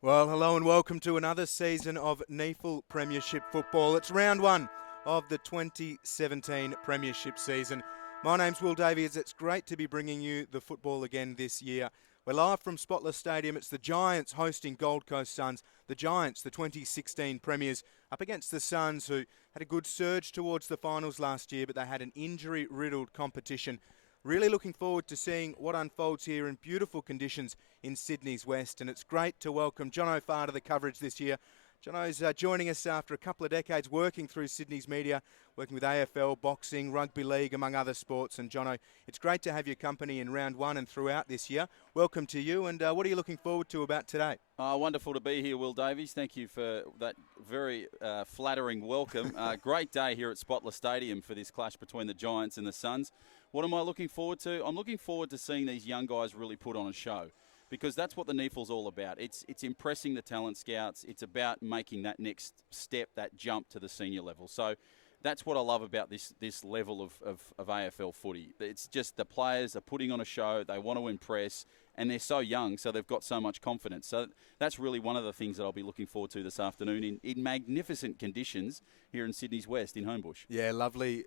Well, hello and welcome to another season of NEAFL Premiership Football. It's round one of the 2017 Premiership season. My name's Will Davies. It's great to be bringing you the football again this year. We're live from Spotless Stadium. It's the Giants hosting Gold Coast Suns. The Giants, the 2016 Premiers, up against the Suns, who had a good surge towards the finals last year, but they had an injury-riddled competition. Really looking forward to seeing what unfolds here in beautiful conditions in Sydney's West. And it's great to welcome John O'Farr to the coverage this year. Jono's joining us after a couple of decades working through Sydney's media, working with AFL, boxing, rugby league, among other sports. And Jono, it's great to have your company in round one and throughout this year. Welcome to you. And what are you looking forward to about today? Wonderful to be here, Will Davies. Thank you for that very flattering welcome. Great day here at Spotless Stadium for this clash between the Giants and the Suns. What am I looking forward to? I'm looking forward to seeing these young guys really put on a show, because that's what the NEAFL's all about. It's impressing the talent scouts. It's about making that next step, that jump to the senior level. So that's what I love about this level of AFL footy. It's just the players are putting on a show. They want to impress, and they're so young, so they've got so much confidence. So that's really one of the things that I'll be looking forward to this afternoon in magnificent conditions here in Sydney's West in Homebush. Yeah, lovely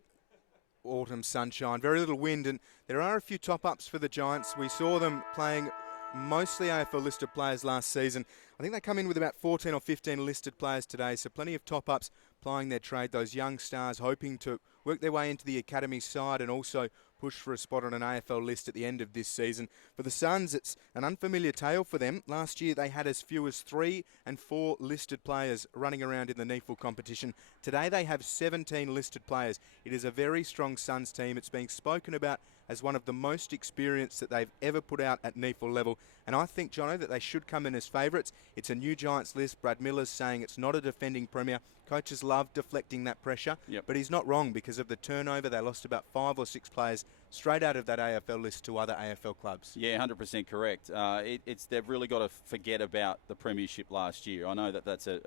autumn sunshine, very little wind, and there are a few top-ups for the Giants. We saw them playing mostly AFL listed players last season. I think they come in with about 14 or 15 listed players today, so plenty of top-ups plying their trade. Those young stars hoping to work their way into the academy side and also push for a spot on an AFL list at the end of this season. For the Suns, it's an unfamiliar tale for them. Last year, they had as few as 3 and 4 listed players running around in the NEAFL competition. Today, they have 17 listed players. It is a very strong Suns team. It's being spoken about as one of the most experienced that they've ever put out at NEAFL level. And I think, Jono, that they should come in as favourites. It's a new Giants list. Brad Miller's saying it's not a defending premier. Coaches love deflecting that pressure, Yep. but he's not wrong because of the turnover. They lost about 5 or 6 players straight out of that AFL list to other AFL clubs. Yeah, 100% correct. They've really got to forget about the premiership last year. I know that that's a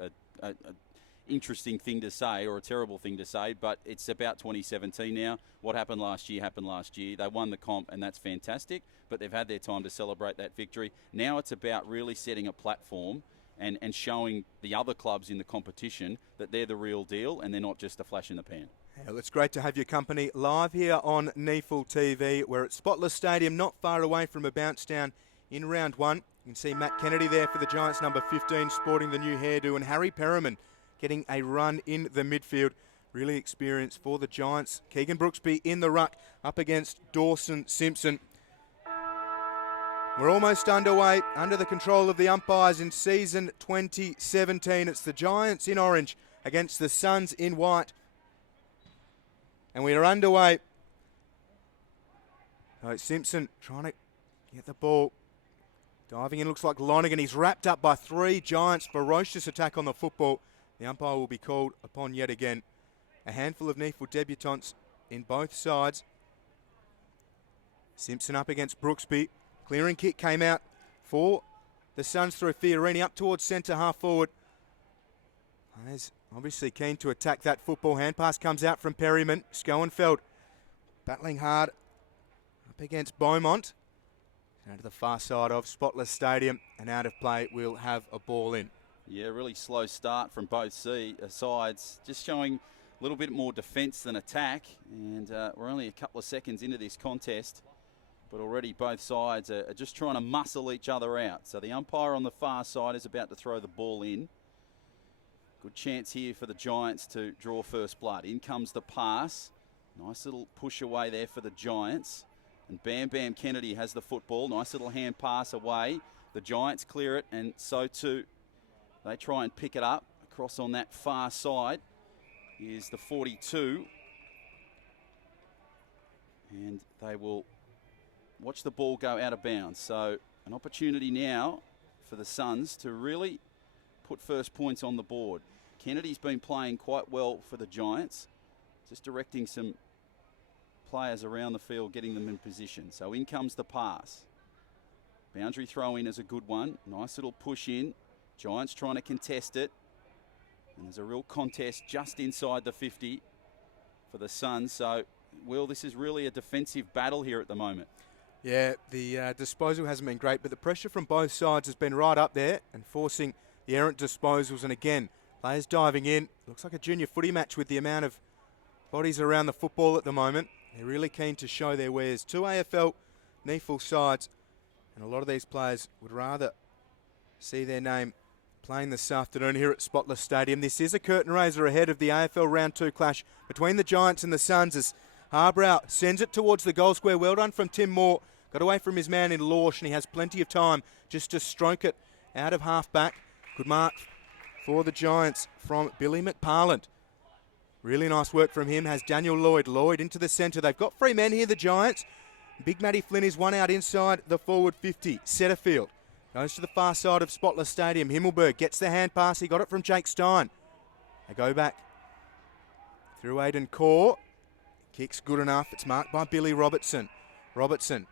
interesting thing to say, or a terrible thing to say, but it's about 2017 now. What happened last year happened last year. They won the comp, and that's fantastic, but they've had their time to celebrate that victory. Now it's about really setting a platform and showing the other clubs in the competition that they're the real deal and they're not just a flash in the pan. Well, it's great to have your company live here on NEAFL TV. We're at Spotless Stadium, not far away from a bounce down in round one. You can see Matt Kennedy there for the Giants, number 15, sporting the new hairdo, and Harry Perriman getting a run in the midfield. Really experienced for the Giants. Keegan Brooksby in the ruck up against Dawson Simpson. We're almost underway, under the control of the umpires in season 2017. It's the Giants in orange against the Suns in white. And we are underway. Oh, Simpson trying to get the ball. Diving in, looks like Lonergan. He's wrapped up by 3 Giants. Ferocious attack on the football. The umpire will be called upon yet again. A handful of NEAFL debutants in both sides. Simpson up against Brooksby. Clearing kick came out for the Suns through Fiorini up towards centre half forward. Players obviously keen to attack that football. Hand pass comes out from Perryman. Schoenfeld battling hard up against Beaumont. Down to the far side of Spotless Stadium, and out of play, we'll have a ball in. Yeah, really slow start from both sides, just showing a little bit more defence than attack, and we're only a couple of seconds into this contest, but already both sides are just trying to muscle each other out. So the umpire on the far side is about to throw the ball in. Good chance here for the Giants to draw first blood. In comes the pass. Nice little push away there for the Giants. And Bam Bam Kennedy has the football. Nice little hand pass away. The Giants clear it, and so too they try and pick it up. Across on that far side is the 42. And they will watch the ball go out of bounds. So an opportunity now for the Suns to really put first points on the board. Kennedy's been playing quite well for the Giants, just directing some players around the field, getting them in position. So in comes the pass. Boundary throw in is a good one. Nice little push in. Giants trying to contest it. And there's a real contest just inside the 50 for the Suns. So, Will, this is really a defensive battle here at the moment. Yeah, the disposal hasn't been great, but the pressure from both sides has been right up there and forcing the errant disposals. And again, players diving in. Looks like a junior footy match with the amount of bodies around the football at the moment. They're really keen to show their wares. 2 AFL NEAFL sides, and a lot of these players would rather see their name playing this afternoon here at Spotless Stadium. This is a curtain raiser ahead of the AFL Round 2 clash between the Giants and the Suns as Harbrow sends it towards the goal square. Well done from Tim Moore. Got away from his man in Lorsch, and he has plenty of time just to stroke it out of half-back. Good mark for the Giants from Billy McParland. Really nice work from him. Has Daniel Lloyd. Lloyd into the centre. They've got 3 men here, the Giants. Big Matty Flynn is one out inside the forward 50. Setterfield goes to the far side of Spotless Stadium. Himmelberg gets the hand pass. He got it from Jake Stein. They go back through Aidan Core. Kick's good enough. It's marked by Billy Robertson. Robertson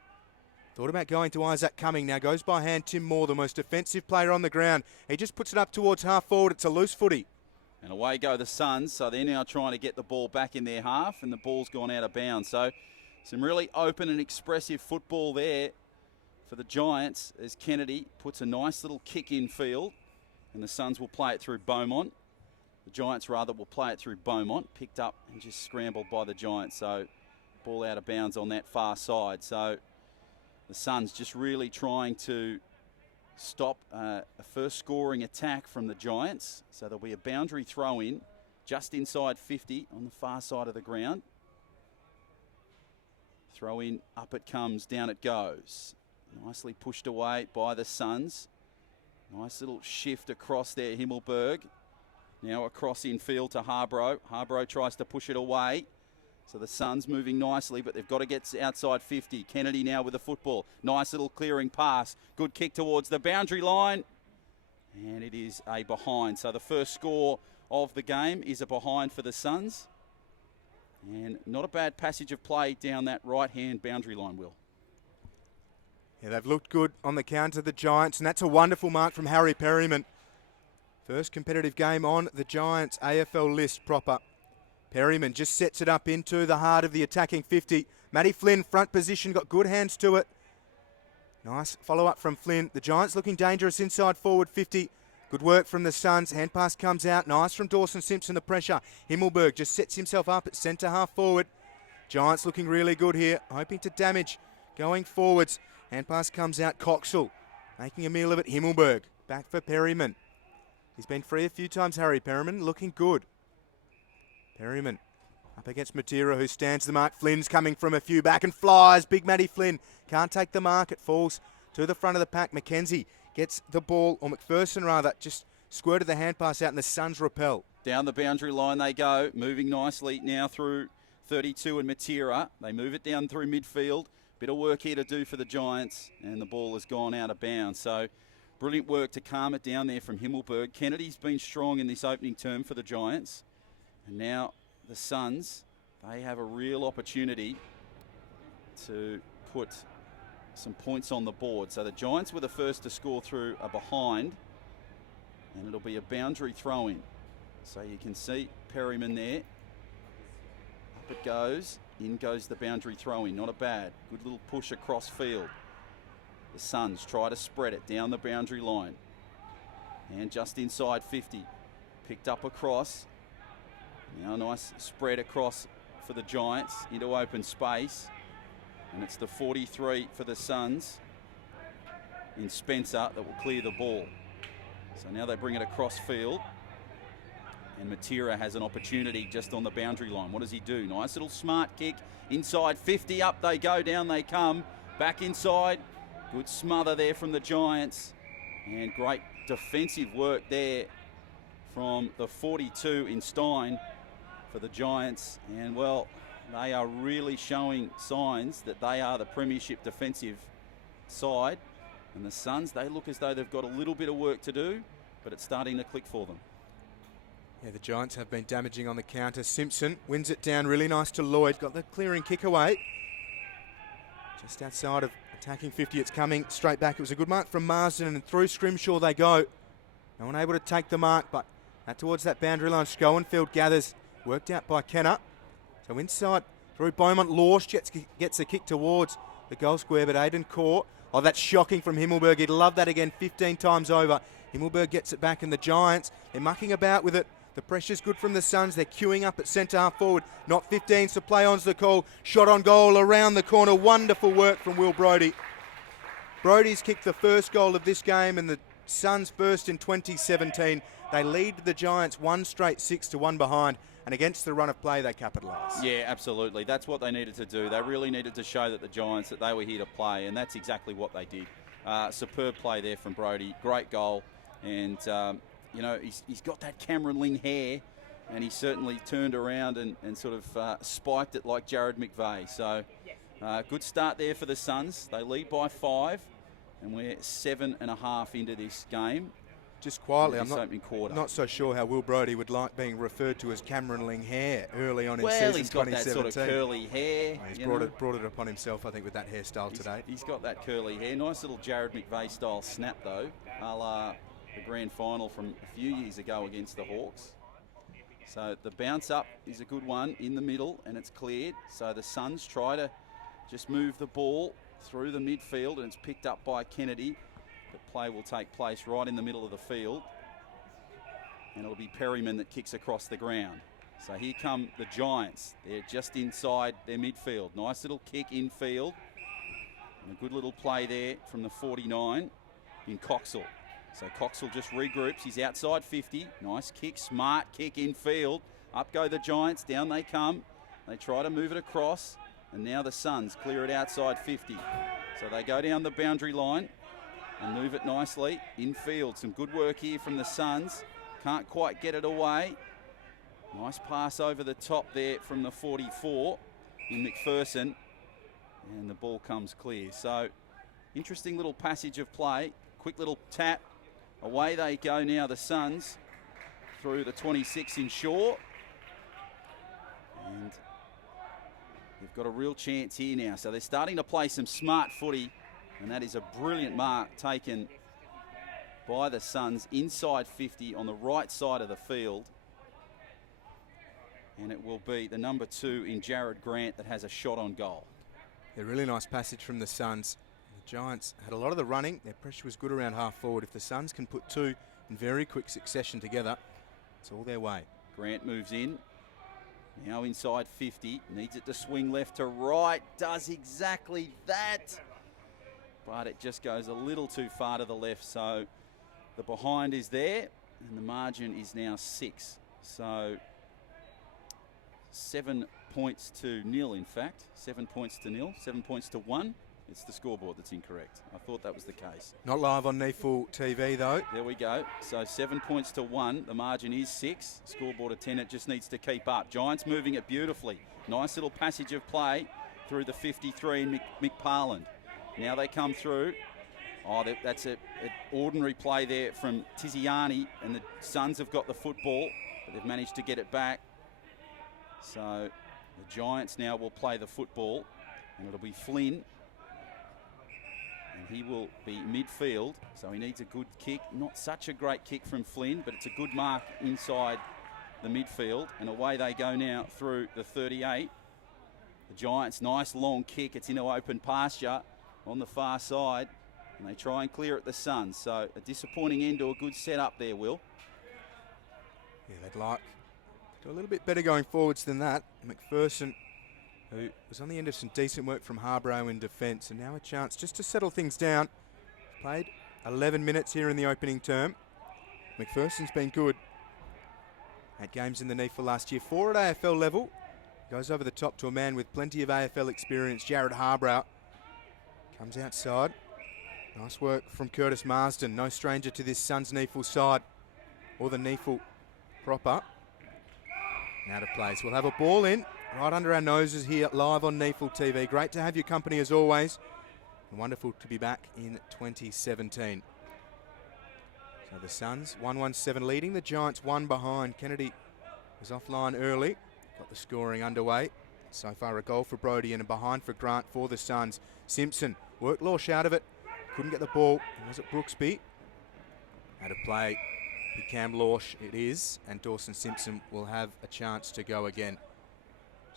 thought about going to Isaac Cumming. Now goes by hand Tim Moore, the most defensive player on the ground. He just puts it up towards half forward. It's a loose footy. And away go the Suns, so they're now trying to get the ball back in their half, and the ball's gone out of bounds. So some really open and expressive football there for the Giants as Kennedy puts a nice little kick in field, and the Suns will play it through Beaumont. The Giants, rather, will play it through Beaumont, picked up and just scrambled by the Giants. So ball out of bounds on that far side. So the Suns just really trying to stop a first scoring attack from the Giants. So there'll be a boundary throw in just inside 50 on the far side of the ground. Throw in, up it comes, down it goes. Nicely pushed away by the Suns. Nice little shift across there, Himmelberg. Now across in field to Harbrow. Harbrow tries to push it away. So the Suns moving nicely, but they've got to get outside 50. Kennedy now with the football. Nice little clearing pass. Good kick towards the boundary line. And it is a behind. So the first score of the game is a behind for the Suns. And not a bad passage of play down that right-hand boundary line, Will. Yeah, they've looked good on the counter, the Giants, and that's a wonderful mark from Harry Perryman. First competitive game on the Giants AFL list proper. Perryman just sets it up into the heart of the attacking 50. Matty Flynn, front position, got good hands to it. Nice follow-up from Flynn. The Giants looking dangerous inside forward 50. Good work from the Suns. Hand pass comes out. Nice from Dawson Simpson, the pressure. Himmelberg just sets himself up at centre half forward. Giants looking really good here, hoping to damage going forwards. Hand pass comes out. Coxall making a meal of it. Himmelberg back for Perryman. He's been free a few times, Harry Perryman, looking good. Perryman up against Matera, who stands the mark. Flynn's coming from a few back and flies. Big Matty Flynn can't take the mark. It falls to the front of the pack. McKenzie gets the ball, or McPherson rather, just squirted the hand pass out and the Suns repel. Down the boundary line they go, moving nicely now through 32 and Matera. They move it down through midfield. Bit of work here to do for the Giants, and the ball has gone out of bounds. So brilliant work to calm it down there from Himmelberg. Kennedy's been strong in this opening term for the Giants. And now the Suns, they have a real opportunity to put some points on the board. So the Giants were the first to score through a behind, and it'll be a boundary throw-in. So you can see Perryman there. Up it goes. In goes the boundary throw-in. Not a bad. Good little push across field. The Suns try to spread it down the boundary line. And just inside 50. Picked up across. Now a nice spread across for the Giants into open space. And it's the 43 for the Suns in Spencer that will clear the ball. So now they bring it across field. And Matera has an opportunity just on the boundary line. What does he do? Nice little smart kick. Inside 50. Up they go. Down they come. Back inside. Good smother there from the Giants. And great defensive work there from the 42 in Stein for the Giants. And, well, they are really showing signs that they are the premiership defensive side. And the Suns, they look as though they've got a little bit of work to do, but it's starting to click for them. Yeah, the Giants have been damaging on the counter. Simpson wins it down. Really nice to Lloyd. Got the clearing kick away. Just outside of attacking 50. It's coming straight back. It was a good mark from Marsden, and through Scrimshaw they go. No one able to take the mark, but towards that boundary line. Schoenfield gathers. Worked out by Kenner. So inside through Beaumont. Lorsch gets a kick towards the goal square, but Aiden Core. Oh, that's shocking from Himmelberg. He'd love that again 15 times over. Himmelberg gets it back, and the Giants, they're mucking about with it. The pressure's good from the Suns. They're queuing up at centre half forward. Not 15, so play on's the call. Shot on goal around the corner. Wonderful work from Will Brodie. Brodie's kicked the first goal of this game, and the Suns first in 2017. They lead the Giants 1 straight 6 to 1 behind. And against the run of play, they capitalise. Yeah, absolutely. That's what they needed to do. They really needed to show that the Giants, that they were here to play, and that's exactly what they did. Superb play there from Brodie. Great goal. And, you know, he's got that Cameron Ling hair, and he certainly turned around and sort of spiked it like Jared McVeigh. So, good start there for the Suns. They lead by 5, and we're 7.5 into this game. Just quietly, I'm not so sure how Will Brodie would like being referred to as Cameron Ling hair early on in season 2017. Well, he's got that sort of curly hair. He's brought it upon himself, I think, with that hairstyle today. He's got that curly hair. Nice little Jared McVeigh style snap, though, a la the grand final from a few years ago against the Hawks. So the bounce up is a good one in the middle, and it's cleared. So the Suns try to just move the ball through the midfield, and it's picked up by Kennedy. The play will take place right in the middle of the field, and it'll be Perryman that kicks across the ground. So here come the Giants. They're just inside their midfield. Nice little kick infield, and a good little play there from the 49 in Coxall. So Coxall just regroups. He's outside 50. Nice kick, smart kick infield. Up go the Giants. Down they come. They try to move it across, and now the Suns clear it outside 50. So they go down the boundary line and move it nicely infield. Some good work here from the Suns. Can't quite get it away. Nice pass over the top there from the 44 in McPherson, and the ball comes clear. So interesting little passage of play. Quick little tap. Away they go now, the Suns, through the 26 in Shaw. And they've got a real chance here now. So they're starting to play some smart footy. And that is a brilliant mark taken by the Suns inside 50 on the right side of the field. And it will be the number 2 in Jared Grant that has a shot on goal. A really nice passage from the Suns. The Giants had a lot of the running. Their pressure was good around half forward. If the Suns can put 2 in very quick succession together, it's all their way. Grant moves in. Now inside 50. Needs it to swing left to right. Does exactly that. But it just goes a little too far to the left, so the behind is there, and the margin is now 6. So 7 points to nil, in fact. 7 points to nil, 7 points to 1. It's the scoreboard that's incorrect. I thought that was the case. Not live on NEAFL TV, though. There we go. So 7 points to 1. The margin is 6. Scoreboard of 10. It just needs to keep up. Giants moving it beautifully. Nice little passage of play through the 53 in McParland. Now they come through. Oh, that's an ordinary play there from Tiziani, and the Suns have got the football, but they've managed to get it back. So the Giants now will play the football, and it'll be Flynn. And he will be midfield, so he needs a good kick. Not such a great kick from Flynn, but it's a good mark inside the midfield. And away they go now through the 38. The Giants, nice long kick. It's into open pasture on the far side, and they try and clear at the Suns. So a disappointing end to a good setup there, Will. Yeah, they'd like to do a little bit better going forwards than that. McPherson, who was on the end of some decent work from Harborough in defence, and now a chance just to settle things down. Played 11 minutes here in the opening term. McPherson's been good at games in the NEAFL last year. 4 at AFL level. Goes over the top to a man with plenty of AFL experience, Jared Harborough. Comes outside. Nice work from Curtis Marsden. No stranger to this Suns NEAFL side or the NEAFL proper. Now to play. So we'll have a ball in right under our noses here live on NEAFL TV. Great to have your company as always. And wonderful to be back in 2017. So the Suns 1-1-7 leading. The Giants 1 behind. Kennedy was offline early. Got the scoring underway. So far a goal for Brodie and a behind for Grant for the Suns. Simpson worked Lorsch out of it. Couldn't get the ball. Was it Brooksby? Out of play. Cam Lorsch it is. And Dawson Simpson will have a chance to go again.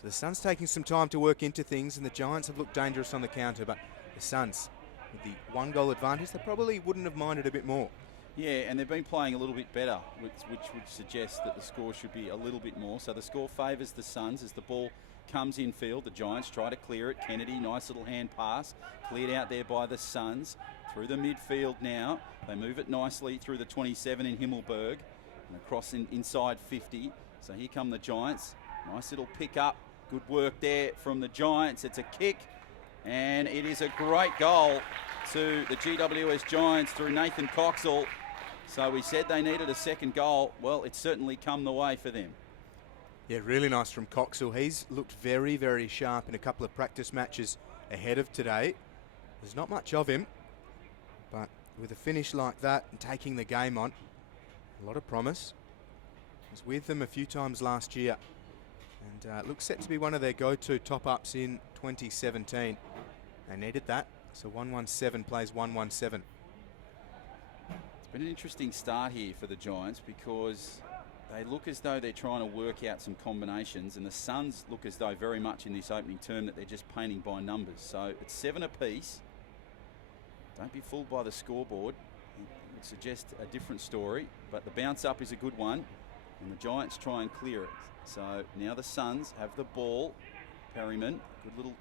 So So the Suns taking some time to work into things, and the Giants have looked dangerous on the counter, but the Suns, with the 1-goal advantage, they probably wouldn't have minded a bit more. Yeah, and they've been playing a little bit better, which would suggest that the score should be a little bit more. So the score favours the Suns as the ball comes in field. The Giants try to clear it. Kennedy, nice little hand pass, cleared out there by the Suns. Through the midfield now. They move it nicely through the 27 in Himmelberg and across inside 50. So here come the Giants. Nice little pick up. Good work there from the Giants. It's a kick, and it is a great goal to the GWS Giants through Nathan Coxall. So we said they needed a second goal. Well, it's certainly come the way for them. Yeah, really nice from Coxall. He's looked very, very sharp in a couple of practice matches ahead of today. There's not much of him, but with a finish like that and taking the game on, a lot of promise. Was with them a few times last year, and looks set to be one of their go-to top-ups in 2017. They needed that, so 117 plays 117. It's been an interesting start here for the Giants because they look as though they're trying to work out some combinations, and the Suns look as though very much in this opening term that they're just painting by numbers. So it's 7 apiece. Don't be fooled by the scoreboard. It would suggest a different story, but the bounce up is a good one, and the Giants try and clear it. So now the Suns have the ball. Perryman, good little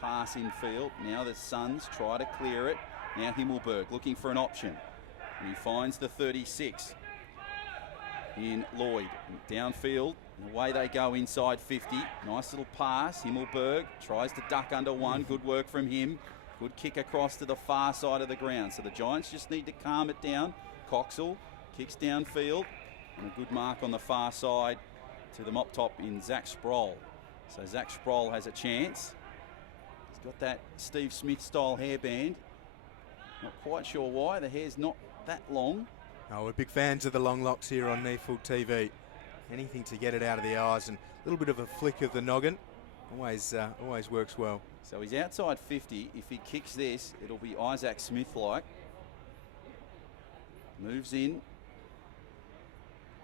pass in field. Now the Suns try to clear it. Now Himmelberg looking for an option, and he finds the 36 in Lloyd. Downfield, and away they go inside 50. Nice little pass. Himmelberg tries to duck under one. Good work from him. Good kick across to the far side of the ground. So the Giants just need to calm it down. Coxall kicks downfield, and a good mark on the far side to the mop top in Zach Sproul. So Zach Sproul has a chance. He's got that Steve Smith style hairband. Not quite sure why. The hair's not that long. Oh, we're big fans of the long locks here on NEAFL TV. Anything to get it out of the eyes, and a little bit of a flick of the noggin always works well. So he's outside 50. If he kicks this, it'll be Isaac Smith-like. Moves in.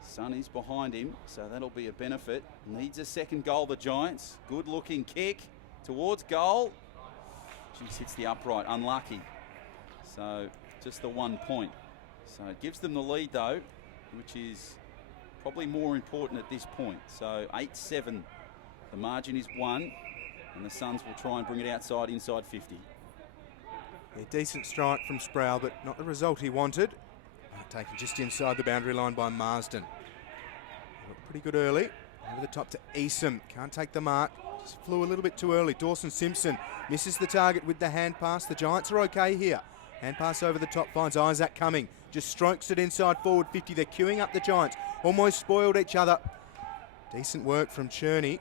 Sun is behind him, so that'll be a benefit. Needs a second goal, the Giants. Good looking kick towards goal. Just hits the upright, unlucky. So just the 1 point. So it gives them the lead though, which is probably more important at this point. So 8-7, the margin is 1, and the Suns will try and bring it outside inside 50. A decent strike from Sproul, but not the result he wanted. Taken just inside the boundary line by Marsden. Looked pretty good early. Over the top to Easom. Can't take the mark. Just flew a little bit too early. Dawson Simpson misses the target with the hand pass. The Giants are okay here. Hand pass over the top finds Isaac coming. Just strokes it inside forward 50. They're queuing up the Giants. Almost spoiled each other. Decent work from Cherney.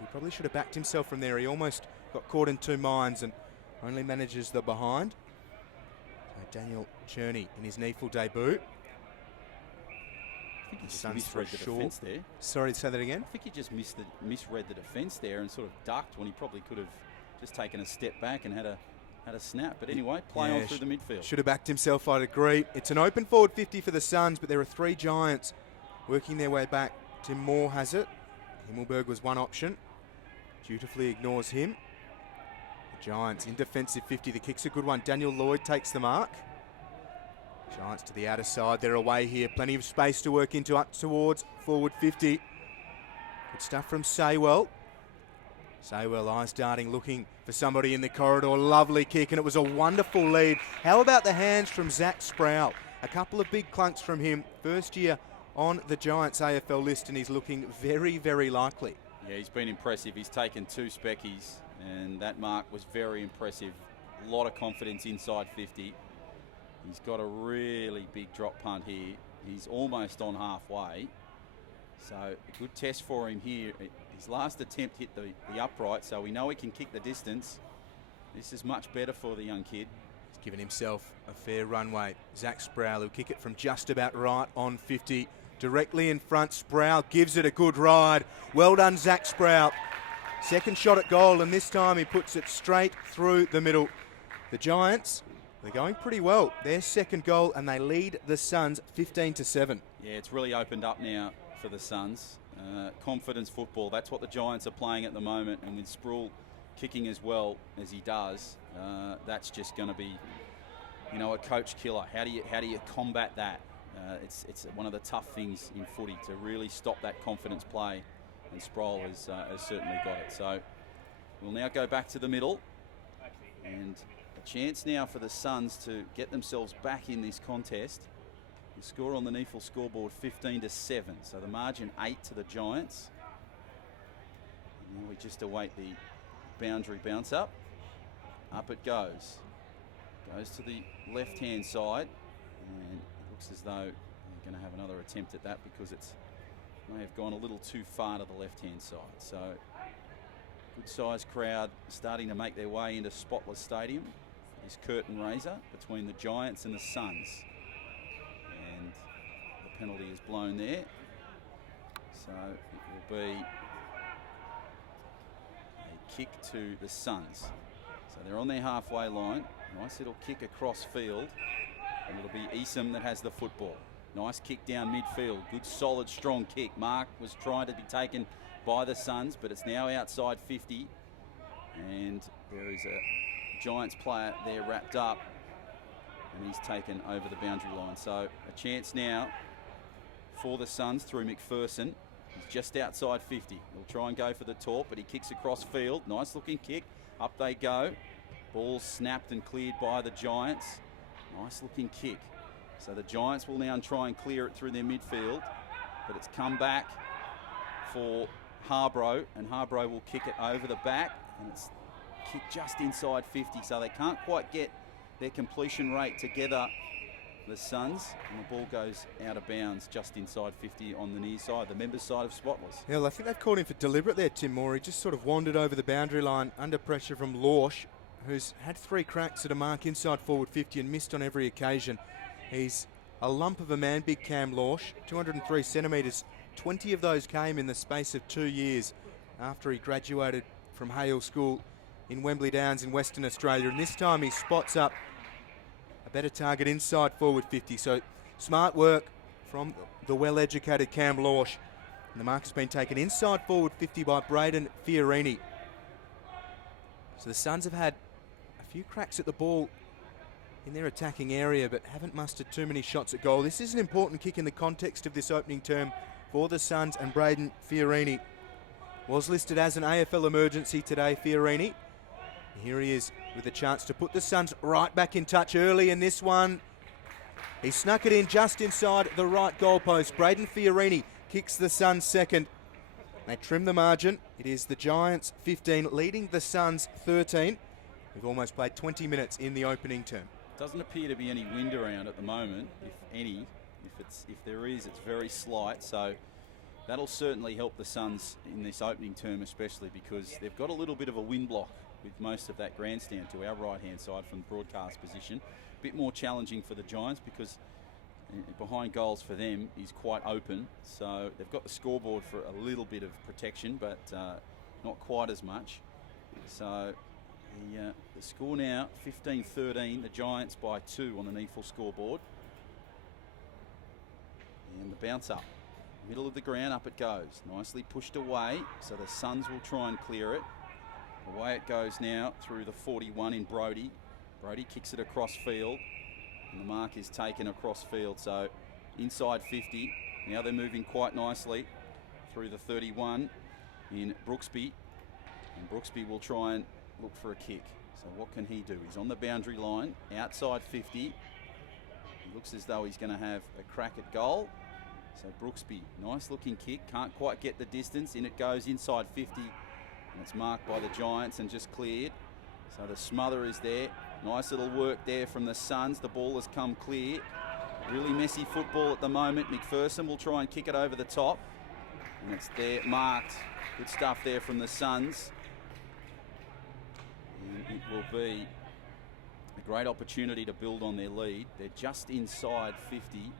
He probably should have backed himself from there. He almost got caught in two minds and only manages the behind. So Daniel Cherney in his NEAFL debut. I think he just misread the defence there. Sorry, say that again? I think he just misread the defence there and sort of ducked when he probably could have just taken a step back and had a snap. But anyway, play on through the midfield. Should have backed himself, I'd agree. It's an open forward 50 for the Suns, but there are three Giants working their way back. Tim Moore has it. Himmelberg was one option. Dutifully ignores him. The Giants in defensive 50. The kick's a good one. Daniel Lloyd takes the mark. Giants to the outer side. They're away here. Plenty of space to work into up towards forward 50. Good stuff from Saywell. Saywell eyes darting, looking for somebody in the corridor. Lovely kick, and it was a wonderful lead. How about the hands from Zach Sproul? A couple of big clunks from him. First year on the Giants AFL list, and he's looking very, very likely. Yeah, he's been impressive. He's taken 2 speckies, and that mark was very impressive. A lot of confidence inside 50. He's got a really big drop punt here. He's almost on halfway. So a good test for him here. His last attempt hit the upright, so we know he can kick the distance. This is much better for the young kid. He's given himself a fair runway. Zach Sproul will kick it from just about right on 50. Directly in front, Sproul gives it a good ride. Well done, Zach Sproul. Second shot at goal, and this time he puts it straight through the middle. The Giants, they're going pretty well. Their second goal, and they lead the Suns 15-7. Yeah, it's really opened up now for the Suns. confidence football. That's what the Giants are playing at the moment, and with Sproul kicking as well as he does, that's just going to be, you know, a coach killer. How do you combat that? It's one of the tough things in footy, to really stop that confidence play, and Sproul has certainly got it. So we'll now go back to the middle, and a chance now for the Suns to get themselves back in this contest. The score on the NEAFL scoreboard 15-7, so the margin 8 to the Giants. And now we just await the boundary bounce up. Up it goes. Goes to the left-hand side, and it looks as though they're going to have another attempt at that, because it's may have gone a little too far to the left-hand side. So good-sized crowd starting to make their way into Spotless Stadium. This curtain raiser between the Giants and the Suns. And the penalty is blown there. So it will be a kick to the Suns. So they're on their halfway line. Nice little kick across field. And it'll be Esom that has the football. Nice kick down midfield. Good, solid, strong kick. Mark was trying to be taken by the Suns, but it's now outside 50. And there is a Giants player there wrapped up, and he's taken over the boundary line. So a chance now for the Suns through McPherson. He's just outside 50. He'll try and go for the top, but he kicks across field. Nice looking kick. Up they go. Ball snapped and cleared by the Giants. Nice looking kick. So the Giants will now try and clear it through their midfield, but it's come back for Harbro, and Harbro will kick it over the back, and it's kicked just inside 50, so they can't quite get their completion rate together, the Suns, and the ball goes out of bounds just inside 50 on the near side, the members' side of Spotless. Yeah, well, I think they've called him for deliberate there, Tim Moore. He just sort of wandered over the boundary line under pressure from Lorsch, who's had 3 cracks at a mark inside forward 50 and missed on every occasion. He's a lump of a man, big Cam Lorsch, 203 centimetres. 20 of those came in the space of 2 years after he graduated from Hale School in Wembley Downs in Western Australia. And this time he spots up a better target inside forward 50. So smart work from the well-educated Cam Lorsch. And the mark has been taken inside forward 50 by Braden Fiorini. So the Suns have had a few cracks at the ball in their attacking area, but haven't mustered too many shots at goal. This is an important kick in the context of this opening term for the Suns, and Braden Fiorini was listed as an AFL emergency today, Fiorini. Here he is with a chance to put the Suns right back in touch early in this one. He snuck it in just inside the right goalpost. Braden Fiorini kicks the Suns second. They trim the margin. It is the Giants 15 leading the Suns 13. We've almost played 20 minutes in the opening term. Doesn't appear to be any wind around at the moment, if any. If there is, it's very slight, so that'll certainly help the Suns in this opening term, especially because they've got a little bit of a wind block with most of that grandstand to our right-hand side from the broadcast position. A bit more challenging for the Giants because behind goals for them is quite open, so they've got the scoreboard for a little bit of protection, but not quite as much. So the score now 15-13, the Giants by 2 on the NEAFL scoreboard. And the bounce up, middle of the ground, up it goes. Nicely pushed away, so the Suns will try and clear it. Away it goes now through the 41 in Brody. Brody kicks it across field, and the mark is taken across field, so inside 50. Now they're moving quite nicely through the 31 in Brooksby, and Brooksby will try and look for a kick. So what can he do? He's on the boundary line, outside 50. He looks as though he's going to have a crack at goal. So Brooksby, nice looking kick, can't quite get the distance, in it goes inside 50, and it's marked by the Giants and just cleared. So the smother is there. Nice little work there from the Suns. The ball has come clear. Really messy football at the moment. McPherson will try and kick it over the top, and it's there marked. Good stuff there from the Suns. And it will be a great opportunity to build on their lead. They're just inside 50. In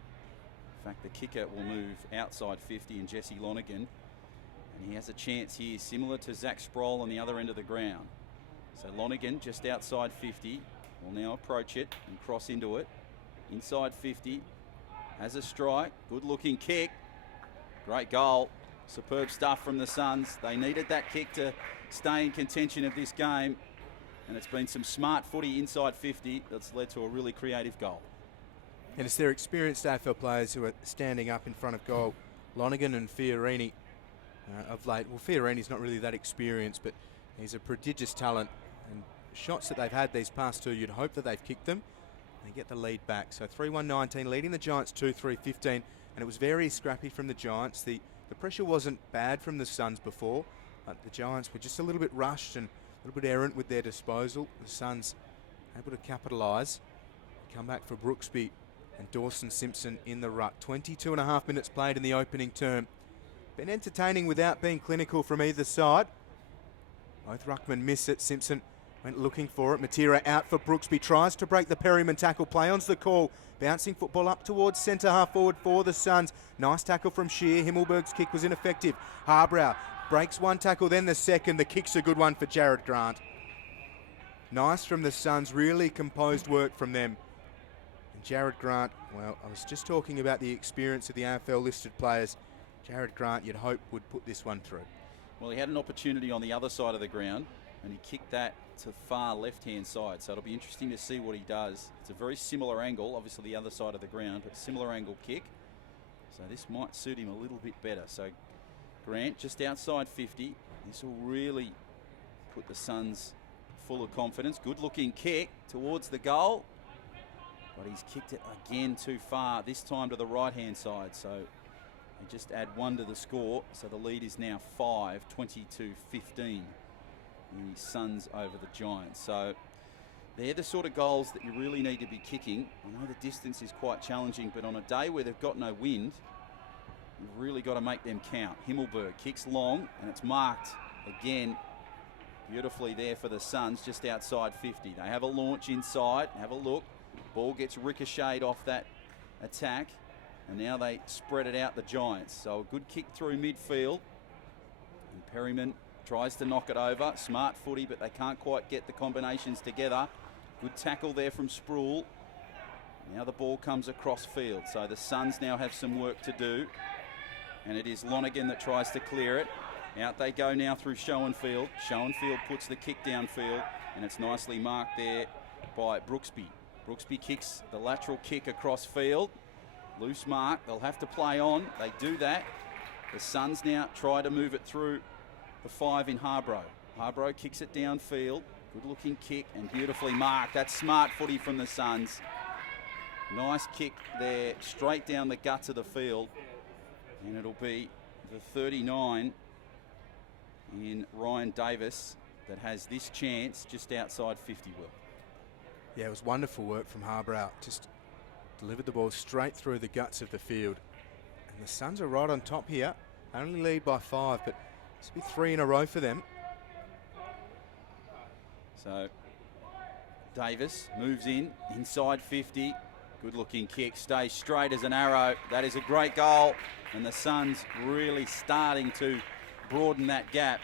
fact, the kicker will move outside 50 in Jesse Lonergan, and he has a chance here similar to Zach Sproul on the other end of the ground. So Lonergan just outside 50 will now approach it and cross into it. Inside 50, has a strike, good looking kick, great goal. Superb stuff from the Suns. They needed that kick to stay in contention of this game. And it's been some smart footy inside 50 that's led to a really creative goal. And it's their experienced AFL players who are standing up in front of goal. Lonergan and Fiorini of late. Well, Fiorini's not really that experienced, but he's a prodigious talent. And shots that they've had these past two, you'd hope that they've kicked them. They get the lead back. So 3-1-19, leading the Giants 2-3-15. And it was very scrappy from the Giants. The pressure wasn't bad from the Suns before. But the Giants were just a little bit rushed and a little bit errant with their disposal. The Suns able to capitalise. Come back for Brooksby and Dawson Simpson in the ruck. 22.5 minutes played in the opening term. Been entertaining without being clinical from either side. Both ruckmen miss it. Simpson went looking for it. Matera out for Brooksby. Tries to break the Perryman tackle. Play on's the call. Bouncing football up towards centre half forward for the Suns. Nice tackle from Shear. Himmelberg's kick was ineffective. Harbrow breaks one tackle, then the second. The kick's a good one for Jared Grant. Nice from the Suns. Really composed work from them. And Jared Grant, well, I was just talking about the experience of the AFL listed players. Jared Grant, you'd hope, would put this one through. Well, he had an opportunity on the other side of the ground, and he kicked that to the far left-hand side. So it'll be interesting to see what he does. It's a very similar angle, obviously the other side of the ground, but similar angle kick. So this might suit him a little bit better. So Grant just outside 50. This will really put the Suns full of confidence. Good looking kick towards the goal, but he's kicked it again too far, this time to the right-hand side. So they just add one to the score. So the lead is now 5, 22-15. The Suns over the Giants. So they're the sort of goals that you really need to be kicking. I know the distance is quite challenging, but on a day where they've got no wind, you've really got to make them count. Himmelberg kicks long, and it's marked again beautifully there for the Suns, just outside 50. They have a launch inside. Have a look. Ball gets ricocheted off that attack, and now they spread it out, the Giants. So a good kick through midfield, and Perryman tries to knock it over. Smart footy, but they can't quite get the combinations together. Good tackle there from Sproul. Now the ball comes across field. So the Suns now have some work to do. And it is Lonergan that tries to clear it. Out they go now through Schoenfield. Schoenfield puts the kick downfield, and it's nicely marked there by Brooksby. Brooksby kicks the lateral kick across field. Loose mark. They'll have to play on. They do that. The Suns now try to move it through the 5 in Harbrow. Harbrow kicks it downfield. Good looking kick and beautifully marked. That's smart footy from the Suns. Nice kick there, straight down the guts of the field. And it'll be the 39 in Ryan Davis that has this chance just outside 50, Will. Yeah, it was wonderful work from Harbrow. Just delivered the ball straight through the guts of the field. And the Suns are right on top here. They only lead by 5, but this will be 3 in a row for them. So Davis moves in, inside 50. Good looking kick, stays straight as an arrow. That is a great goal. And the Suns really starting to broaden that gap.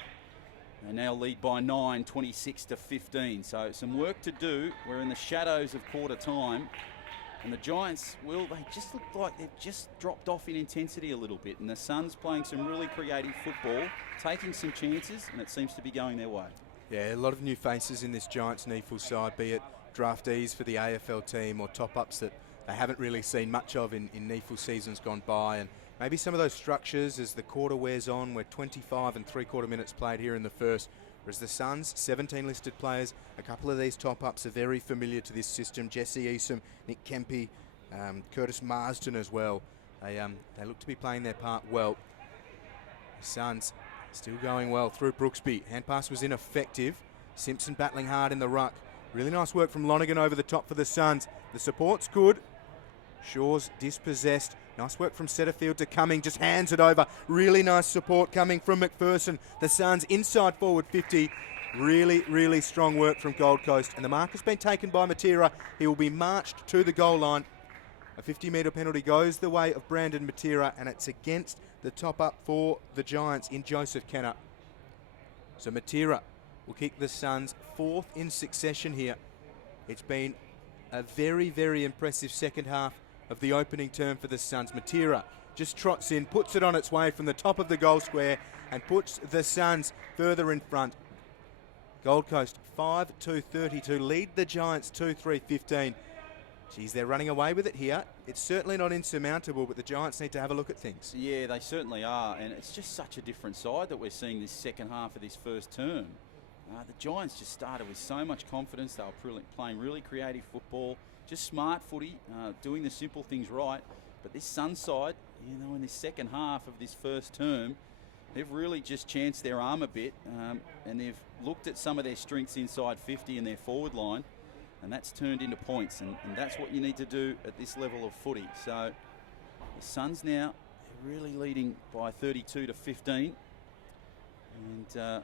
They now lead by 9, 26-15. So some work to do. We're in the shadows of quarter time. And the Giants, Will, they just look like they've just dropped off in intensity a little bit. And the Suns playing some really creative football, taking some chances, and it seems to be going their way. Yeah, a lot of new faces in this Giants NEAFL side, be it draftees for the AFL team or top-ups that they haven't really seen much of in NEAFL seasons gone by. And maybe some of those structures as the quarter wears on. We're 25 and 3/4 minutes played here in the first. Whereas the Suns, 17 listed players, a couple of these top-ups are very familiar to this system. Jesse Easom, Nick Kempe, Curtis Marsden as well. They look to be playing their part well. The Suns still going well through Brooksby. Hand pass was ineffective. Simpson battling hard in the ruck. Really nice work from Lonergan over the top for the Suns. The support's good. Shaw's dispossessed. Nice work from Setterfield to Cumming, just hands it over. Really nice support coming from McPherson. The Suns inside forward 50. Really, really strong work from Gold Coast. And the mark has been taken by Matera. He will be marched to the goal line. A 50-metre penalty goes the way of Brandon Matera, and it's against the top-up for the Giants in Joseph Kenner. So Matera will kick the Suns 4th in succession here. It's been a very, very impressive second half of the opening term for the Suns. Matera just trots in, puts it on its way from the top of the goal square and puts the Suns further in front. Gold Coast 5-2-32, lead the Giants 2-3-15. Geez, they're running away with it here. It's certainly not insurmountable, but the Giants need to have a look at things. Yeah, they certainly are, and it's just such a different side that we're seeing this second half of this first term. The Giants just started with so much confidence. They were playing really creative football, just smart footy, doing the simple things right. But this Sun side, in this second half of this first term, they've really just chanced their arm a bit, and they've looked at some of their strengths inside 50 in their forward line, and that's turned into points, and that's what you need to do at this level of footy. So the Suns now, they're really leading by 32-15, and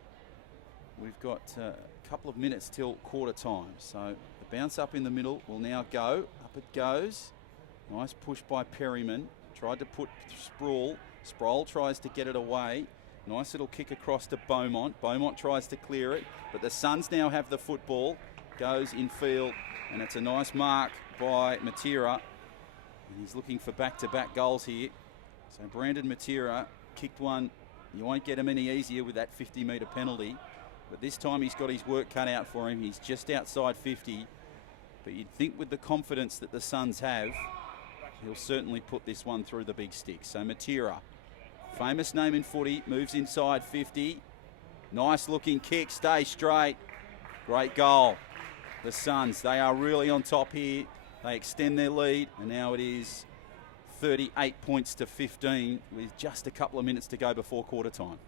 we've got a couple of minutes till quarter time. So the bounce up in the middle will now go. Up it goes. Nice push by Perryman. Tried to put Sproul. Sproul tries to get it away. Nice little kick across to Beaumont. Beaumont tries to clear it, but the Suns now have the football. Goes in field, and it's a nice mark by Matera. And he's looking for back-to-back goals here. So Brandon Matera kicked one. You won't get him any easier with that 50-metre penalty. But this time he's got his work cut out for him. He's just outside 50. But you'd think with the confidence that the Suns have, he'll certainly put this one through the big stick. So Matera, famous name in footy, moves inside 50. Nice looking kick, stay straight. Great goal. The Suns, they are really on top here. They extend their lead, and now it is 38 points to 15 with just a couple of minutes to go before quarter time.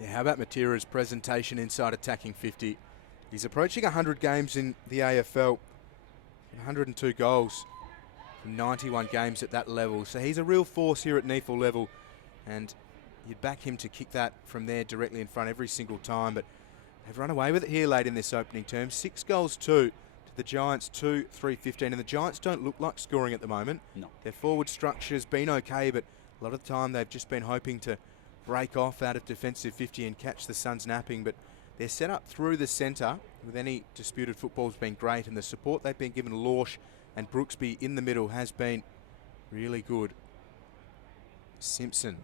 Yeah, how about Matera's presentation inside attacking 50? He's approaching 100 games in the AFL, 102 goals from 91 games at that level. So he's a real force here at NEAFL level, and you'd back him to kick that from there directly in front every single time. But they've run away with it here late in this opening term. 6 goals, 2 to the Giants, 2-3-15. And the Giants don't look like scoring at the moment. No. Their forward structure's been okay, but a lot of the time they've just been hoping to break off out of defensive 50 and catch the Suns napping. But they're set up through the centre with any disputed football's been great, and the support they've been given Lorsch and Brooksby in the middle has been really good. Simpson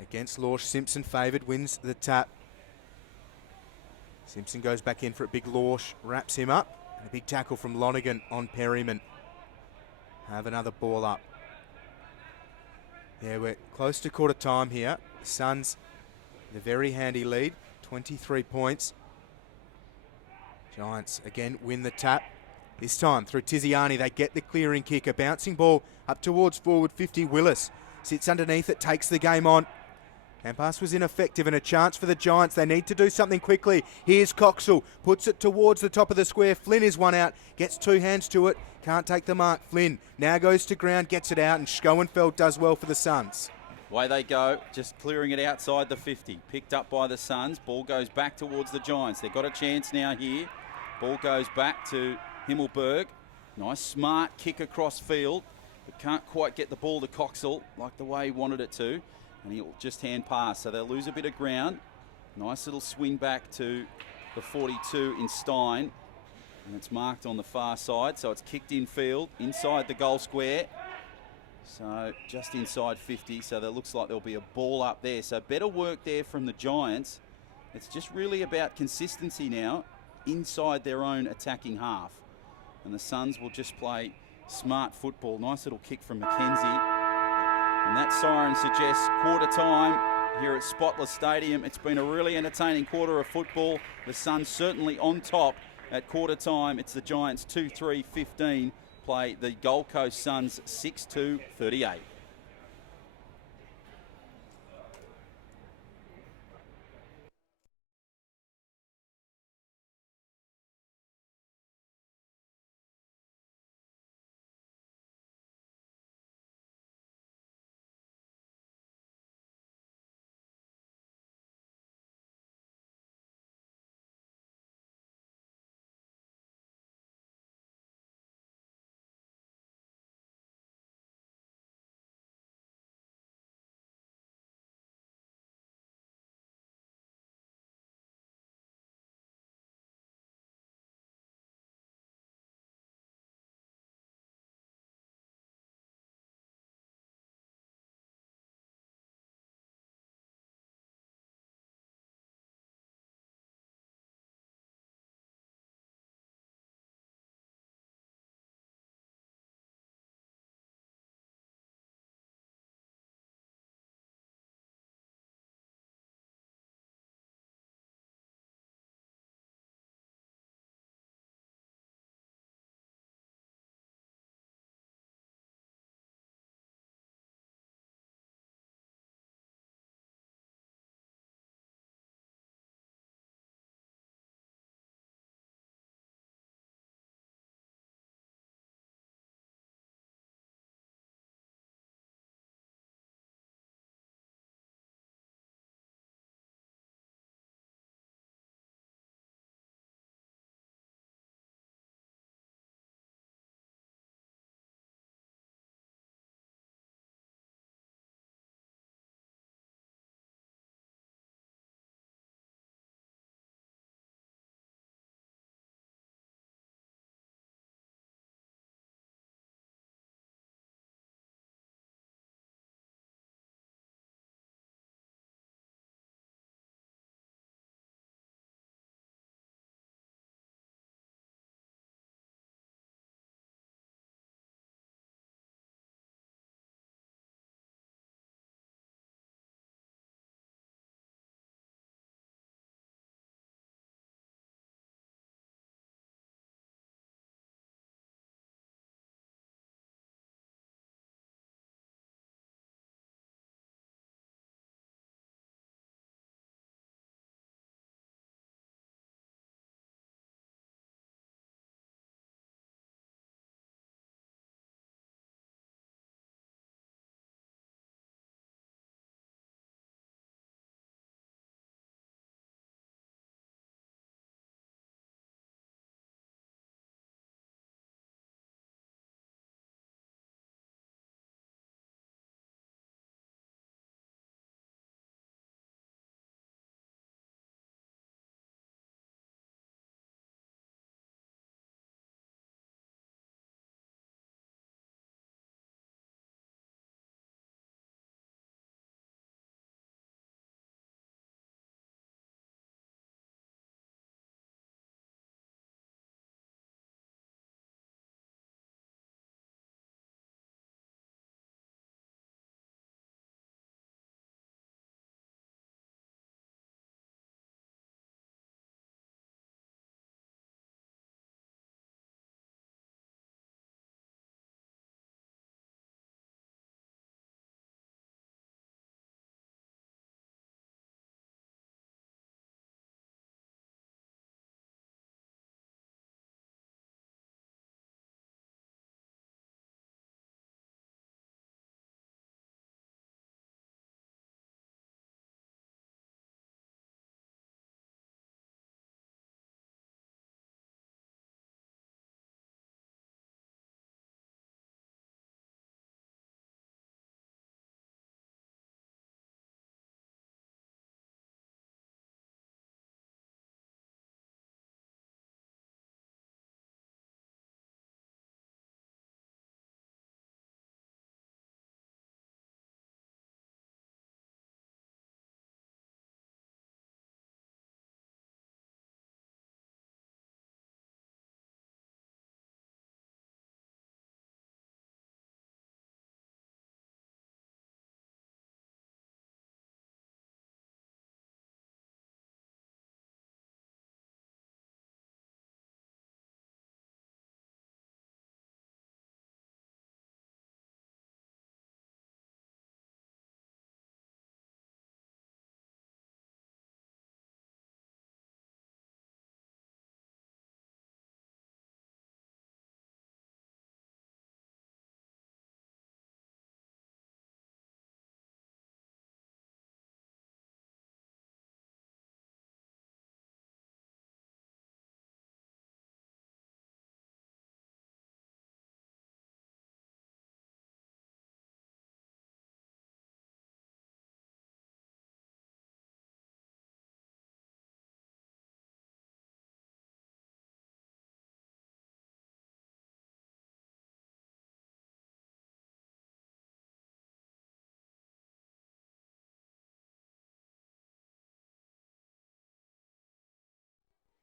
against Lorsch. Simpson favoured, wins the tap. Simpson goes back in for a big Lorsch, wraps him up, and a big tackle from Lonergan on Perryman. Have another ball up. Yeah, we're close to quarter time here. The Suns, the very handy lead, 23 points. Giants again win the tap. This time through Tiziani, they get the clearing kick. A bouncing ball up towards forward 50. Willis sits underneath it, takes the game on. And pass was ineffective, and a chance for the Giants. They need to do something quickly. Here's Coxell, puts it towards the top of the square. Flynn is one out, gets 2 hands to it, can't take the mark. Flynn now goes to ground, gets it out, and Schoenfeld does well for the Suns. Away they go, just clearing it outside the 50. Picked up by the Suns. Ball goes back towards the Giants. They've got a chance now here. Ball goes back to Himmelberg. Nice smart kick across field, but can't quite get the ball to Coxell like the way he wanted it to. And he'll just hand pass, so they'll lose a bit of ground. Nice little swing back to the 42 in Stein, and it's marked on the far side, so it's kicked in field, inside the goal square. So just inside 50, so that looks like there'll be a ball up there. So better work there from the Giants. It's just really about consistency now inside their own attacking half. And the Suns will just play smart football. Nice little kick from McKenzie. And that siren suggests quarter time here at Spotless Stadium. It's been a really entertaining quarter of football. The Suns certainly on top at quarter time. It's the Giants 2-3-15 play the Gold Coast Suns 6-2-38.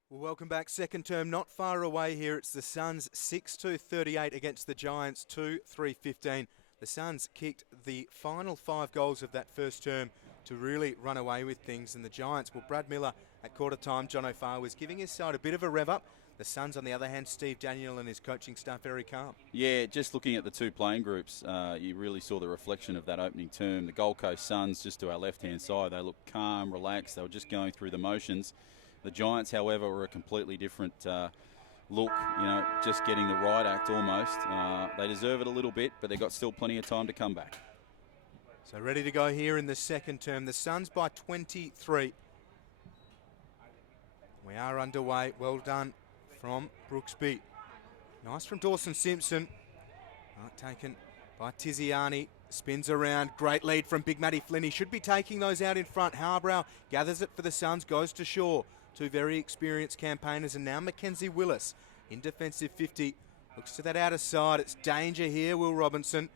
Well, welcome back. Second term not far away here. It's the Suns 6-2-38 against the Giants 2-3-15. The Suns kicked the final 5 goals of that first term to really run away with things. And the Giants, well, Brad Miller at quarter time, John O'Farr was giving his side a bit of a rev up. The Suns, on the other hand, Steve Daniel and his coaching staff very calm. Yeah, just looking at the two playing groups, you really saw the reflection of that opening term. The Gold Coast Suns, just to our left-hand side, they looked calm, relaxed. They were just going through the motions. The Giants, however, were a completely different look, just getting the right act almost. They deserve it a little bit, but they've got still plenty of time to come back. So ready to go here in the second term. The Suns by 23. We are underway. Well done from Brooksby. Nice from Dawson Simpson. Taken by Tiziani. Spins around. Great lead from Big Matty Flynn. He should be taking those out in front. Harbrow gathers it for the Suns. Goes to Shaw. Two very experienced campaigners. And now Mackenzie Willis in defensive 50. Looks to that outer side. It's danger here, Will Robinson.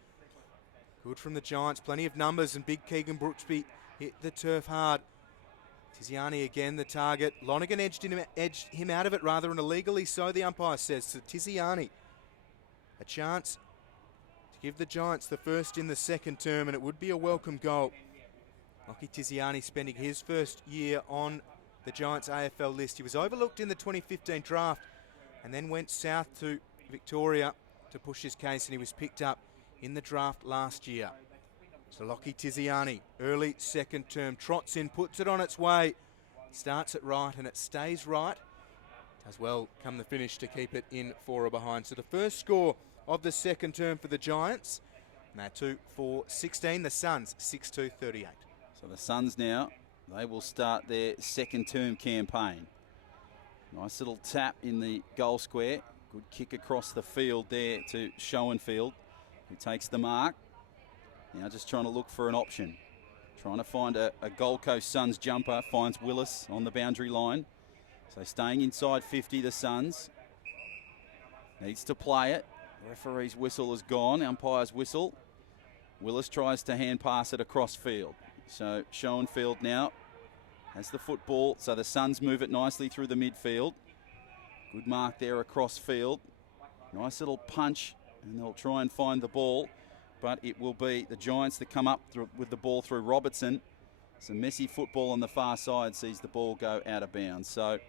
Good from the Giants. Plenty of numbers. And big Keegan Brooksby hit the turf hard. Tiziani again the target. Lonergan edged him out of it, rather, and illegally so, the umpire says. So Tiziani, a chance to give the Giants the first in the second term, and it would be a welcome goal. Lockie Tiziani spending his first year on the Giants AFL list. He was overlooked in the 2015 draft and then went south to Victoria to push his case, and he was picked up in the draft last year. So Lockie Tiziani, early second term, trots in, puts it on its way, starts it right, and it stays right. Does well come the finish to keep it in 4 or behind. So the first score of the second term for the Giants, and they're 2-4-16. The Suns 6-2-38. So the Suns now, they will start their second term campaign. Nice little tap in the goal square. Good kick across the field there to Schoenfield, who takes the mark. Now just trying to look for an option. Trying to find a Gold Coast Suns jumper. Finds Willis on the boundary line. So staying inside 50, the Suns. Needs to play it. Referee's whistle is gone. Umpire's whistle. Willis tries to hand pass it across field. So Schoenfield now has the football. So the Suns move it nicely through the midfield. Good mark there across field. Nice little punch. And they'll try and find the ball. But it will be the Giants that come up with the ball through Robertson. Some messy football on the far side sees the ball go out of bounds. So a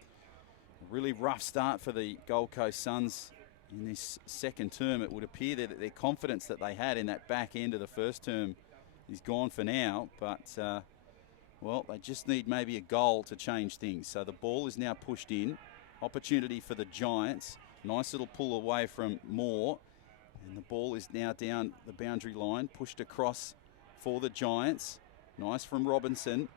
really rough start for the Gold Coast Suns in this second term. It would appear that their confidence that they had in that back end of the first term is gone for now. But, well, they just need maybe a goal to change things. So the ball is now pushed in. Opportunity for the Giants. Nice little pull away from Moore. And the ball is now down the boundary line, pushed across for the Giants. Nice from Robinson.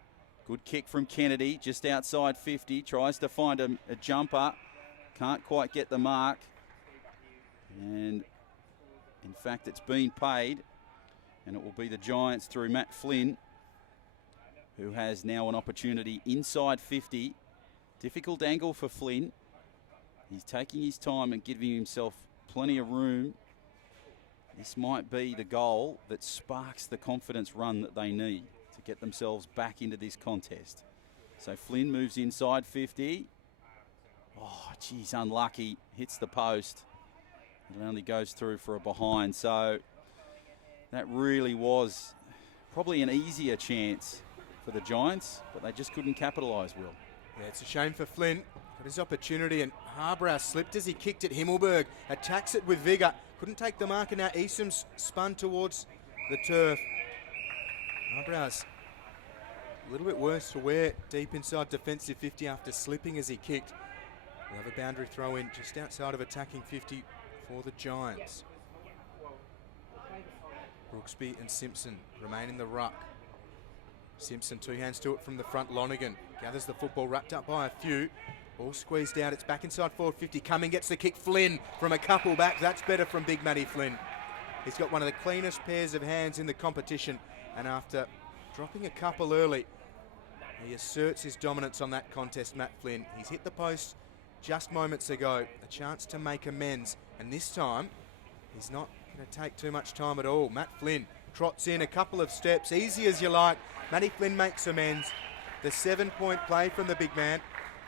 Good kick from Kennedy, just outside 50. Tries to find a jumper. Can't quite get the mark. And in fact, it's been paid. And it will be the Giants through Matt Flynn, who has now an opportunity inside 50. Difficult angle for Flynn. He's taking his time and giving himself plenty of room. This might be the goal that sparks the confidence run that they need to get themselves back into this contest. So Flynn moves inside 50. Oh, geez, unlucky. Hits the post. It only goes through for a behind. So that really was probably an easier chance for the Giants, but they just couldn't capitalise, Will. Yeah, it's a shame for Flynn. Got his opportunity, and Harbrow slipped as he kicked at Himmelberg. Attacks it with vigour. Couldn't take the mark, and now Easham's spun towards the turf. Harbrow's a little bit worse for wear, deep inside defensive 50 after slipping as he kicked. We'll have a boundary throw in just outside of attacking 50 for the Giants. Brooksby and Simpson remain in the ruck. Simpson, 2 hands to it from the front. Lonergan gathers the football, wrapped up by a few. Ball squeezed out, it's back inside forward 50. Cumming gets the kick. Flynn from a couple back. That's better from Big Matty Flynn. He's got one of the cleanest pairs of hands in the competition, and after dropping a couple early, he asserts his dominance on that contest, Matt Flynn. He's hit the post just moments ago, a chance to make amends, and this time he's not going to take too much time at all. Matt Flynn trots in a couple of steps, easy as you like. Matty Flynn makes amends. The 7-point play from the big man.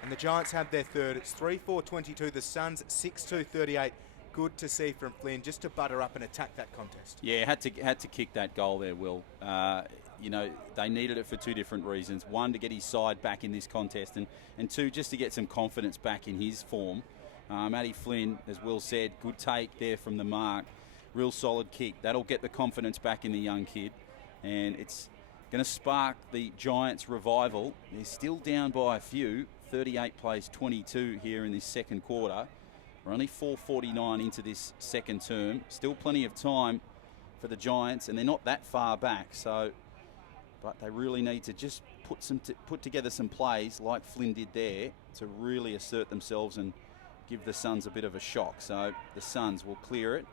And the Giants have their third. It's 3-4-22. The Suns 6-2-38. Good to see from Flynn just to butter up and attack that contest. Yeah, had to kick that goal there, Will. You know, they needed it for two different reasons. One, to get his side back in this contest, and two, just to get some confidence back in his form. Matty Flynn, as Will said, good take there from the mark. Real solid kick. That'll get the confidence back in the young kid. And it's going to spark the Giants' revival. They're still down by a few. 38 plays 22 here in this second quarter. We're only 4:49 into this second term. Still plenty of time for the Giants, and they're not that far back. So, but they really need to just put together some plays like Flynn did there to really assert themselves and give the Suns a bit of a shock. So the Suns will clear it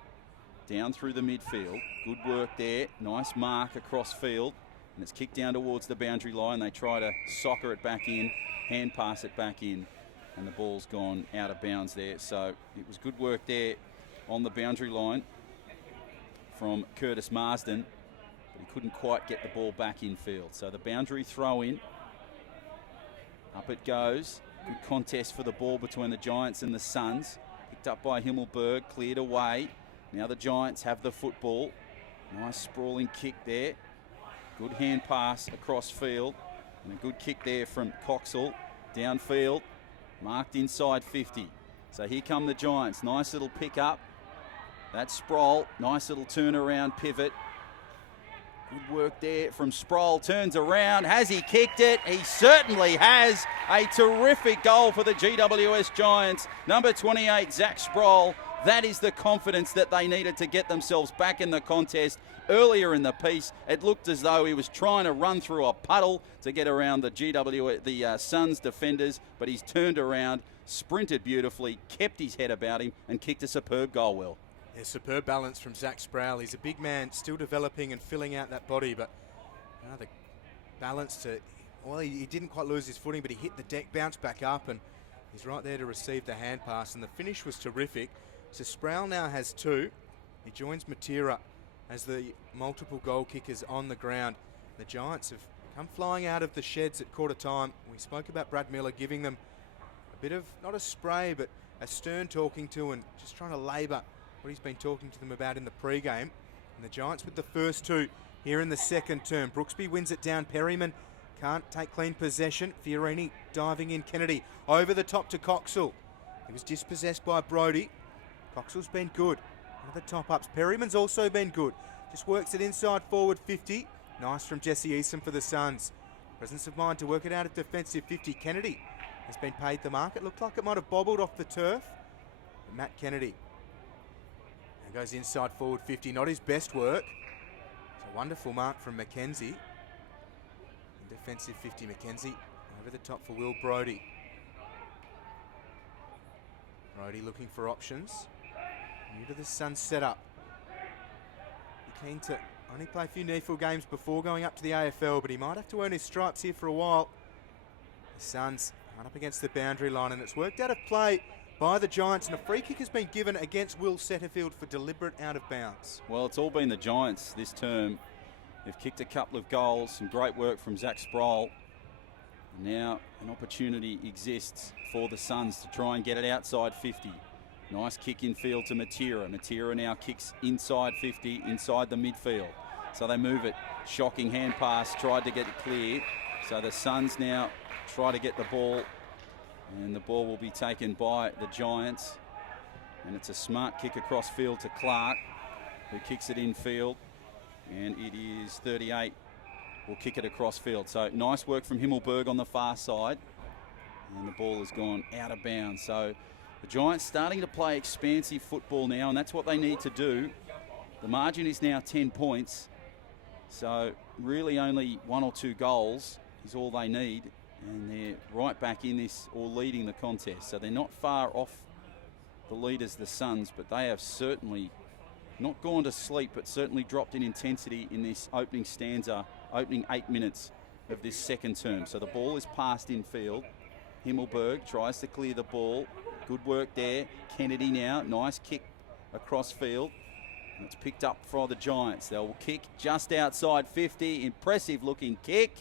down through the midfield. Good work there. Nice mark across field, and it's kicked down towards the boundary line. They try to soccer it back in, hand pass it back in, and the ball's gone out of bounds there. So it was good work there on the boundary line from Curtis Marsden, but he couldn't quite get the ball back in field. So the boundary throw in. Up it goes. Good contest for the ball between the Giants and the Suns. Picked up by Himmelberg, cleared away. Now the Giants have the football. Nice sprawling kick there. Good hand pass across field. And a good kick there from Coxall. Downfield. Marked inside 50. So here come the Giants. Nice little pick up. That's Sproul. Nice little turnaround pivot. Good work there from Sproul. Turns around. Has he kicked it? He certainly has. A terrific goal for the GWS Giants. Number 28, Zach Sproul. That is the confidence that they needed to get themselves back in the contest. Earlier in the piece, it looked as though he was trying to run through a puddle to get around the Suns defenders, but he's turned around, sprinted beautifully, kept his head about him, and kicked a superb goal, Will. Yeah, superb balance from Zach Sproul. He's a big man, still developing and filling out that body, but the balance to... Well, he didn't quite lose his footing, but he hit the deck, bounced back up, and he's right there to receive the hand pass, and the finish was terrific. So Sproul now has two. He joins Matera as the multiple goal kickers on the ground. The Giants have come flying out of the sheds at quarter time. We spoke about Brad Miller giving them a bit of, not a spray, but a stern talking to and just trying to labour what he's been talking to them about in the pre-game. And the Giants with the first two here in the second term. Brooksby wins it down. Perryman can't take clean possession. Fiorini diving in. Kennedy over the top to Coxall. He was dispossessed by Brodie. Coxall's been good. One of the top-ups. Perryman's also been good. Just works it inside forward 50. Nice from Jesse Eason for the Suns. Presence of mind to work it out at defensive 50. Kennedy has been paid the mark. It looked like it might have bobbled off the turf. But Matt Kennedy now goes inside forward 50. Not his best work. It's a wonderful mark from Mackenzie. In defensive 50, Mackenzie over the top for Will Brodie. Brodie looking for options. New to the Suns setup. Be keen to only play a few NEAFL games before going up to the AFL, but he might have to earn his stripes here for a while. The Suns run up against the boundary line, and it's worked out of play by the Giants, and a free kick has been given against Will Setterfield for deliberate out of bounds. Well, it's all been the Giants this term. They've kicked a couple of goals, some great work from Zach Sproul. Now an opportunity exists for the Suns to try and get it outside 50. Nice kick in field to Matera. Matera now kicks inside 50, inside the midfield. So they move it. Shocking hand pass, tried to get it clear. So the Suns now try to get the ball, and the ball will be taken by the Giants. And it's a smart kick across field to Clark, who kicks it in field. And it is 38. Will kick it across field. So nice work from Himmelberg on the far side. And the ball has gone out of bounds. So the Giants starting to play expansive football now, and that's what they need to do. The margin is now 10 points. So really only one or two goals is all they need. And they're right back in this, or leading the contest. So they're not far off the leaders, the Suns, but they have certainly not gone to sleep, but certainly dropped in intensity in this opening stanza, opening 8 minutes of this second term. So the ball is passed in field. Himmelberg tries to clear the ball. Good work there. Kennedy now, nice kick across field. And it's picked up for the Giants. They'll kick just outside 50. Impressive looking kick.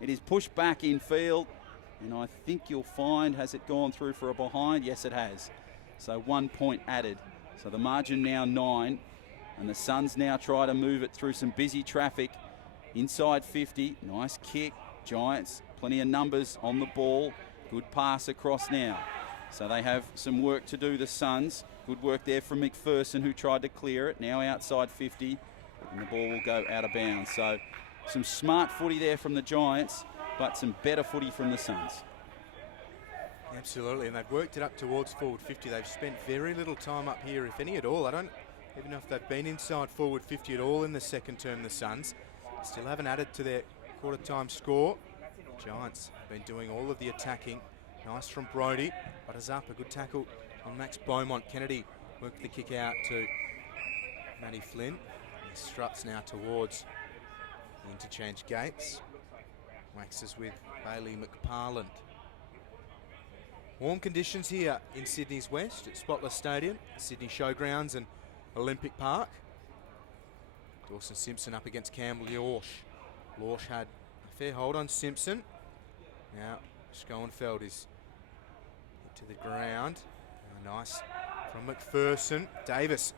It is pushed back in field. And I think you'll find, has it gone through for a behind? Yes, it has. So 1 point added. So the margin now 9. And the Suns now try to move it through some busy traffic. Inside 50. Nice kick. Giants, plenty of numbers on the ball. Good pass across now. So they have some work to do, the Suns. Good work there from McPherson, who tried to clear it. Now outside 50. And the ball will go out of bounds. So some smart footy there from the Giants, but some better footy from the Suns. Absolutely, and they've worked it up towards forward 50. They've spent very little time up here, if any at all. I don't even know if they've been inside forward 50 at all in the second term, the Suns. Still haven't added to their quarter-time score. Giants have been doing all of the attacking. Nice from Brodie. Butters up, a good tackle on Max Beaumont. Kennedy worked the kick out to Matty Flynn. He struts now towards the interchange gates. Waxes with Bailey McParland. Warm conditions here in Sydney's West at Spotless Stadium, Sydney Showgrounds and Olympic Park. Dawson Simpson up against Campbell Lorsch. Lorsch had a fair hold on Simpson. Now Schoenfeld is to the ground. Oh, nice from McPherson. Davis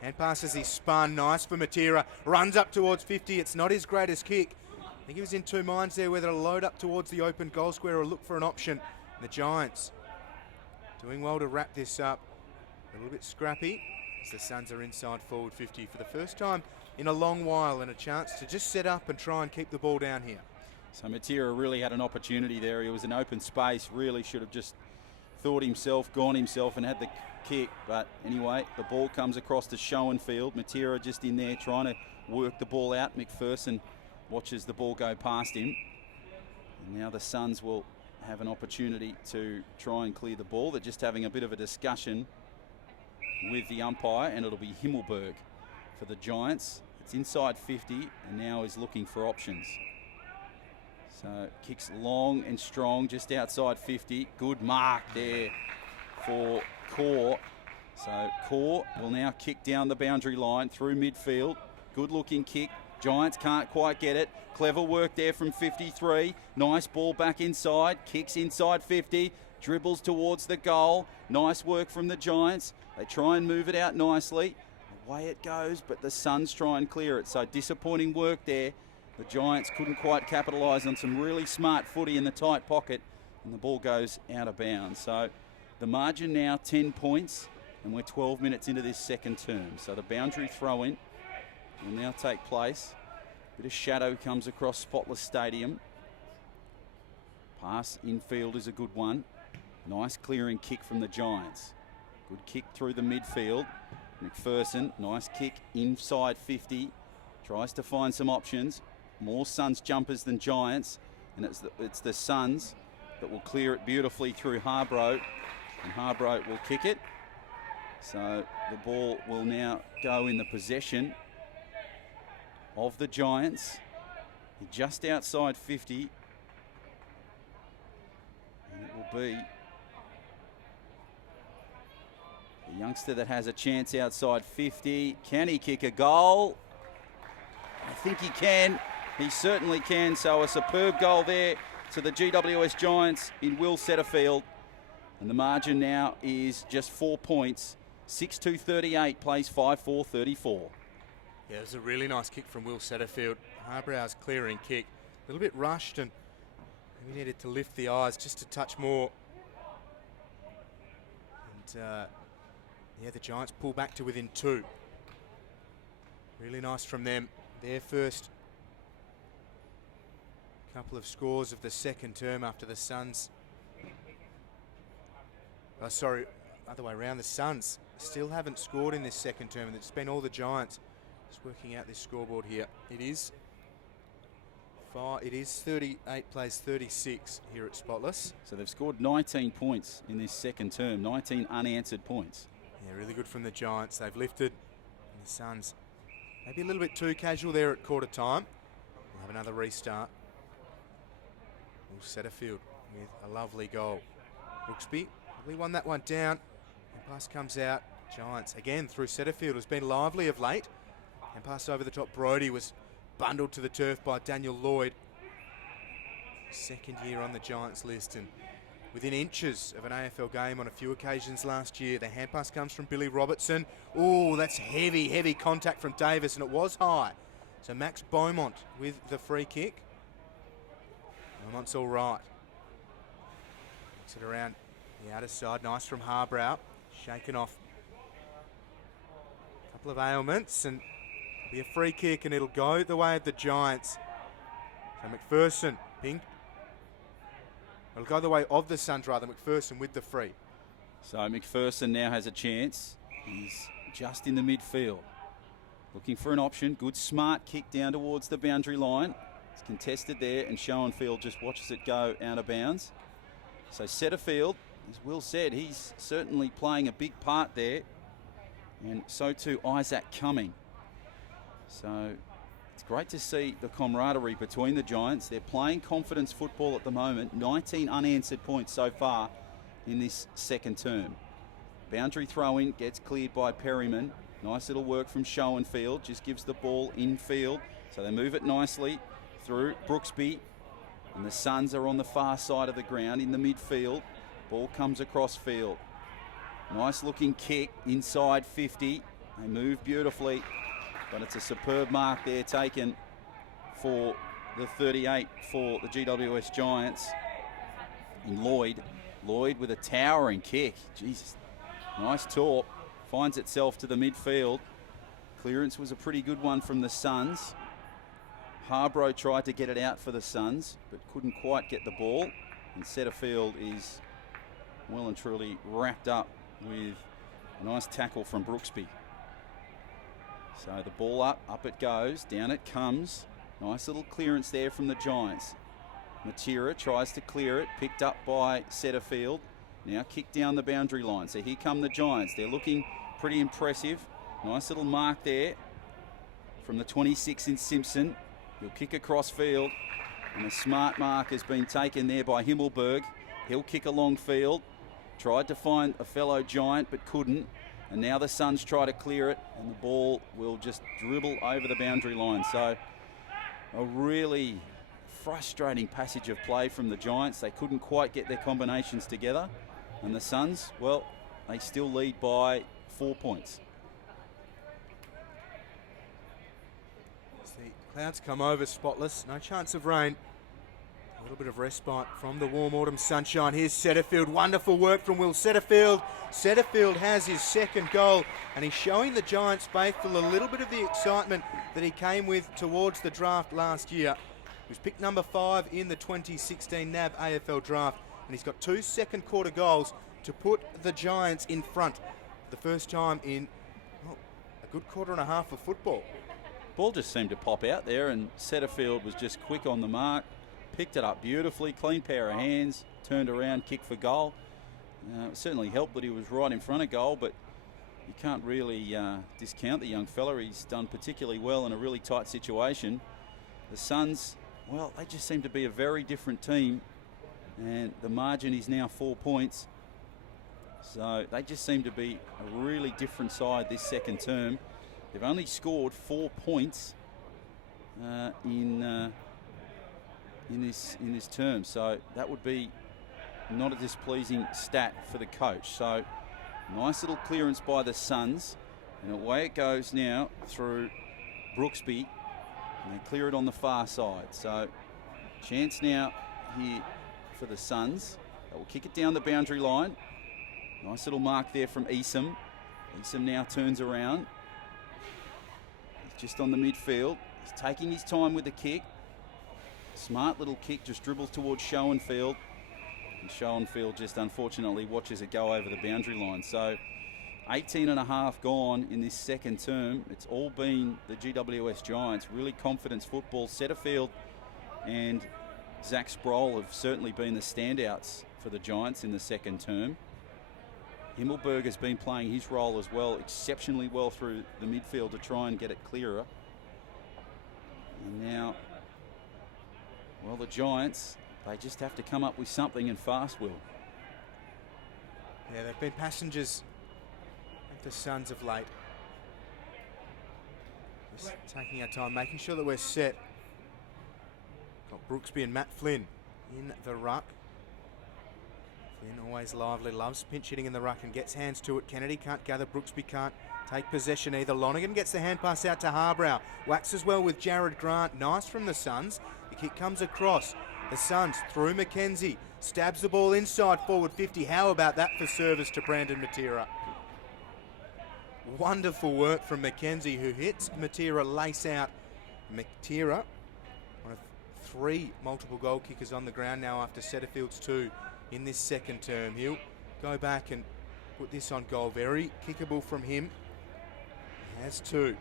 hand passes, he spun. Nice for Matera. Runs up towards 50. It's not his greatest kick. I think he was in two minds there whether to load up towards the open goal square or look for an option. And the Giants doing well to wrap this up. A little bit scrappy as the Suns are inside forward 50 for the first time in a long while, and a chance to just set up and try and keep the ball down here. So Matera really had an opportunity there. He was in open space, really should have just thought himself, gone himself and had the kick. But anyway, the ball comes across to Schoenfeld. Matera just in there trying to work the ball out. McPherson watches the ball go past him. And now the Suns will have an opportunity to try and clear the ball. They're just having a bit of a discussion with the umpire, and it'll be Himmelberg for the Giants. It's inside 50 and now is looking for options. So kicks long and strong just outside 50. Good mark there for Core. So Core will now kick down the boundary line through midfield. Good looking kick. Giants can't quite get it. Clever work there from 53. Nice ball back inside. Kicks inside 50. Dribbles towards the goal. Nice work from the Giants. They try and move it out nicely. Away it goes, but the Suns try and clear it. So disappointing work there. The Giants couldn't quite capitalise on some really smart footy in the tight pocket, and the ball goes out of bounds. So the margin now 10 points, and we're 12 minutes into this second term. So the boundary throw-in will now take place. Bit of shadow comes across Spotless Stadium. Pass infield is a good one. Nice clearing kick from the Giants. Good kick through the midfield. McPherson, nice kick inside 50. Tries to find some options. More Suns jumpers than Giants. And it's the Suns that will clear it beautifully through Harbrow. And Harbrow will kick it. So the ball will now go in the possession of the Giants. Just outside 50. And it will be the youngster that has a chance outside 50. Can he kick a goal? I think he can. He certainly can. So a superb goal there to the GWS Giants in Will Setterfield. And the margin now is just 4 points. 6-2-38 plays 5-4-34. Yeah, it was a really nice kick from Will Setterfield. Harbrow's clearing kick. A little bit rushed, and we needed to lift the eyes just a touch more. And yeah, the Giants pull back to within 2. Really nice from them. Their first couple of scores of the second term after the Suns. Oh, sorry, other way around. The Suns still haven't scored in this second term, and it's been all the Giants. Just working out this scoreboard here. It is 38 plays 36 here at Spotless. So they've scored 19 points in this second term, 19 unanswered points. Yeah, really good from the Giants. They've lifted, and the Suns maybe a little bit too casual there at quarter time. We'll have another restart. Will Setterfield with a lovely goal. Brooksby, we won that one down. The pass comes out. Giants again through Setterfield, has been lively of late. And pass over the top. Brodie was bundled to the turf by Daniel Lloyd. second year on the Giants list and within inches of an AFL game on a few occasions last year. The hand pass comes from Billy Robertson. Oh, that's heavy contact from Davis, and it was high. So Max Beaumont with the free kick. Beaumont's all right. Takes it around the outer side. Nice from Harbrow. Shaken off a couple of ailments, and be a free kick, and it'll go the way of the Giants. So McPherson, Pink. It'll go the way of the Suns, rather. McPherson with the free. So McPherson now has a chance. He's just in the midfield. Looking for an option. Good smart kick down towards the boundary line. It's contested there, and Schoenfield just watches it go out of bounds. So Setterfield, as Will said, he's certainly playing a big part there. And so too Isaac Cumming. So it's great to see the camaraderie between the Giants. They're playing confidence football at the moment. 19 unanswered points so far in this second term. Boundary throw-in gets cleared by Perryman. Nice little work from Schoenfield. Just gives the ball infield. So they move it nicely through Brooksby. And the Suns are on the far side of the ground in the midfield. Ball comes across field. Nice looking kick inside 50. They move beautifully. But it's a superb mark there taken for the 38 for the GWS Giants. In Lloyd. Lloyd with a towering kick. Jesus. Nice torp. Finds itself to the midfield. Clearance was a pretty good one from the Suns. Harbrow tried to get it out for the Suns, but couldn't quite get the ball. And Setterfield is well and truly wrapped up with a nice tackle from Brooksby. So the ball up it goes, down it comes. Nice little clearance there from the Giants. Matera tries to clear it, picked up by Setterfield. Now kick down the boundary line. So here come the Giants. They're looking pretty impressive. Nice little mark there from the 26 in Simpson. He'll kick across field, and a smart mark has been taken there by Himmelberg. He'll kick along field. Tried to find a fellow Giant but couldn't. And now the Suns try to clear it, and the ball will just dribble over the boundary line. So a really frustrating passage of play from the Giants. They couldn't quite get their combinations together. And the Suns, well, they still lead by 4 points. As the clouds come over Spotless, no chance of rain. A little bit of respite from the warm autumn sunshine. Here's Setterfield. Wonderful work from Will Setterfield. Setterfield has his second goal, and he's showing the Giants faithful a little bit of the excitement that he came with towards the draft last year. He was picked number 5 in the 2016 NAB AFL draft, and he's got 2 second quarter goals to put the Giants in front for the first time in a good quarter and a half of football. Ball just seemed to pop out there, and Setterfield was just quick on the mark. Picked it up beautifully, clean pair of hands, turned around, kicked for goal. It certainly helped that he was right in front of goal, but you can't really discount the young fella. He's done particularly well in a really tight situation. The Suns, well, they just seem to be a very different team, and the margin is now 4 points. So they just seem to be a really different side this second term. They've only scored 4 points in this term, so that would be not a displeasing stat for the coach. So nice little clearance by the Suns, and away it goes now through Brooksby, and they clear it on the far side. So chance now here for the Suns. They will kick it down the boundary line. Nice little mark there from Esom. Esom now turns around. He's just on the midfield. He's taking his time with the kick. Smart little kick, just dribbles towards Schoenfield. And Schoenfield just unfortunately watches it go over the boundary line. So 18 and a half gone in this second term. It's all been the GWS Giants. Really confidence football. Setterfield and Zach Sproul have certainly been the standouts for the Giants in the second term. Himmelberg has been playing his role as well, exceptionally well through the midfield to try and get it clearer. And now, well, the Giants, they just have to come up with something and fast, Will. Yeah, they've been passengers of the Suns of late. Just taking our time, making sure that we're set. Got Brooksby and Matt Flynn in the ruck. Flynn always lively, loves pinch hitting in the ruck and gets hands to it. Kennedy can't gather, Brooksby can't take possession either. Lonergan gets the hand pass out to Harbrow. Waxes well with Jared Grant. Nice from the Suns. The kick comes across. The Suns through Mackenzie. Stabs the ball inside forward 50. How about that for service to Brandon Matera? Wonderful work from Mackenzie, who hits Matera lace out. Matera, one of 3 multiple goal kickers on the ground now after Setterfield's 2 in this second term. He'll go back and put this on goal. Very kickable from him. He has 2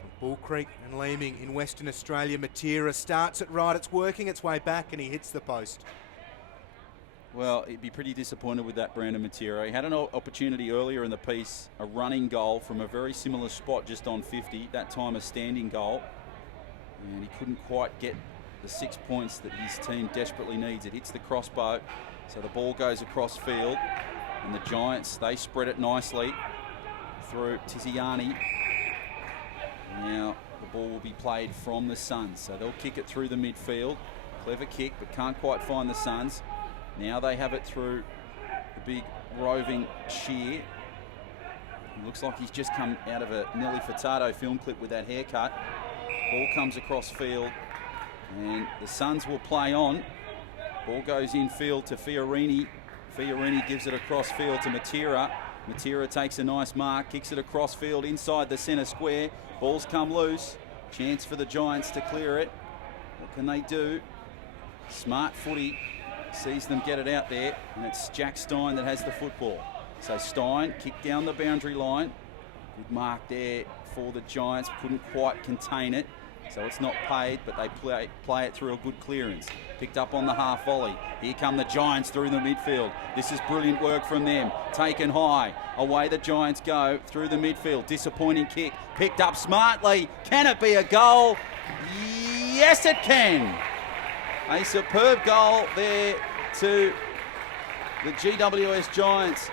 from Bull Creek and Leeming in Western Australia. Matera starts it right. It's working its way back and he hits the post. Well, he'd be pretty disappointed with that, Brandon Matera. He had an opportunity earlier in the piece, a running goal from a very similar spot just on 50, that time a standing goal. And he couldn't quite get the 6 points that his team desperately needs. It hits the crossbar, so the ball goes across field. And the Giants, they spread it nicely through Tiziani. Now the ball will be played from the Suns, so they'll kick it through the midfield. Clever kick, but can't quite find the Suns. Now they have it through the big roving Shear. It looks like he's just come out of a Nelly Furtado film clip with that haircut. Ball comes across field and the Suns will play on. Ball goes infield to Fiorini. Fiorini gives it across field to Matera. Matera takes a nice mark, kicks it across field inside the centre square. Ball's come loose. Chance for the Giants to clear it. What can they do? Smart footy. Sees them get it out there, and it's Jack Stein that has the football. So Stein kicked down the boundary line. Good mark there for the Giants. Couldn't quite contain it, so it's not paid, but they play it through a good clearance. Picked up on the half volley. Here come the Giants through the midfield. This is brilliant work from them. Taken high. Away the Giants go through the midfield. Disappointing kick. Picked up smartly. Can it be a goal? Yes, it can. A superb goal there to the GWS Giants.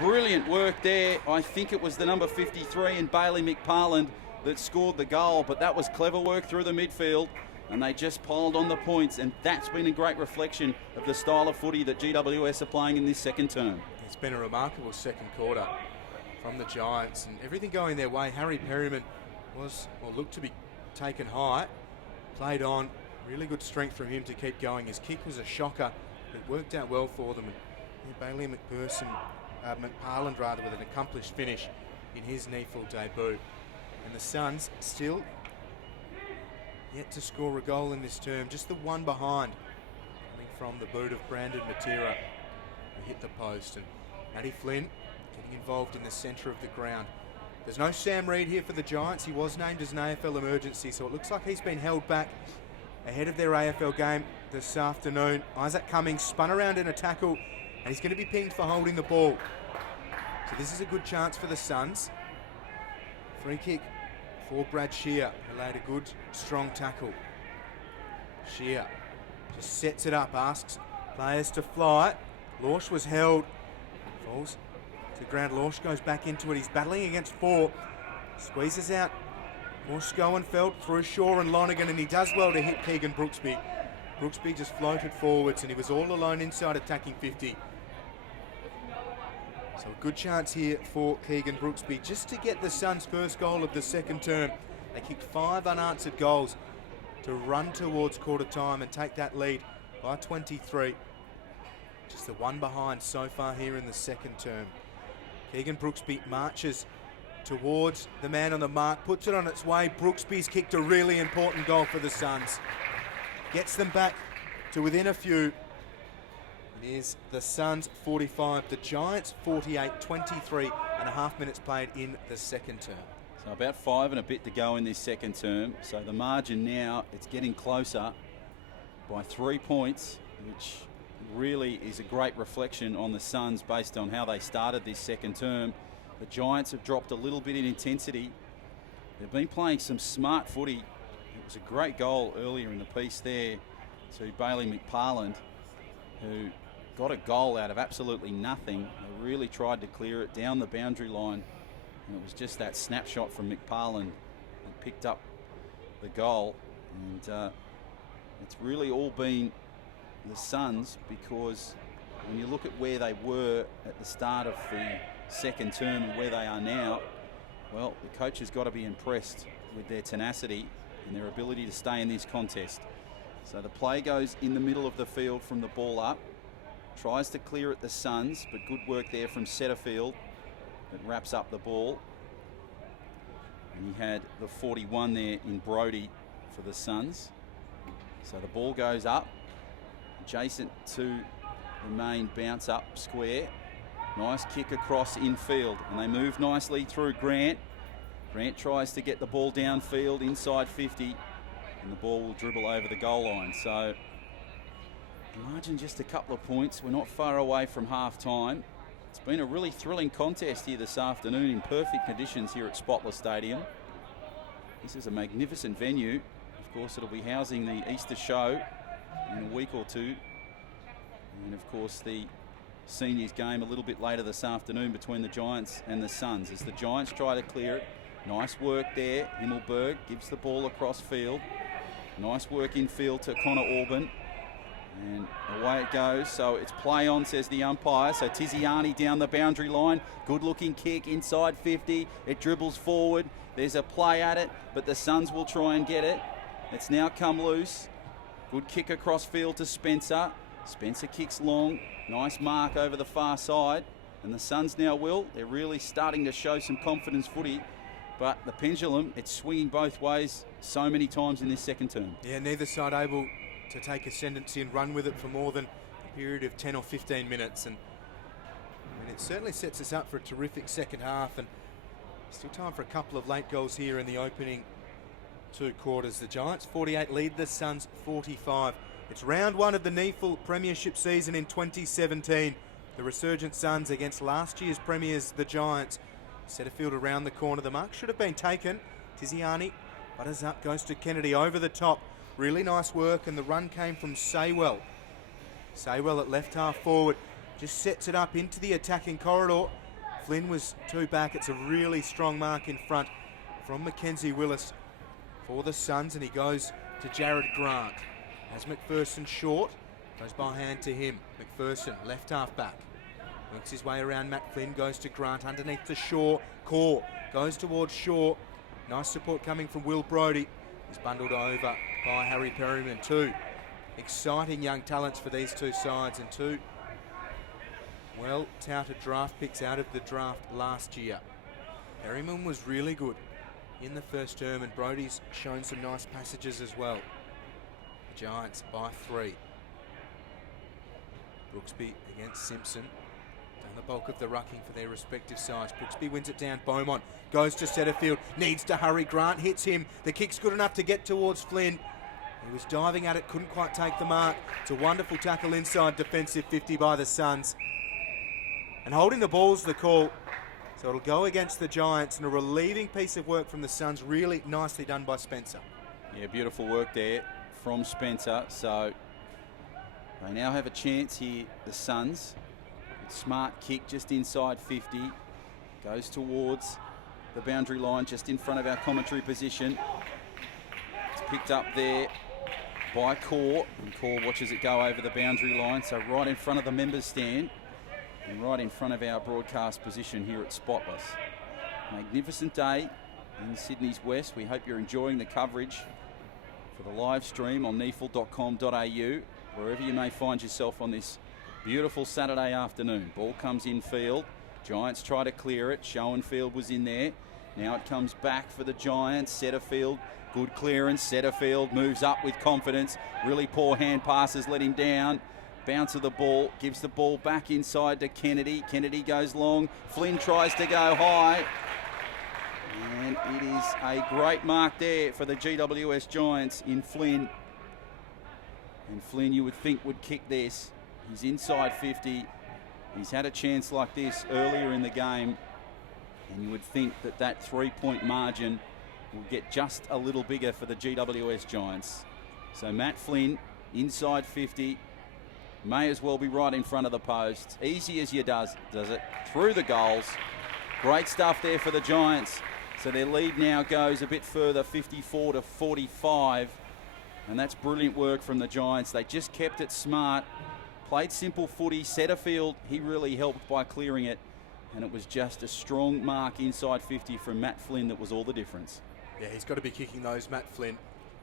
Brilliant work there. I think it was the number 53 in Bailey McParland that scored the goal, but that was clever work through the midfield, and they just piled on the points, and that's been a great reflection of the style of footy that GWS are playing in this second term. It's been a remarkable second quarter from the Giants, and everything going their way. Harry Perryman looked to be taken high, played on. Really good strength from him to keep going. His kick was a shocker. It worked out well for them. And Bailey McParland with an accomplished finish in his NEAFL debut. And the Suns still yet to score a goal in this term. Just the one behind, coming from the boot of Brandon Matera, who hit the post. And Matty Flynn getting involved in the centre of the ground. There's no Sam Reid here for the Giants. He was named as an AFL emergency, so it looks like he's been held back ahead of their AFL game this afternoon. Isaac Cummings spun around in a tackle and he's going to be pinged for holding the ball. So this is a good chance for the Suns. Free kick for Brad Shear, who laid a good, strong tackle. Shear just sets it up, asks players to fly. Lorsch was held, falls to ground. Lorsch goes back into it. He's battling against 4, squeezes out more Schoenfeld through Shaw and Lonergan, and he does well to hit Keegan Brooksby. Brooksby just floated forwards and he was all alone inside attacking 50. So a good chance here for Keegan Brooksby just to get the Suns' first goal of the second term. They kicked 5 unanswered goals to run towards quarter time and take that lead by 23. Just the one behind so far here in the second term. Keegan Brooksby marches towards the man on the mark, puts it on its way. Brooksby's kicked a really important goal for the Suns. Gets them back to within a few. It is the Suns 45, the Giants 48, 23 and a half minutes played in the second term. So about 5 and a bit to go in this second term. So the margin now, it's getting closer by 3 points, which really is a great reflection on the Suns based on how they started this second term. The Giants have dropped a little bit in intensity. They've been playing some smart footy. It was a great goal earlier in the piece there to Bailey McParland, who got a goal out of absolutely nothing. They really tried to clear it down the boundary line, and it was just that snapshot from McParland that picked up the goal. And it's really all been the Suns, because when you look at where they were at the start of the second term and where they are now, well, the coach has got to be impressed with their tenacity and their ability to stay in this contest. So the play goes in the middle of the field from the ball up. Tries to clear at the Suns, but good work there from Setterfield that wraps up the ball. And he had the 41 there in Brody for the Suns. So the ball goes up, adjacent to the main bounce up square. Nice kick across infield, and they move nicely through Grant. Grant tries to get the ball downfield inside 50, and the ball will dribble over the goal line. So the margin just a couple of points. We're not far away from half time. It's been a really thrilling contest here this afternoon in perfect conditions here at Spotless Stadium. This is a magnificent venue. Of course, it'll be housing the Easter show in a week or two. And of course, the seniors game a little bit later this afternoon between the Giants and the Suns, as the Giants try to clear it. Nice work there. Himmelberg gives the ball across field. Nice work in field to Connor Orban. And away it goes. So it's play on, says the umpire. So Tiziani down the boundary line. Good looking kick inside 50. It dribbles forward. There's a play at it, but the Suns will try and get it. It's now come loose. Good kick across field to Spencer. Spencer kicks long. Nice mark over the far side. And the Suns now they're really starting to show some confidence footy. But the pendulum, it's swinging both ways so many times in this second term. Yeah, neither side able to take ascendancy and run with it for more than a period of 10 or 15 minutes. And it certainly sets us up for a terrific second half. And still time for a couple of late goals here in the opening two quarters. The Giants 48 lead the Suns 45. It's round one of the NEAFL Premiership season in 2017. The resurgent Suns against last year's premiers, the Giants. Setterfield around the corner. The mark should have been taken. Tiziani butters up, goes to Kennedy over the top. Really nice work, and the run came from Saywell. Saywell at left half forward. Just sets it up into the attacking corridor. Flynn was two back. It's a really strong mark in front from Mackenzie Willis for the Suns, and he goes to Jared Grant. As McPherson short, goes by hand to him. McPherson, left half back. Works his way around Matt Flynn, goes to Grant underneath to Shaw. Core goes towards Shaw. Nice support coming from Will Brody. He's bundled over by Harry Perryman. Two exciting young talents for these two sides, and two well-touted draft picks out of the draft last year. Perryman was really good in the first term, and Brody's shown some nice passages as well. The Giants by 3. Brooksby against Simpson. Done the bulk of the rucking for their respective sides. Brooksby wins it down. Beaumont goes to Setterfield. Needs to hurry. Grant hits him. The kick's good enough to get towards Flynn. He was diving at it, couldn't quite take the mark. It's a wonderful tackle inside defensive 50 by the Suns. And holding the ball's the call. So it'll go against the Giants, and a relieving piece of work from the Suns. Really nicely done by Spencer. Yeah, beautiful work there from Spencer. So they now have a chance here, the Suns. Smart kick just inside 50. Goes towards the boundary line just in front of our commentary position. It's picked up there by Core, and Core watches it go over the boundary line. So right in front of the members stand and right in front of our broadcast position here at Spotless. Magnificent day in Sydney's West. We hope you're enjoying the coverage for the live stream on neafl.com.au, wherever you may find yourself on this beautiful Saturday afternoon. Ball comes in field. Giants try to clear it. Schoenfield was in there. Now it comes back for the Giants. Setterfield, good clearance. Setterfield moves up with confidence. Really poor hand passes let him down. Bounce of the ball, gives the ball back inside to Kennedy. Kennedy goes long. Flynn tries to go high. And it is a great mark there for the GWS Giants in Flynn. And Flynn, you would think, would kick this. He's inside 50. He's had a chance like this earlier in the game. And you would think that that 3-point margin will get just a little bigger for the GWS Giants. So Matt Flynn, inside 50. May as well be right in front of the post. Easy as you does it. Through the goals. Great stuff there for the Giants. So their lead now goes a bit further, 54 to 45. And that's brilliant work from the Giants. They just kept it smart, played simple footy. Setterfield, he really helped by clearing it. And it was just a strong mark inside 50 from Matt Flynn that was all the difference. Yeah, he's got to be kicking those, Matt Flynn.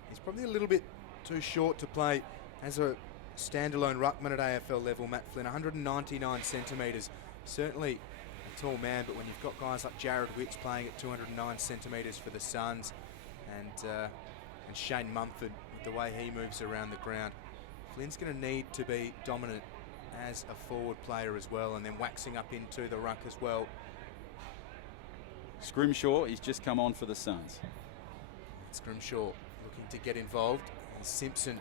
He's probably a little bit too short to play as a standalone ruckman at AFL level, Matt Flynn. 199 centimetres. Certainly a tall man, but when you've got guys like Jared Wicks playing at 209 centimetres for the Suns, and Shane Mumford, with the way he moves around the ground, Flynn's going to need to be dominant as a forward player as well, and then waxing up into the ruck as well. Scrimshaw, he's just come on for the Suns. Scrimshaw looking to get involved. And Simpson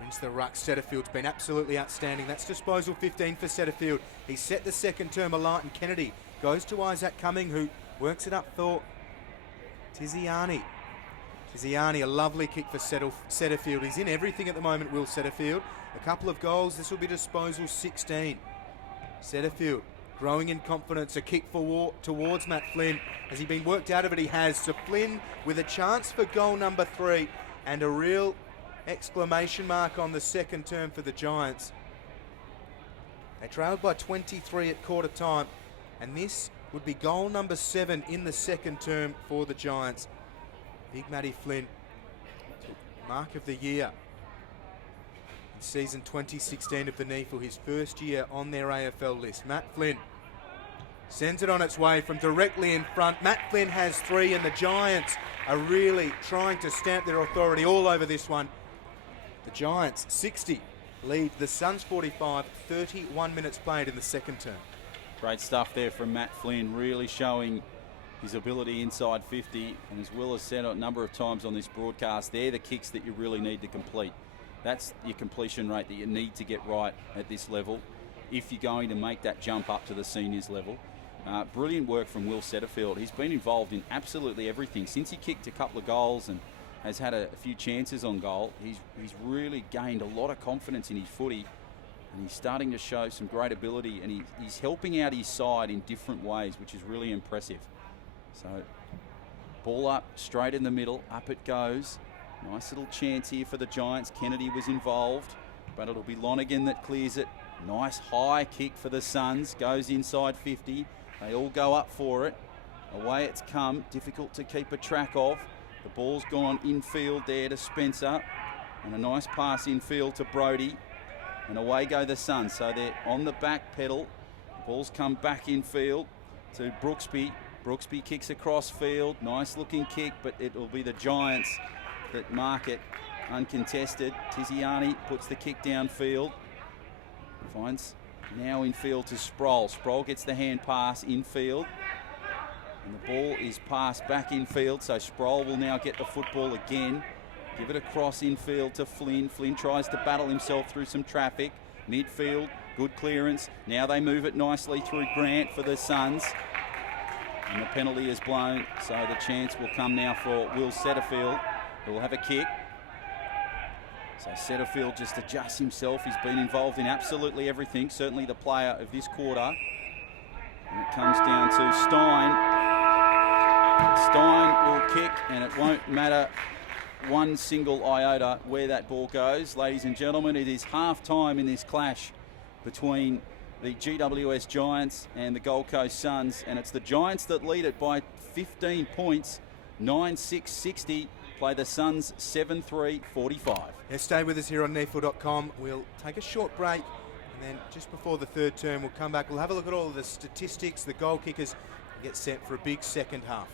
wins the ruck. Setterfield's been absolutely outstanding. That's disposal 15 for Setterfield. He set the second term alight, and Kennedy goes to Isaac Cumming, who works it up for Tiziani. Tiziani, a lovely kick for Setterfield. He's in everything at the moment, Will Setterfield. A couple of goals. This will be disposal 16. Setterfield growing in confidence. A kick towards Matt Flynn. Has he been worked out of it? He has. So Flynn with a chance for goal number 3, and a real exclamation mark on the second term for the Giants. They trailed by 23 at quarter time, and this would be goal number 7 in the second term for the Giants. Big Matty Flynn took mark of the year in season 2016 of the NEAFL, his first year on their AFL list. Matt Flynn sends it on its way from directly in front. Matt Flynn has 3, and the Giants are really trying to stamp their authority all over this one. The Giants 60 lead the Suns 45, 31 minutes played in the second term. Great stuff there from Matt Flynn, really showing his ability inside 50, and as Will has said a number of times on this broadcast, they're the kicks that you really need to complete. That's your completion rate that you need to get right at this level if you're going to make that jump up to the seniors level. Brilliant work from Will Setterfield. He's been involved in absolutely everything. Since he kicked a couple of goals and has had a few chances on goal, he's really gained a lot of confidence in his footy, and he's starting to show some great ability, and he's helping out his side in different ways, which is really impressive. So, ball up, straight in the middle, up it goes. Nice little chance here for the Giants. Kennedy was involved, but it'll be Lonergan that clears it. Nice high kick for the Suns, goes inside 50. They all go up for it. Away it's come, difficult to keep a track of. The ball's gone infield there to Spencer, and a nice pass infield to Brody, and away go the Suns. So they're on the back pedal. The ball's come back infield to Brooksby. Brooksby kicks across field, nice looking kick, but it will be the Giants that mark it uncontested. Tiziani puts the kick downfield, finds now infield to Sproul. Sproul gets the hand pass infield, and the ball is passed back infield, so Sproul will now get the football again, give it across infield to Flynn. Flynn tries to battle himself through some traffic, midfield, good clearance. Now they move it nicely through Grant for the Suns. And the penalty is blown, so the chance will come now for Will Setterfield, who will have a kick. So Setterfield just adjusts himself. He's been involved in absolutely everything, certainly the player of this quarter. And it comes down to Stein. Stein will kick, and it won't matter one single iota where that ball goes. Ladies and gentlemen, it is half-time in this clash between the GWS Giants and the Gold Coast Suns, and it's the Giants that lead it by 15 points, 9-6-60. Play the Suns 7-3-45. Yeah, stay with us here on NEAFL.com. We'll take a short break, and then just before the third term, we'll come back. We'll have a look at all of the statistics, the goal kickers, and get set for a big second half.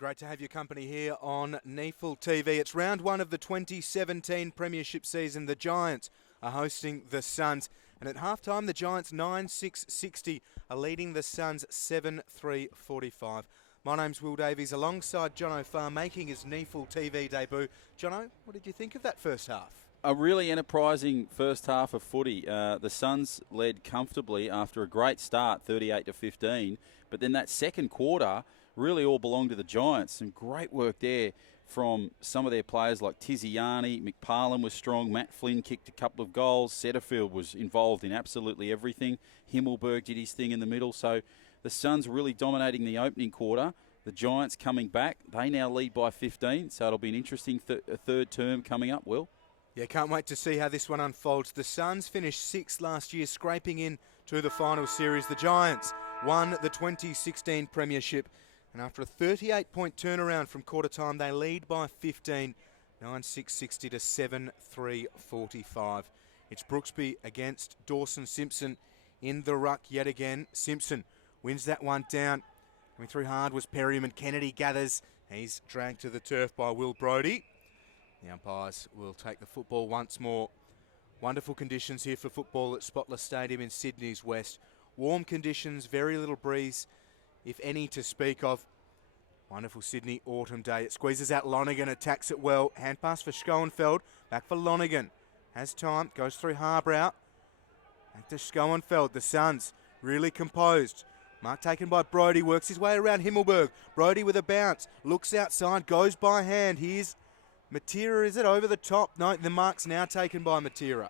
Great to have your company here on NEAFL TV. It's round one of the 2017 Premiership season. The Giants are hosting the Suns. And at halftime, the Giants 9-6-60 are leading the Suns 7-3-45. My name's Will Davies, alongside Jono Farr, making his NEAFL TV debut. Jono, what did you think of that first half? A really enterprising first half of footy. The Suns led comfortably after a great start, 38-15. But then that second quarter really all belonged to the Giants. Some great work there from some of their players like Tiziani. McParlin was strong. Matt Flynn kicked a couple of goals. Setterfield was involved in absolutely everything. Himmelberg did his thing in the middle. So the Suns really dominating the opening quarter. The Giants coming back. They now lead by 15. So it'll be an interesting third term coming up, Will. Yeah, can't wait to see how this one unfolds. The Suns finished sixth last year, scraping in to the final series. The Giants won the 2016 Premiership. And after a 38-point turnaround from quarter time, they lead by 15, 9-6-60 to 7-3-45. It's Brooksby against Dawson Simpson in the ruck yet again. Simpson wins that one down. Coming through hard was Perryman. Kennedy gathers. He's dragged to the turf by Will Brodie. The umpires will take the football once more. Wonderful conditions here for football at Spotless Stadium in Sydney's west. Warm conditions, very little breeze, if any to speak of. Wonderful Sydney autumn day. It squeezes out Lonergan, attacks it well. Hand pass for Schoenfeld. Back for Lonergan. Has time, goes through Harbrow. Back to Schoenfeld. The Suns really composed. Mark taken by Brodie, works his way around Himmelberg. Brodie with a bounce, looks outside, goes by hand. Here's Matera, is it over the top? No, the mark's now taken by Matera.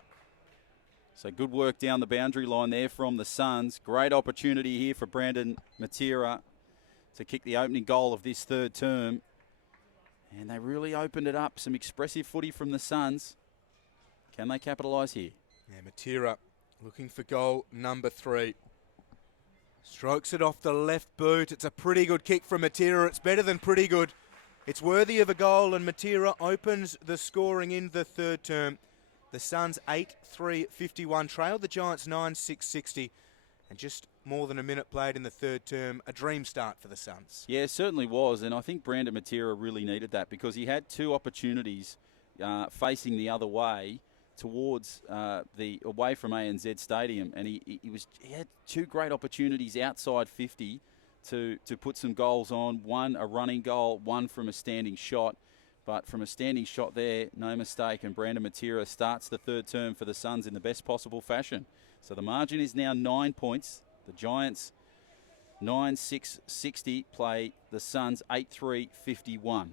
So good work down the boundary line there from the Suns. Great opportunity here for Brandon Matera to kick the opening goal of this third term. And they really opened it up. Some expressive footy from the Suns. Can they capitalise here? Yeah, Matera looking for goal number 3. Strokes it off the left boot. It's a pretty good kick from Matera. It's better than pretty good. It's worthy of a goal, and Matera opens the scoring in the third term. The Suns 8-3-51 trailed the Giants 9-6-60, and just more than a minute played in the third term. A dream start for the Suns. Yeah, it certainly was, and I think Brandon Matera really needed that because he had two opportunities facing the other way towards away from ANZ Stadium, and he had two great opportunities outside 50 to put some goals on. One a running goal, one from a standing shot. But from a standing shot there, no mistake, and Brandon Matera starts the third term for the Suns in the best possible fashion. So the margin is now 9 points. The Giants 9-6-60 play the Suns 8-3-51.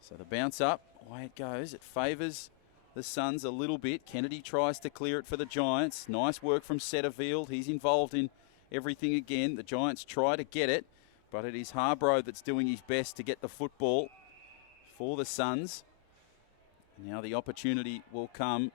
So the bounce up, away it goes. It favours the Suns a little bit. Kennedy tries to clear it for the Giants. Nice work from Setterfield. He's involved in everything again. The Giants try to get it, but it is Harbrow that's doing his best to get the football for the Suns. Now the opportunity will come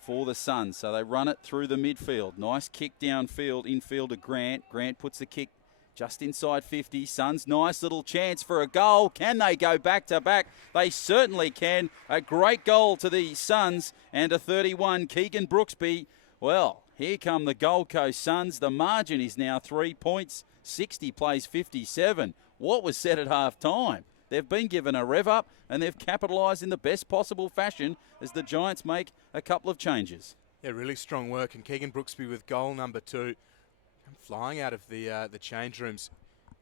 for the Suns. So they run it through the midfield. Nice kick downfield, infield to Grant. Grant puts the kick just inside 50. Suns, nice little chance for a goal. Can they go back to back? They certainly can. A great goal to the Suns and a 31. Keegan Brooksby. Well, here come the Gold Coast Suns. The margin is now 3 points. 60 plays 57. What was said at half time? They've been given a rev up and they've capitalised in the best possible fashion as the Giants make a couple of changes. Yeah, really strong work. And Keegan Brooksby with goal number 2. Flying out of the change rooms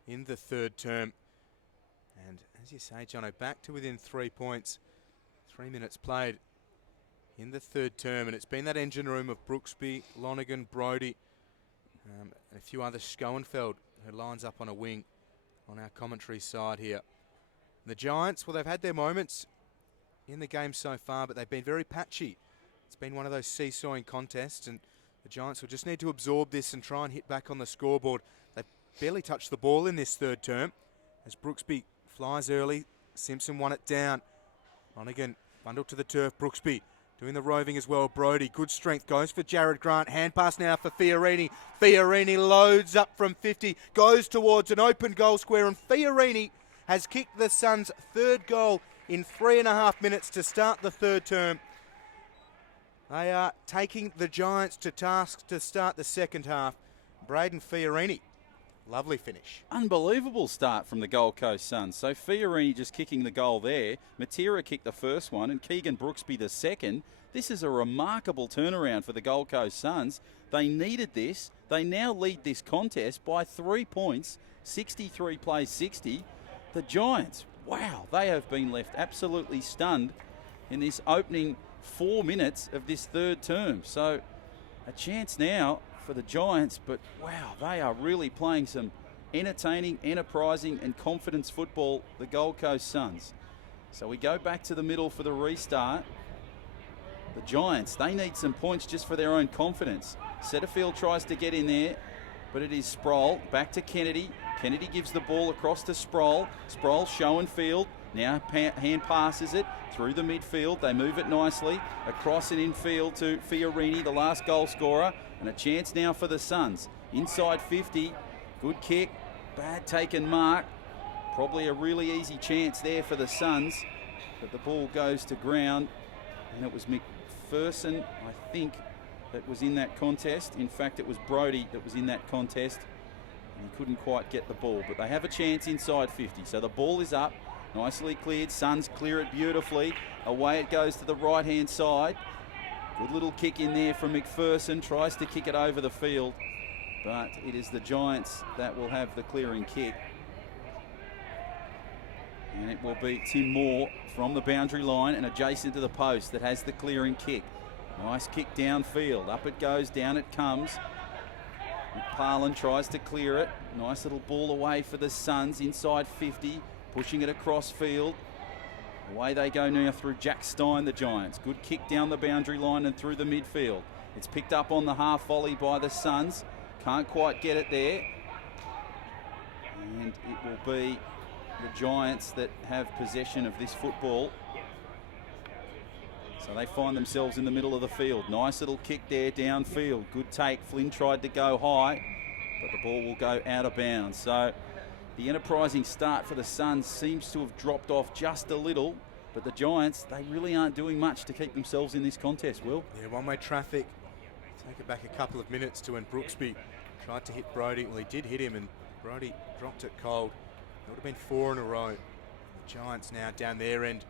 in the third term. And as you say, Jono, back to within 3 points. 3 minutes played in the third term. And it's been that engine room of Brooksby, Lonergan, Brodie, and a few others. Schoenfeld, who lines up on a wing on our commentary side here. The Giants, well, they've had their moments in the game so far, but they've been very patchy. It's been one of those seesawing contests, and the Giants will just need to absorb this and try and hit back on the scoreboard. They've barely touched the ball in this third term as Brooksby flies early. Simpson won it down. Lonergan bundled to the turf. Brooksby doing the roving as well. Brodie, good strength, goes for Jared Grant. Hand pass now for Fiorini. Fiorini loads up from 50, goes towards an open goal square, and Fiorini has kicked the Suns' third goal in 3.5 minutes to start the third term. They are taking the Giants to task to start the second half. Braden Fiorini Lovely finish. Unbelievable start from the Gold Coast Suns. So Fiorini just kicking the goal there. Matera kicked the first one and Keegan Brooksby the second. This is a remarkable turnaround for the Gold Coast Suns. They needed this. They now lead this contest by 3 points. 63 plays 60. The Giants, wow, they have been left absolutely stunned in this opening 4 minutes of this third term. So a chance now for the Giants, but wow, they are really playing some entertaining, enterprising and confidence football, the Gold Coast Suns. So we go back to the middle for the restart. The Giants, they need some points just for their own confidence. Setterfield tries to get in there, but it is Sproul. Back to Kennedy. Kennedy gives the ball across to Sproul. Sproul showing field. Now hand passes it through the midfield. They move it nicely. Across and infield to Fiorini, the last goal scorer. And a chance now for the Suns. Inside 50. Good kick. Bad taken mark. Probably a really easy chance there for the Suns. But the ball goes to ground. And it was McPherson, I think, that was in that contest. In fact, it was Brodie that was in that contest. And he couldn't quite get the ball. But they have a chance inside 50. So the ball is up. Nicely cleared. Suns clear it beautifully. Away it goes to the right-hand side. Good little kick in there from McPherson. Tries to kick it over the field. But it is the Giants that will have the clearing kick. And it will be Tim Moore from the boundary line and adjacent to the post that has the clearing kick. Nice kick downfield. Up it goes, down it comes. McParlin tries to clear it. Nice little ball away for the Suns inside 50. Pushing it across field. Away they go now through Jack Stein, the Giants. Good kick down the boundary line and through the midfield. It's picked up on the half volley by the Suns. Can't quite get it there. And it will be the Giants that have possession of this football. So they find themselves in the middle of the field. Nice little kick there downfield. Good take. Flynn tried to go high, but the ball will go out of bounds. So the enterprising start for the Suns seems to have dropped off just a little, but the Giants, they really aren't doing much to keep themselves in this contest, Will. Yeah, one-way traffic. Take it back a couple of minutes to when Brooksby tried to hit Brodie. Well, he did hit him, and Brodie dropped it cold. It would have been 4 in a row. The Giants now down their end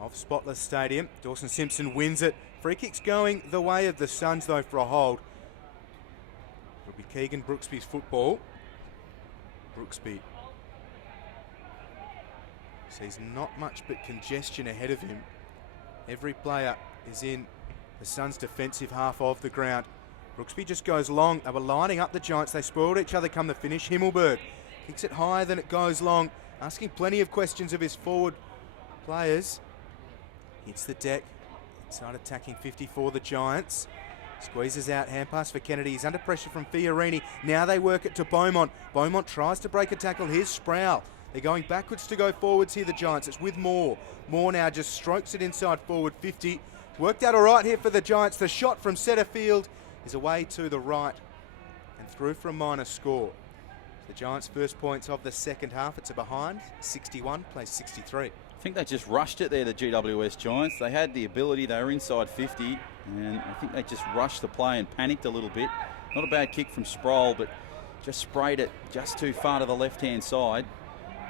of Spotless Stadium. Dawson Simpson wins it. Free kick's going the way of the Suns, though, for a hold. It'll be Keegan Brooksby's football. Brooksby sees not much but congestion ahead of him. Every player is in the Suns' defensive half of the ground. Brooksby just goes long. They were lining up the Giants. They spoiled each other come the finish. Himmelberg kicks it higher than it goes long, asking plenty of questions of his forward players. Hits the deck. Inside attacking 50 for the Giants. Squeezes out, hand pass for Kennedy. He's under pressure from Fiorini. Now they work it to Beaumont. Beaumont tries to break a tackle. Here's Sproul. They're going backwards to go forwards here, the Giants. It's with Moore. Moore now just strokes it inside forward 50. Worked out all right here for the Giants. The shot from Setterfield is away to the right and through for a minor score. The Giants' first points of the second half. It's a behind. 61 plays 63. I think they just rushed it there, the GWS Giants. They had the ability. They were inside 50, and I think they just rushed the play and panicked a little bit. Not a bad kick from Sproul, but just sprayed it just too far to the left-hand side.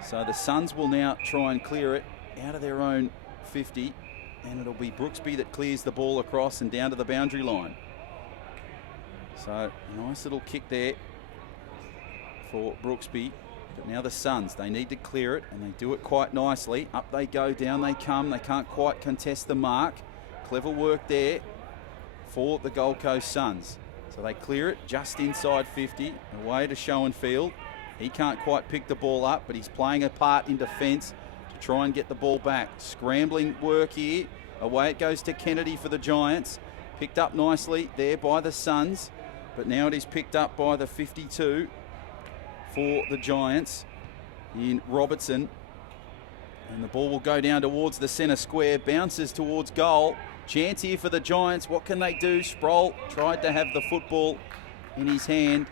So the Suns will now try and clear it out of their own 50, and it'll be Brooksby that clears the ball across and down to the boundary line. So nice little kick there for Brooksby. But now the Suns, they need to clear it, and they do it quite nicely. Up they go, down they come. They can't quite contest the mark. Clever work there for the Gold Coast Suns. So they clear it just inside 50, away to Schoenfield. He can't quite pick the ball up, but he's playing a part in defence to try and get the ball back. Scrambling work here. Away it goes to Kennedy for the Giants. Picked up nicely there by the Suns, but now it is picked up by the 52 for the Giants in Robertson. And the ball will go down towards the centre square, bounces towards goal. Chance here for the Giants. What can they do? Sproul tried to have the football in his hand.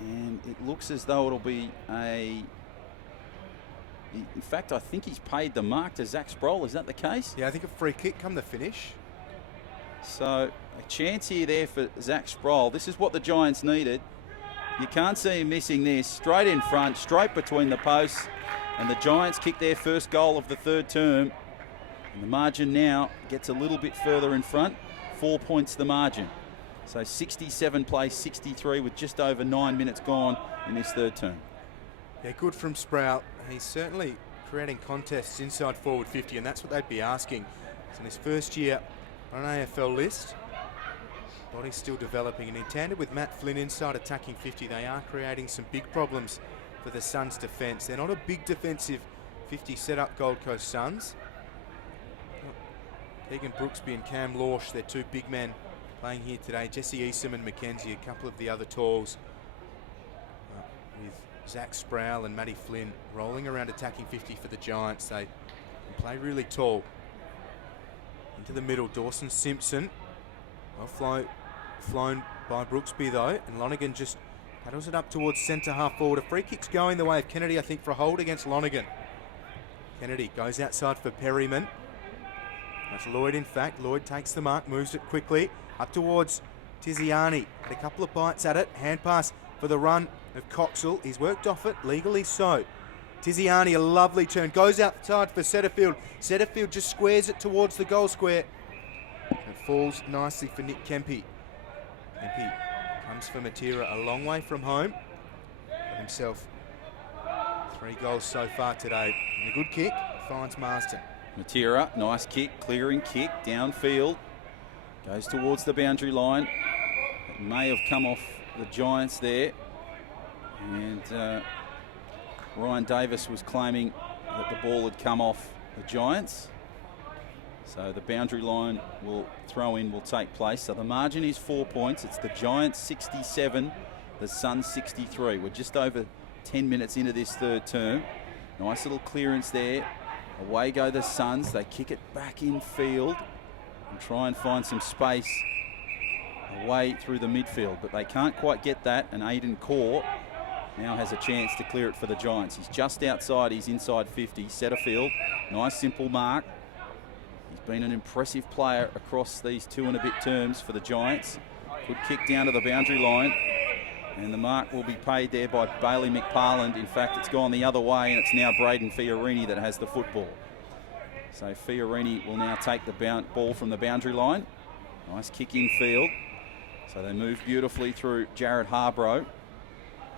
And it looks as though it'll be a... In fact, I think he's paid the mark to Zach Sproul. Is that the case? Yeah, I think a free kick come the finish. So a chance here there for Zach Sproul. This is what the Giants needed. You can't see him missing this. Straight in front, straight between the posts. And the Giants kick their first goal of the third term. And the margin now gets a little bit further in front. 4 points the margin. So 67 plays 63 with just over 9 minutes gone in this third term. Yeah, good from Sproul. He's certainly creating contests inside forward 50, and that's what they'd be asking. It's in his first year on an AFL list. Body's still developing, and in tandem with Matt Flynn inside attacking 50, they are creating some big problems for the Suns' defence. They're not a big defensive 50 set-up Gold Coast Suns. Keegan Brooksby and Cam Lorsch, they're two big men playing here today. Jesse Easom and Mackenzie, a couple of the other talls. With Zach Sproul and Matty Flynn rolling around attacking 50 for the Giants. They can play really tall. Into the middle, Dawson Simpson. Well flown by Brooksby though, and Lonergan just paddles it up towards centre half forward. A free kick's going the way of Kennedy, I think, for a hold against Lonergan. Kennedy goes outside for Perryman. That's Lloyd, in fact. Lloyd takes the mark, moves it quickly up towards Tiziani. Had a couple of bites at it. Hand pass for the run of Coxell. He's worked off it, legally so. Tiziani, a lovely turn. Goes outside for Setterfield. Setterfield just squares it towards the goal square. It falls nicely for Nick Kempe. Kempe comes for Matera, a long way from home. Got himself 3 goals so far today. And a good kick finds Marsden. Matera, nice kick, clearing kick, downfield. Goes towards the boundary line. It may have come off the Giants there. And Ryan Davis was claiming that the ball had come off the Giants. So the boundary line will take place. So the margin is 4 points. It's the Giants 67, the Suns 63. We're just over 10 minutes into this third term. Nice little clearance there. Away go the Suns. They kick it back in field and try and find some space away through the midfield. But they can't quite get that, and Aiden Core now has a chance to clear it for the Giants. He's just outside, he's inside 50. Setterfield, nice simple mark. He's been an impressive player across these 2 and a bit terms for the Giants. Good kick down to the boundary line. And the mark will be paid there by Bailey McParland. In fact, it's gone the other way, and it's now Braden Fiorini that has the football. So Fiorini will now take the ball from the boundary line. Nice kick in field. So they move beautifully through Jared Harbrow.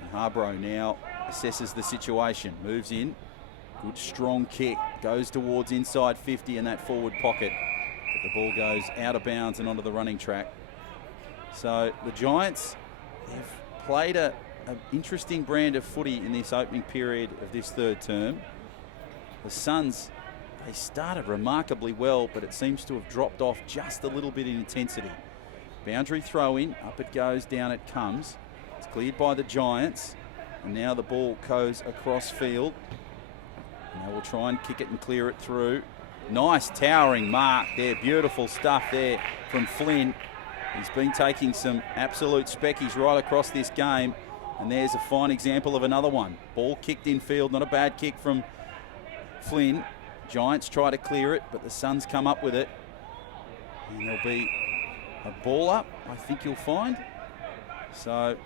And Harbrow now assesses the situation, moves in. Good strong kick, goes towards inside 50 in that forward pocket. But the ball goes out of bounds and onto the running track. So the Giants have played an interesting brand of footy in this opening period of this third term. The Suns, they started remarkably well, but it seems to have dropped off just a little bit in intensity. Boundary throw in, up it goes, down it comes. It's cleared by the Giants, and now the ball goes across field. Now we'll try and kick it and clear it through. Nice towering mark there, beautiful stuff there from Flynn. He's been taking some absolute speckies right across this game, and there's a fine example of another one. Ball kicked in field, not a bad kick from Flynn. Giants try to clear it, but the Suns come up with it. And there'll be a ball up, I think you'll find. So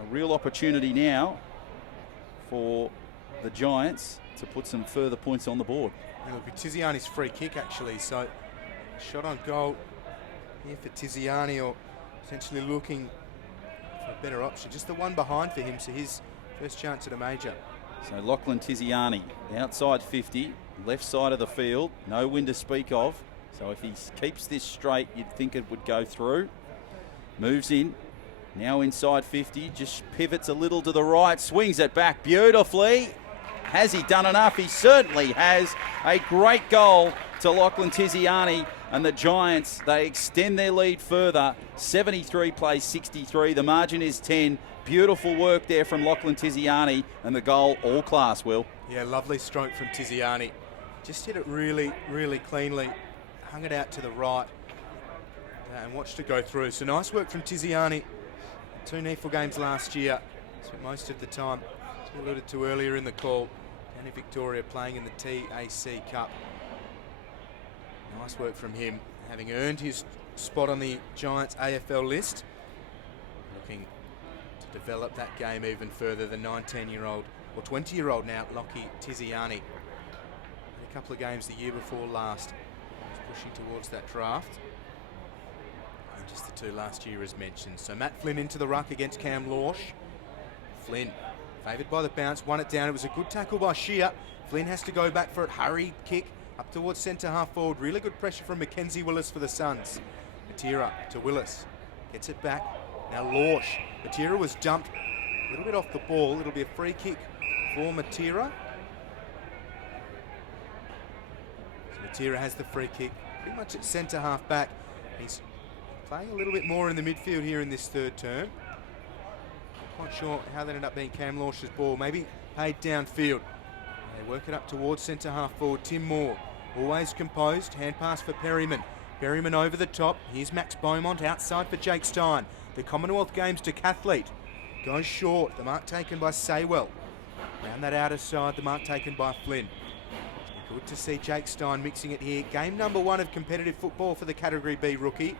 a real opportunity now for the Giants to put some further points on the board. It'll be Tiziani's free kick, actually, so shot on goal here for Tiziani, or essentially looking for a better option. Just the one behind for him, so his first chance at a major. So Lachlan Tiziani, outside 50, left side of the field, no wind to speak of. So if he keeps this straight, you'd think it would go through. Moves in, now inside 50, just pivots a little to the right, swings it back beautifully. Has he done enough? He certainly has. A great goal to Lachlan Tiziani, and the Giants, they extend their lead further. 73 plays 63. The margin is 10. Beautiful work there from Lachlan Tiziani, and the goal all class, Will. Yeah, lovely stroke from Tiziani. Just hit it really, really cleanly. Hung it out to the right and watched it go through. So nice work from Tiziani. 2 NEAFL games last year. Spent most of the time, as we alluded to earlier in the call, down in Victoria playing in the TAC Cup. Nice work from him, having earned his spot on the Giants AFL list. Looking to to develop that game even further. The 19-year-old, or 20-year-old now, Lockie Tiziani. Had a couple of games the year before last. He's pushing towards that draft. And just the two last year as mentioned. So Matt Flynn into the ruck against Cam Lorsch. Flynn, favoured by the bounce, won it down. It was a good tackle by Shear. Flynn has to go back for it. Hurried kick up towards centre half forward. Really good pressure from Mackenzie Willis for the Suns. Matera to Willis. Gets it back. Now Lorsch. Matera was dumped a little bit off the ball. It'll be a free kick for Matera. So Matera has the free kick. Pretty much at centre half back. He's playing a little bit more in the midfield here in this third term. Not quite sure how that ended up being Cam Lorsch's ball. Maybe paid downfield. They work it up towards centre half forward. Tim Moore, always composed. Hand pass for Perryman. Perryman over the top. Here's Max Beaumont outside for Jake Stein. The Commonwealth Games decathlete. Goes short. The mark taken by Saywell. Round that outer side, the mark taken by Flynn. It's good to see Jake Stein mixing it here. Game number 1 of competitive football for the Category B rookie.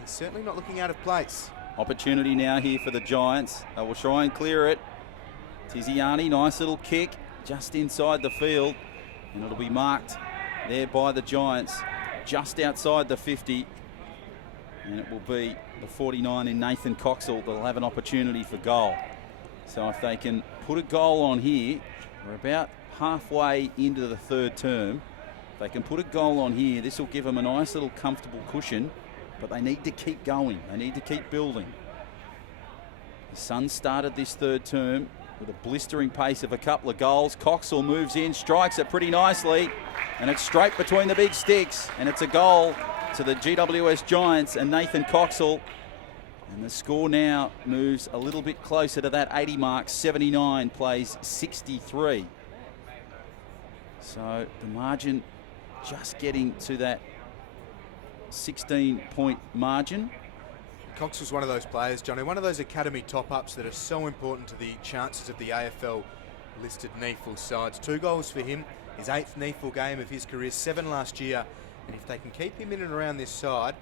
He's certainly not looking out of place. Opportunity now here for the Giants. They will try and clear it. Tiziani, nice little kick just inside the field. And it'll be marked there by the Giants just outside the 50. And it will be the 49 in Nathan Coxall that'll have an opportunity for goal. So if they can put a goal on here, we're about halfway into the third term. If they can put a goal on here, this will give them a nice little comfortable cushion. But they need to keep going. They need to keep building. The Suns started this third term with a blistering pace of a couple of goals. Coxall moves in, strikes it pretty nicely, and it's straight between the big sticks, and it's a goal to the GWS Giants and Nathan Coxall. And the score now moves a little bit closer to that 80 mark. 79 plays 63. So the margin just getting to that 16-point margin. Cox was one of those players, Johnny, one of those academy top-ups that are so important to the chances of the AFL listed NEAFL sides. 2 goals for him, his 8th NEAFL game of his career, 7 last year. And if they can keep him in and around this side,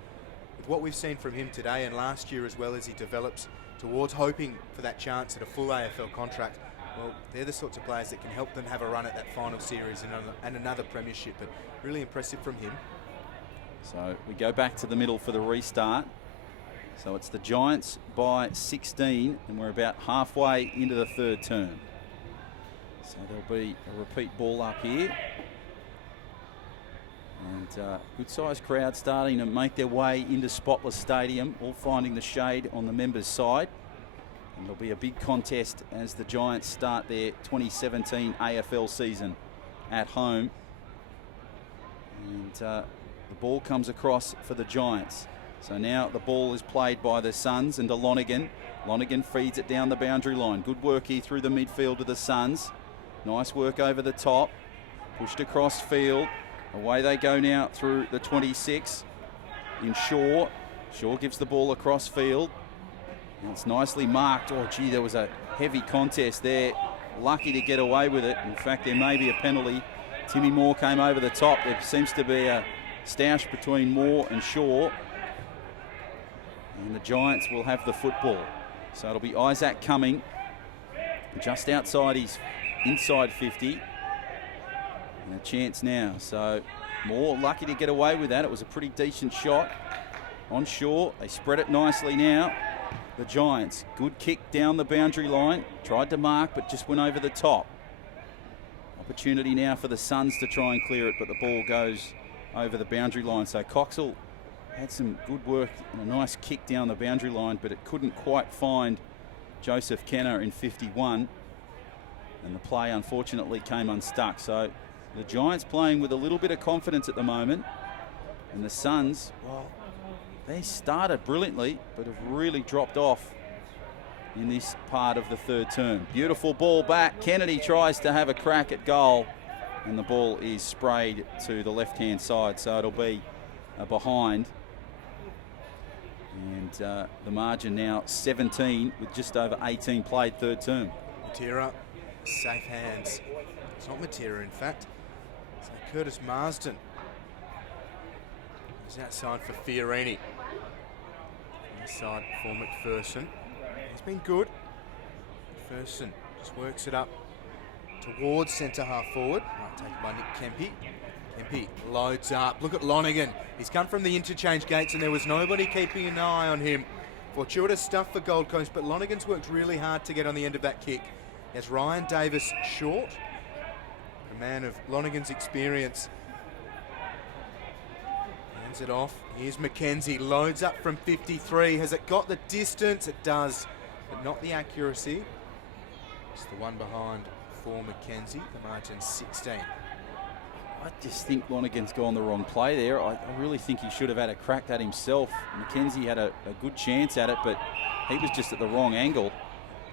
with what we've seen from him today and last year as well as he develops towards hoping for that chance at a full AFL contract, well, they're the sorts of players that can help them have a run at that final series and another premiership. But really impressive from him. So we go back to the middle for the restart. So it's the Giants by 16, and we're about halfway into the third term. So there'll be a repeat ball up here. And good sized crowd starting to make their way into Spotless Stadium, all finding the shade on the members' side. And there'll be a big contest as the Giants start their 2017 AFL season at home. And the ball comes across for the Giants. So now the ball is played by the Suns and to Lonergan. Lonergan feeds it down the boundary line. Good work here through the midfield of the Suns. Nice work over the top. Pushed across field. Away they go now through the 26 in Shaw. Shaw gives the ball across field. And it's nicely marked. Oh, gee, there was a heavy contest there. Lucky to get away with it. In fact, there may be a penalty. Timmy Moore came over the top. There seems to be a stoush between Moore and Shaw. And the Giants will have the football. So it'll be Isaac Cumming just outside his inside 50. And a chance now. So Moore lucky to get away with that. It was a pretty decent shot on Shaw. They spread it nicely now. The Giants. Good kick down the boundary line. Tried to mark but just went over the top. Opportunity now for the Suns to try and clear it, but the ball goes over the boundary line. So Coxall had some good work and a nice kick down the boundary line, but it couldn't quite find Joseph Kenner in 51. And the play unfortunately came unstuck. So the Giants playing with a little bit of confidence at the moment. And the Suns, well, they started brilliantly, but have really dropped off in this part of the third term. Beautiful ball back. Kennedy tries to have a crack at goal, and the ball is sprayed to the left-hand side, so it'll be behind. And the margin now 17 with just over 18 played third term. Matera, safe hands. It's not Matera, in fact. It's Curtis Marsden. He's outside for Fiorini. Inside for McPherson. He's been good. McPherson just works it up towards centre half forward. Right, taken by Nick Kempy. Kempy loads up. Look at Lonergan. He's come from the interchange gates and there was nobody keeping an eye on him. Fortuitous stuff for Gold Coast, but Lonergan's worked really hard to get on the end of that kick. As Ryan Davis short, a man of Lonergan's experience. Hands it off. Here's McKenzie. Loads up from 53. Has it got the distance? It does, but not the accuracy. It's the one behind for McKenzie. The margin 16. I just think Lonergan's gone the wrong play there. I really think he should have had a crack at himself. McKenzie had a good chance at it, but he was just at the wrong angle.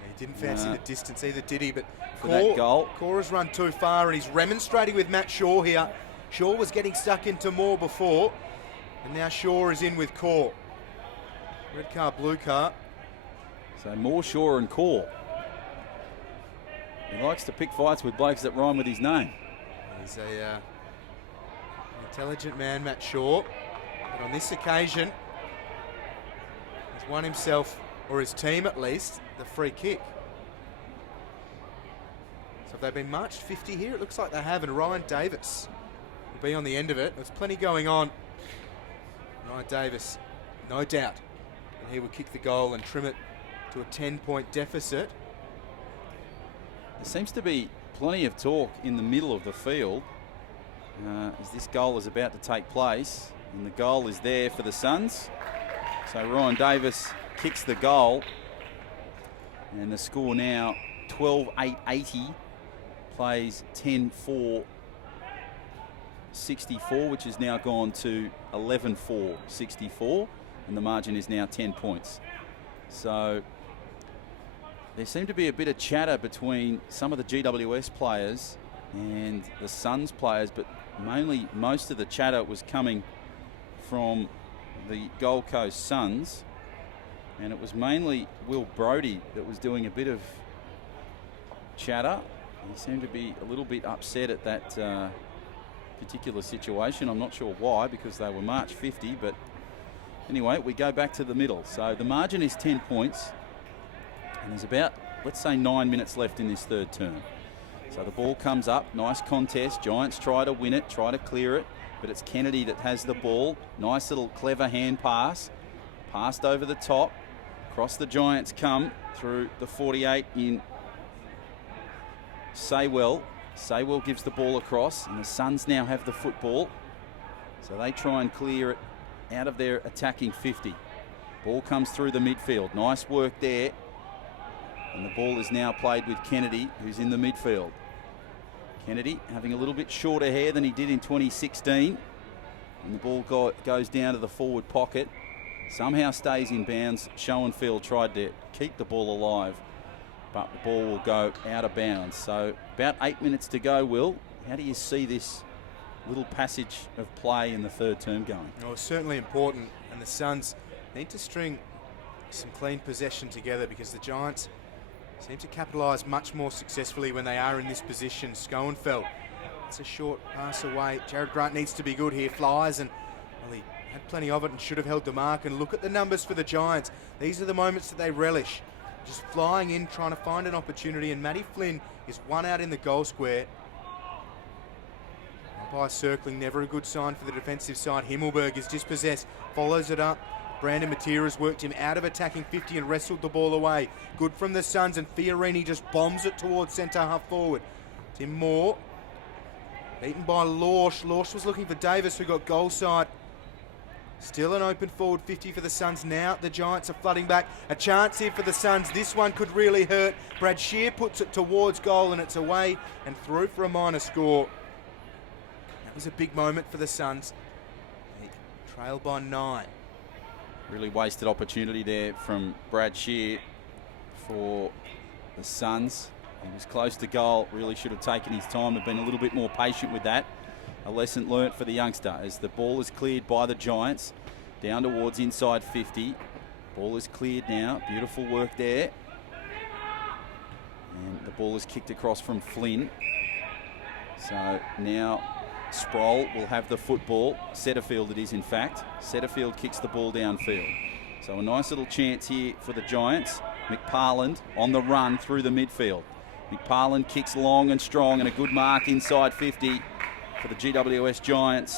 He didn't fancy the distance either, did he? But for that goal. Cora's run too far and he's remonstrating with Matt Shaw here. Shaw was getting stuck into Moore before, and now Shaw is in with Core. Red car, blue car. So Moore, Shaw and Core. He likes to pick fights with blokes that rhyme with his name. He's an intelligent man, Matt Shaw. But on this occasion, he's won himself, or his team at least, the free kick. So have they been marched 50 here? It looks like they have, and Ryan Davis will be on the end of it. There's plenty going on. Ryan Davis, no doubt, and he will kick the goal and trim it to a 10-point deficit. There seems to be plenty of talk in the middle of the field as this goal is about to take place, and the goal is there for the Suns. So Ryan Davis kicks the goal, and the score now 12-8-80, plays 10-4-64, which has now gone to 11-4-64, and the margin is now 10 points. So there seemed to be a bit of chatter between some of the GWS players and the Suns players, but mainly most of the chatter was coming from the Gold Coast Suns, and it was mainly Will Brodie that was doing a bit of chatter. He seemed to be a little bit upset at that particular situation. I'm not sure why, because they were March 50, but anyway, we go back to the middle. So the margin is 10 points. And there's about, let's say, 9 minutes left in this third term. So the ball comes up, nice contest. Giants try to win it, try to clear it, but it's Kennedy that has the ball. Nice little clever hand pass. Passed over the top. Across the Giants come through the 48 in Saywell. Saywell gives the ball across, and the Suns now have the football. So they try and clear it out of their attacking 50. Ball comes through the midfield. Nice work there. And the ball is now played with Kennedy, who's in the midfield. Kennedy having a little bit shorter hair than he did in 2016. And the ball goes down to the forward pocket. Somehow stays in bounds. Schoenfeld tried to keep the ball alive, but the ball will go out of bounds. So about 8 minutes to go, Will. How do you see this little passage of play in the third term going? Oh, it's certainly important, and the Suns need to string some clean possession together, because the Giants seem to capitalise much more successfully when they are in this position. Schoenfeld, it's a short pass away. Jared Grant needs to be good here. Flies, and well, he had plenty of it and should have held the mark. And look at the numbers for the Giants. These are the moments that they relish. Just flying in, trying to find an opportunity. And Matty Flynn is one out in the goal square. Umpire circling, never a good sign for the defensive side. Himmelberg is dispossessed, follows it up. Brandon Matera's worked him out of attacking 50 and wrestled the ball away. Good from the Suns, and Fiorini just bombs it towards centre half forward. Tim Moore, beaten by Lorsch. Lorsch was looking for Davis, who got goal side. Still an open forward 50 for the Suns now. The Giants are flooding back. A chance here for the Suns. This one could really hurt. Brad Shear puts it towards goal, and it's away and through for a minor score. That was a big moment for the Suns. They trail by 9. Really wasted opportunity there from Brad Shear for the Suns. He was close to goal, really should have taken his time and been a little bit more patient with that. A lesson learnt for the youngster as the ball is cleared by the Giants down towards inside 50. Ball is cleared now. Beautiful work there. And the ball is kicked across from Flynn. So now Sproul will have the football. Setterfield it is, in fact. Setterfield kicks the ball downfield. So a nice little chance here for the Giants. McParland on the run through the midfield. McParland kicks long and strong, and a good mark inside 50 for the GWS Giants.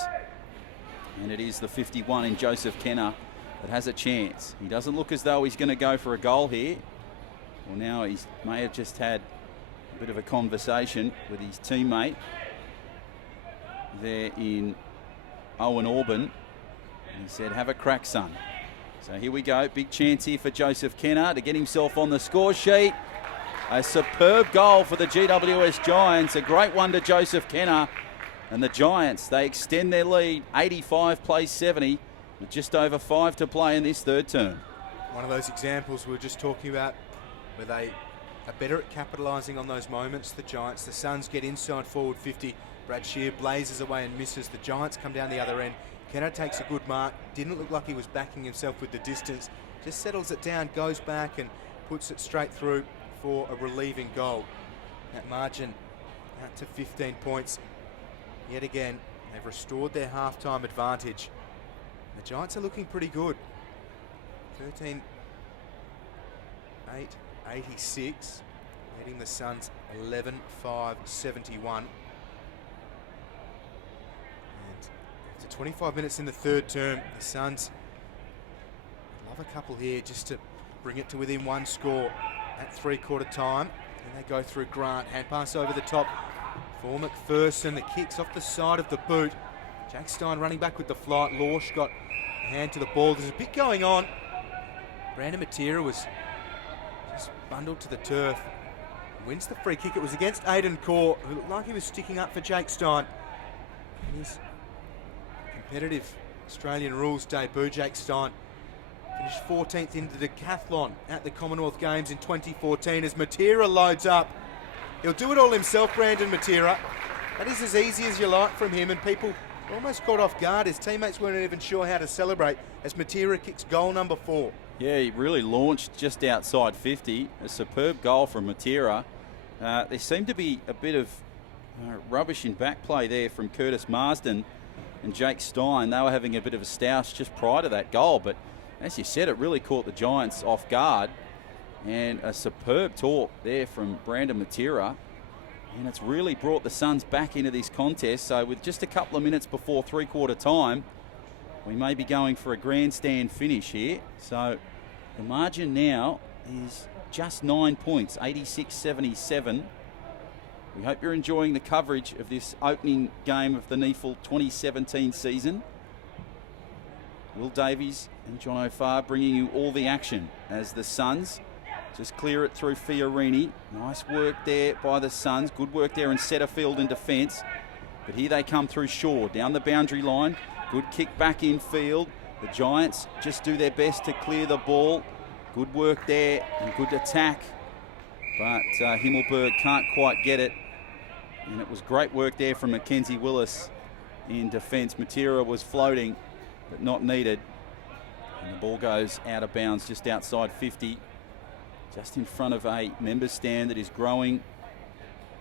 And it is the 51 in Joseph Kenner that has a chance. He doesn't look as though he's going to go for a goal here. Well, now he may have just had a bit of a conversation with his teammate there in Owen Auburn. And he said, have a crack, son. So here we go. Big chance here for Joseph Kenner to get himself on the score sheet. A superb goal for the GWS Giants. A great one to Joseph Kenner. And the Giants, they extend their lead. 85 plays 70 with just over 5 to play in this third term. One of those examples we were just talking about where they are better at capitalising on those moments. The Giants, the Suns get inside forward 50. Brad Shear blazes away and misses. The Giants come down the other end. Kenner takes a good mark. Didn't look like he was backing himself with the distance. Just settles it down, goes back and puts it straight through for a relieving goal. That margin out to 15 points. Yet again, they've restored their half-time advantage. The Giants are looking pretty good. 13-8, 86, leading the Suns 11-5, 71. And after 25 minutes in the third term, the Suns love a couple here just to bring it to within one score at three-quarter time. And they go through Grant, hand pass over the top for McPherson. The kicks off the side of the boot. Jack Stein running back with the flight. Lorsch got a hand to the ball. There's a bit going on. Brandon Matera was just bundled to the turf. Wins the free kick. It was against Aidan Core, who looked like he was sticking up for Jake Stein. In his competitive Australian rules debut, Jake Stein finished 14th in the decathlon at the Commonwealth Games in 2014 as Matera loads up. He'll do it all himself, Brandon Matera. That is as easy as you like from him, and people were almost caught off guard. His teammates weren't even sure how to celebrate as Matera kicks goal number 4. Yeah, he really launched just outside 50. A superb goal from Matera. There seemed to be a bit of rubbish in back play there from Curtis Marsden and Jake Stein. They were having a bit of a stoush just prior to that goal, but as you said, it really caught the Giants off guard. And a superb talk there from Brandon Matera. And it's really brought the Suns back into this contest. So with just a couple of minutes before three-quarter time, we may be going for a grandstand finish here. So the margin now is just 9 points, 86-77. We hope you're enjoying the coverage of this opening game of the NEAFL 2017 season. Will Davies and John O'Farr bringing you all the action as the Suns just clear it through Fiorini. Nice work there by the Suns. Good work there in centre field and defence. But here they come through Shaw, down the boundary line. Good kick back in field. The Giants just do their best to clear the ball. Good work there and good attack. But Himmelberg can't quite get it. And it was great work there from Mackenzie Willis in defence. Matera was floating, but not needed. And the ball goes out of bounds just outside 50. Just in front of a members stand that is growing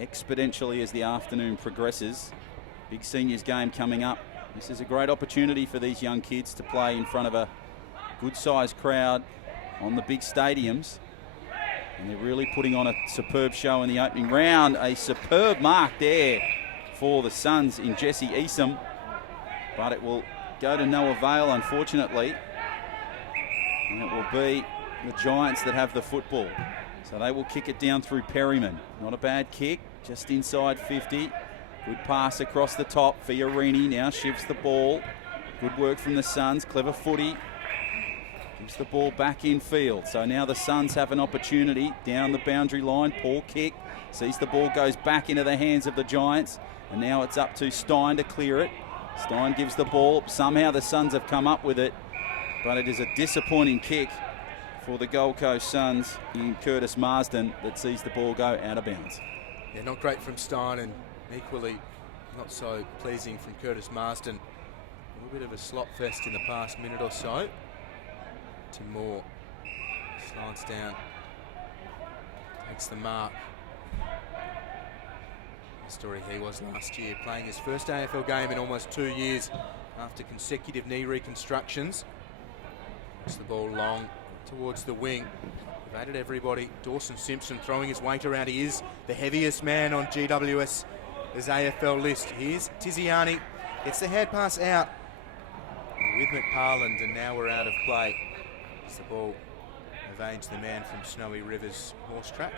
exponentially as the afternoon progresses. Big seniors game coming up. This is a great opportunity for these young kids to play in front of a good-sized crowd on the big stadiums. And they're really putting on a superb show in the opening round. A superb mark there for the Suns in Jesse Easom. But it will go to no avail, unfortunately. And it will be the Giants that have the football. So they will kick it down through Perryman. Not a bad kick, just inside 50. Good pass across the top. Fiorini now shifts the ball. Good work from the Suns. Clever footy. Gives the ball back in field. So now the Suns have an opportunity down the boundary line. Paul kick. Sees the ball goes back into the hands of the Giants. And now it's up to Stein to clear it. Stein gives the ball. Somehow the Suns have come up with it. But it is a disappointing kick for the Gold Coast Suns in Curtis Marsden that sees the ball go out of bounds. Yeah, not great from Stein and equally not so pleasing from Curtis Marsden. A little bit of a slot fest in the past minute or so. Tim Moore slides down, takes the mark. The story he was last year, playing his first AFL game in almost 2 years after consecutive knee reconstructions. Puts the ball long, towards the wing. They've added everybody. Dawson Simpson throwing his weight around. He is the heaviest man on GWS's AFL list. Here's Tiziani. Gets the head pass out with McParland, and now we're out of play. As the ball evades the man from Snowy River's horse track.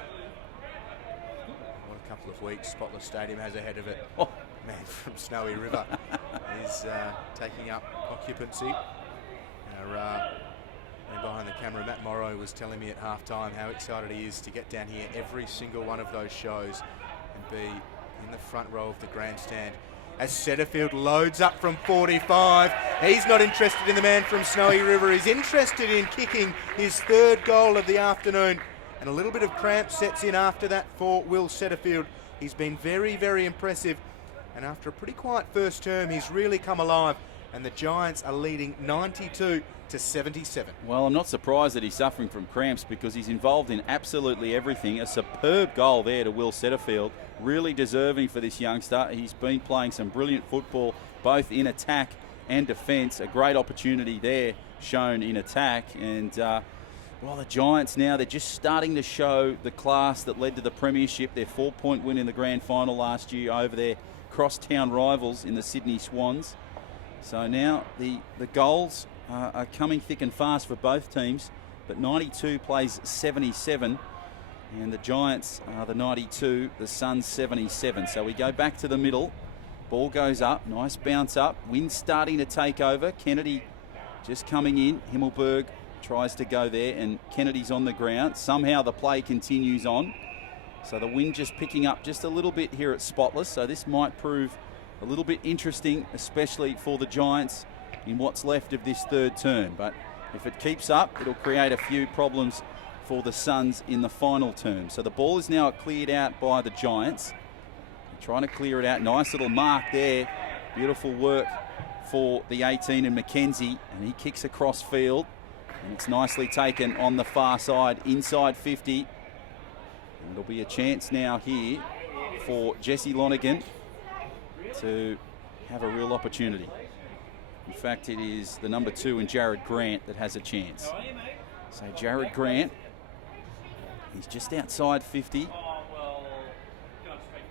What a couple of weeks Spotless Stadium has ahead of it. Oh. Man from Snowy River is taking up occupancy. Our man behind the camera, Matt Morrow, was telling me at halftime how excited he is to get down here every single one of those shows and be in the front row of the grandstand. As Setterfield loads up from 45, he's not interested in the man from Snowy River. He's interested in kicking his third goal of the afternoon. And a little bit of cramp sets in after that for Will Setterfield. He's been very, very impressive. And after a pretty quiet first term, he's really come alive. And the Giants are leading 92-77. Well, I'm not surprised that he's suffering from cramps because he's involved in absolutely everything. A superb goal there to Will Setterfield. Really deserving for this youngster. He's been playing some brilliant football, both in attack and defence. A great opportunity there shown in attack. And, well, the Giants now, they're just starting to show the class that led to the premiership. Their 4-point win in the grand final last year over their crosstown rivals in the Sydney Swans. So now the goals are coming thick and fast for both teams, but 92 plays 77, and the Giants are the 92, the Suns 77. So we go back to the middle, ball goes up, nice bounce up, wind starting to take over, Kennedy just coming in, Himmelberg tries to go there, and Kennedy's on the ground. Somehow the play continues on. So the wind just picking up just a little bit here at Spotless. So this might prove a little bit interesting, especially for the Giants in what's left of this third term. But if it keeps up, it'll create a few problems for the Suns in the final term. So the ball is now cleared out by the Giants. They're trying to clear it out. Nice little mark there. Beautiful work for the 18 and McKenzie. And he kicks across field. And it's nicely taken on the far side, inside 50. And there'll be a chance now here for Jesse Lonergan to have a real opportunity. In fact, it is the number 2 in Jared Grant that has a chance. So Jared Grant, he's just outside 50.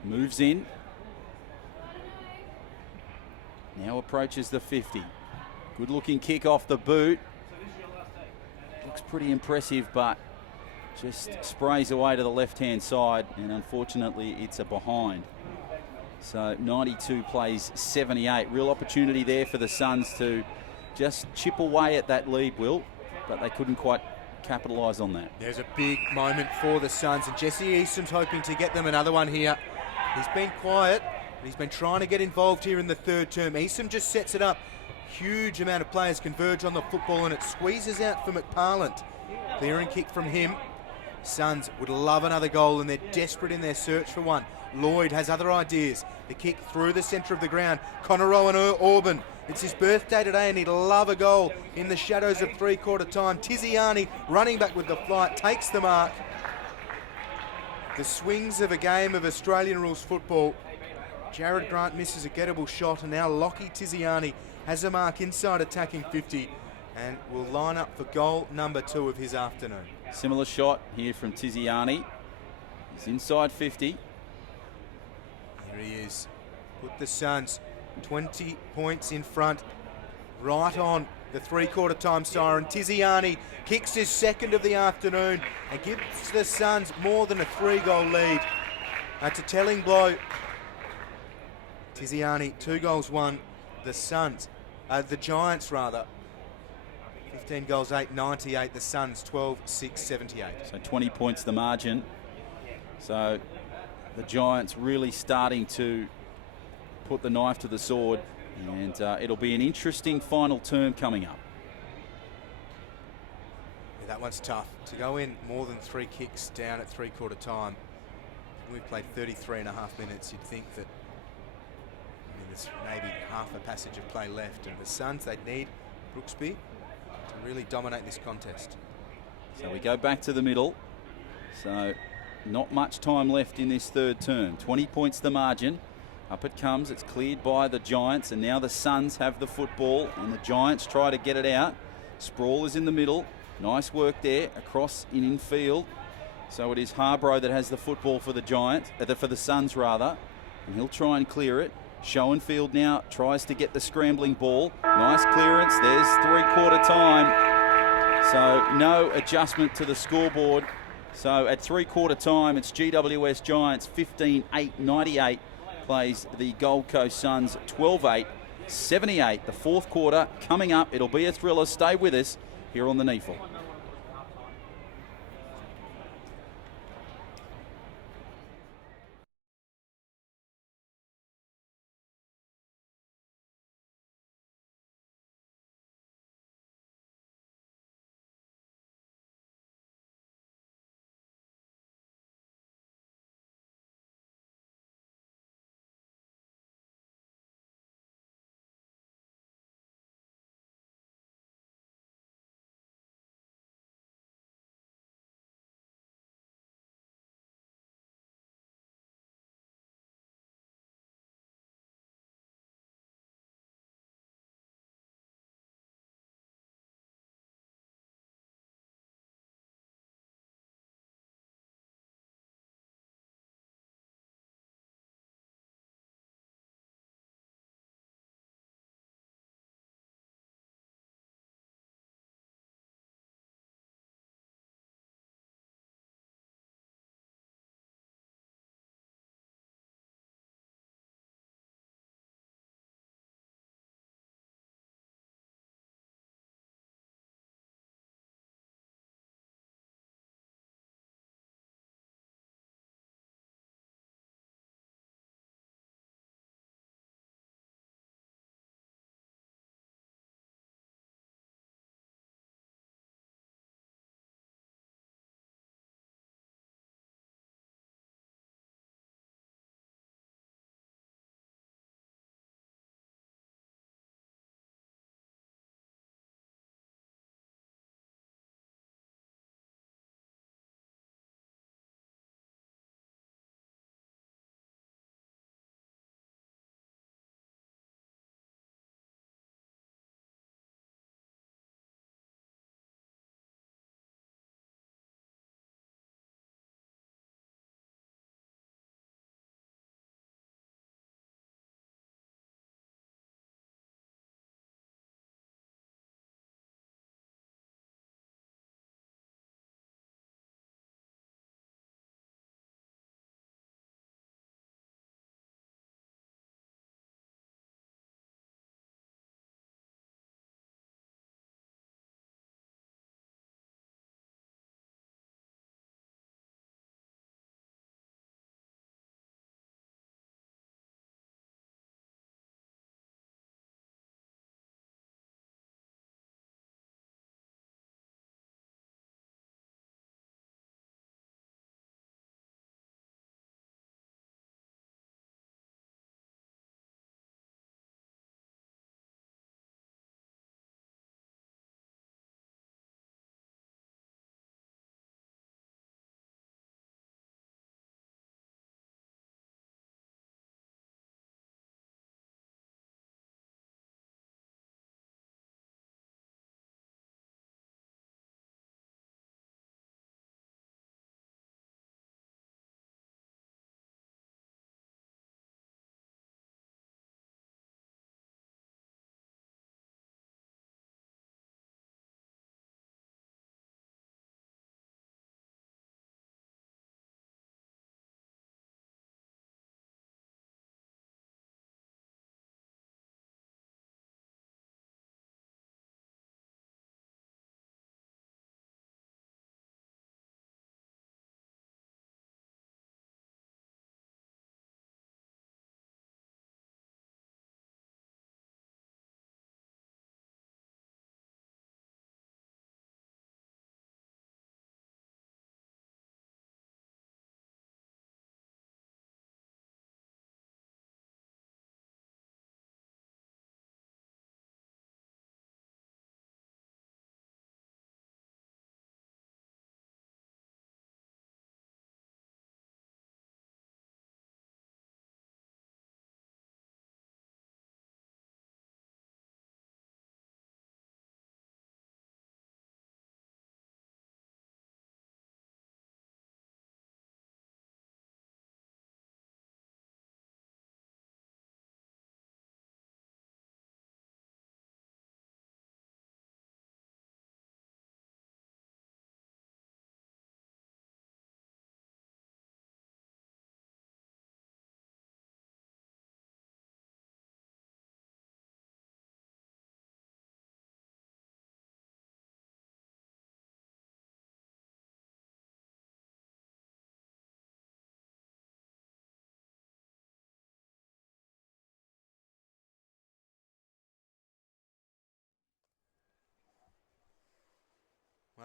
Moves in. Now approaches the 50. Good looking kick off the boot. Looks pretty impressive, but just sprays away to the left-hand side, and unfortunately it's a behind. So 92 plays 78. Real opportunity there for the Suns to just chip away at that lead, Will, but they couldn't quite capitalise on that. There's a big moment for the Suns, and Jesse Easton's hoping to get them another one here. He's been quiet, but he's been trying to get involved here in the third term. Easton just sets it up. Huge amount of players converge on the football, and it squeezes out for McParland. Clearing kick from him. Suns would love another goal, and they're desperate in their search for one. Lloyd has other ideas. The kick through the centre of the ground. Connor Rowan Auburn. It's his birthday today, and he'd love a goal in the shadows of three-quarter time. Tiziani, running back with the flight, takes the mark. The swings of a game of Australian rules football. Jared Grant misses a gettable shot, and now Lockie Tiziani has a mark inside attacking 50 and will line up for goal number 2 of his afternoon. Similar shot here from Tiziani. He's inside 50. Here he is. Put the Suns 20 points in front. Right on the three-quarter time siren. Tiziani kicks his second of the afternoon and gives the Suns more than a 3-goal lead. That's a telling blow. Tiziani, 2 goals, 1. The Giants, 15 goals, 8, 98. The Suns, 12, 6, 78. So 20 points the margin. So the Giants really starting to put the knife to the sword, and it'll be an interesting final term coming up. Yeah, that one's tough. To go in more than 3 kicks down at three-quarter time. We've played 33 and a half minutes. You'd think that there's maybe half a passage of play left, and the Suns, they'd need Brooksby to really dominate this contest. So we go back to the middle. So not much time left in this third term. 20 points the margin. Up it comes. It's cleared by the Giants, and now the Suns have the football, and the Giants try to get it out. Sprawl is in the middle. Nice work there across in infield. So it is Harbrough that has the football for the Giants, for the Suns rather, and he'll try and clear it. Schoenfield now tries to get the scrambling ball. Nice clearance. There's three-quarter time. So no adjustment to the scoreboard. So at three-quarter time, it's GWS Giants 15-8-98 plays the Gold Coast Suns 12-8, 78. The fourth quarter coming up. It'll be a thriller. Stay with us here on the NEAFL.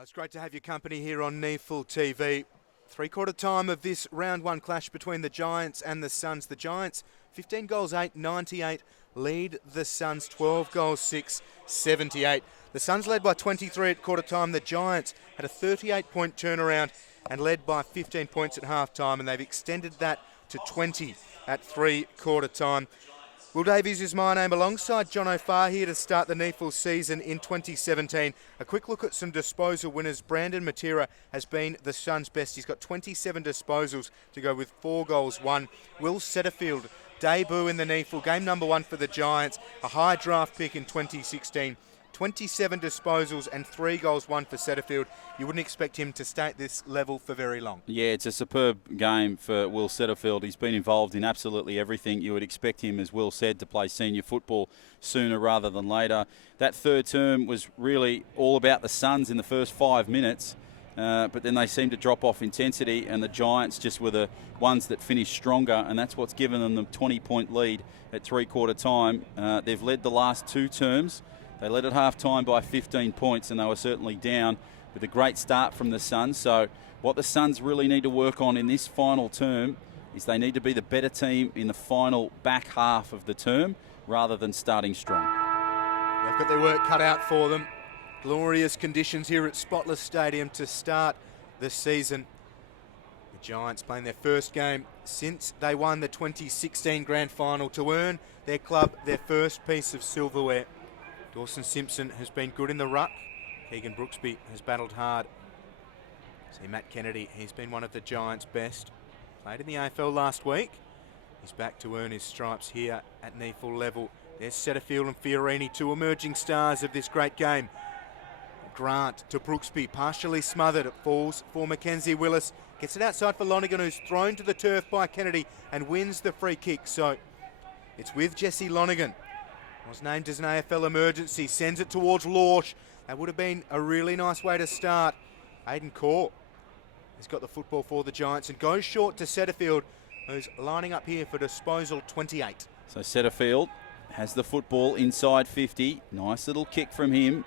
It's great to have your company here on NEAFL TV. Three-quarter time of this round one clash between the Giants and the Suns. The Giants, 15 goals 8, 98, lead the Suns 12 goals 6, 78. The Suns led by 23 at quarter time. The Giants had a 38-point turnaround and led by 15 points at half-time, and they've extended that to 20 at three-quarter time. Will Davies is my name, alongside John O'Farr here to start the NEAFL season in 2017. A quick look at some disposal winners. Brandon Matera has been the Suns' best. He's got 27 disposals to go with 4 goals, 1. Will Setterfield, debut in the NEAFL, game number 1 for the Giants, a high draft pick in 2016. 27 disposals and 3 goals, 1 for Setterfield. You wouldn't expect him to stay at this level for very long. Yeah, it's a superb game for Will Setterfield. He's been involved in absolutely everything. You would expect him, as Will said, to play senior football sooner rather than later. That third term was really all about the Suns in the first 5 minutes, but then they seemed to drop off intensity, and the Giants just were the ones that finished stronger, and that's what's given them the 20-point lead at three-quarter time. They've led the last 2 terms. They led at half-time by 15 points, and they were certainly down with a great start from the Suns. So what the Suns really need to work on in this final term is they need to be the better team in the final back half of the term rather than starting strong. They've got their work cut out for them. Glorious conditions here at Spotless Stadium to start the season. The Giants playing their first game since they won the 2016 Grand Final to earn their club their first piece of silverware. Dawson Simpson has been good in the ruck. Keegan Brooksby has battled hard. See Matt Kennedy, he's been one of the Giants' best. Played in the AFL last week. He's back to earn his stripes here at NEAFL level. There's Setterfield and Fiorini, 2 emerging stars of this great game. Grant to Brooksby, partially smothered. It falls for Mackenzie Willis. Gets it outside for Lonergan, who's thrown to the turf by Kennedy and wins the free kick. So it's with Jesse Lonergan. Was named as an AFL emergency, sends it towards Lorsch. That would have been a really nice way to start. Aiden Core has got the football for the Giants and goes short to Setterfield, who's lining up here for disposal 28. So Setterfield has the football inside 50. Nice little kick from him.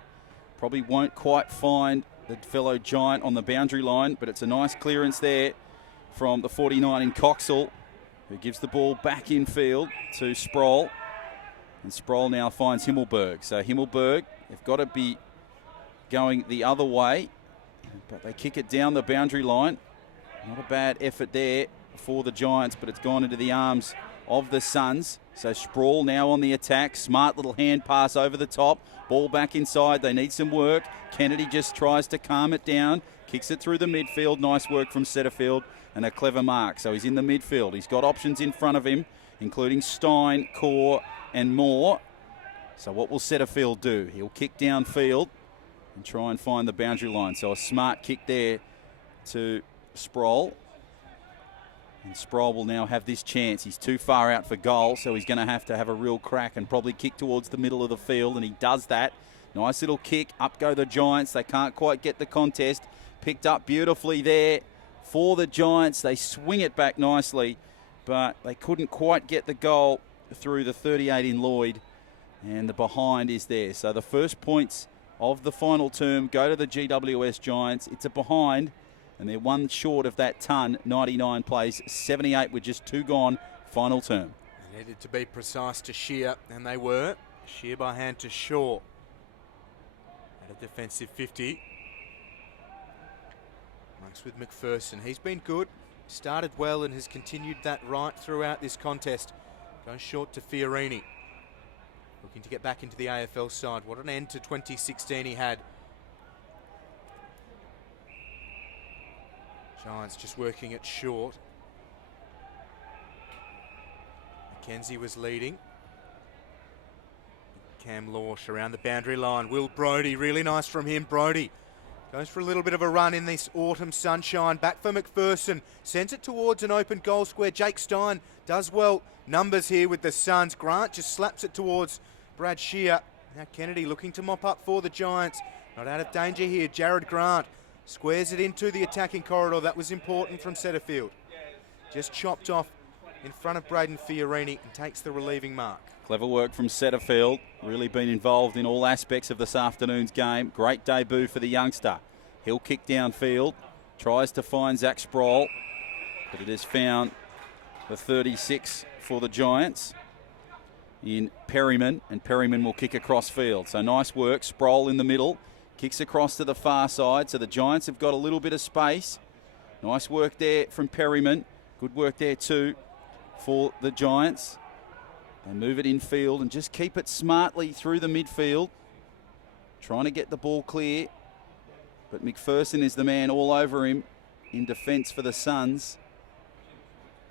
Probably won't quite find the fellow Giant on the boundary line, but it's a nice clearance there from the 49 in Coxall, who gives the ball back in field to Sproul. And Sproul now finds Himmelberg. So Himmelberg, they've got to be going the other way, but they kick it down the boundary line. Not a bad effort there for the Giants, but it's gone into the arms of the Suns. So Sproul now on the attack. Smart little hand pass over the top. Ball back inside. They need some work. Kennedy just tries to calm it down. Kicks it through the midfield. Nice work from Setterfield and a clever mark. So he's in the midfield. He's got options in front of him, including Stein, Core, and more. So what will Setterfield do? He'll kick downfield and try and find the boundary line. So a smart kick there to Sproul. And Sproul will now have this chance. He's too far out for goal, so he's going to have a real crack and probably kick towards the middle of the field, and he does that. Nice little kick. Up go the Giants. They can't quite get the contest. Picked up beautifully there for the Giants. They swing it back nicely, but they couldn't quite get the goal through the 38 in Lloyd, and the behind is there. So the first points of the final term go to the GWS Giants. It's a behind, and they're 1 short of that ton. 99 plays, 78 with just 2 gone. Final term. They needed to be precise to Shear, and they were. Shear by hand to Shaw at a defensive 50. Marks with McPherson. He's been good. Started well and has continued that right throughout this contest. Goes short to Fiorini. Looking to get back into the AFL side. What an end to 2016 he had. Giants just working it short. Mackenzie was leading. Cam Lorsch around the boundary line. Will Brodie, really nice from him. Brodie goes for a little bit of a run in this autumn sunshine. Back for McPherson. Sends it towards an open goal square. Jake Stein does well. Numbers here with the Suns. Grant just slaps it towards Brad Shear. Now Kennedy looking to mop up for the Giants. Not out of danger here. Jared Grant squares it into the attacking corridor. That was important from Setterfield. Just chopped off in front of Braden Fiorini and takes the relieving mark. Clever work from Setterfield. Really been involved in all aspects of this afternoon's game. Great debut for the youngster. He'll kick downfield. Tries to find Zach Sproul, but it has found the 36 for the Giants in Perryman, and Perryman will kick across field. So nice work. Sproul in the middle. Kicks across to the far side. So the Giants have got a little bit of space. Nice work there from Perryman. Good work there too for the Giants. They move it infield and just keep it smartly through the midfield. Trying to get the ball clear. But McPherson is the man all over him in defence for the Suns.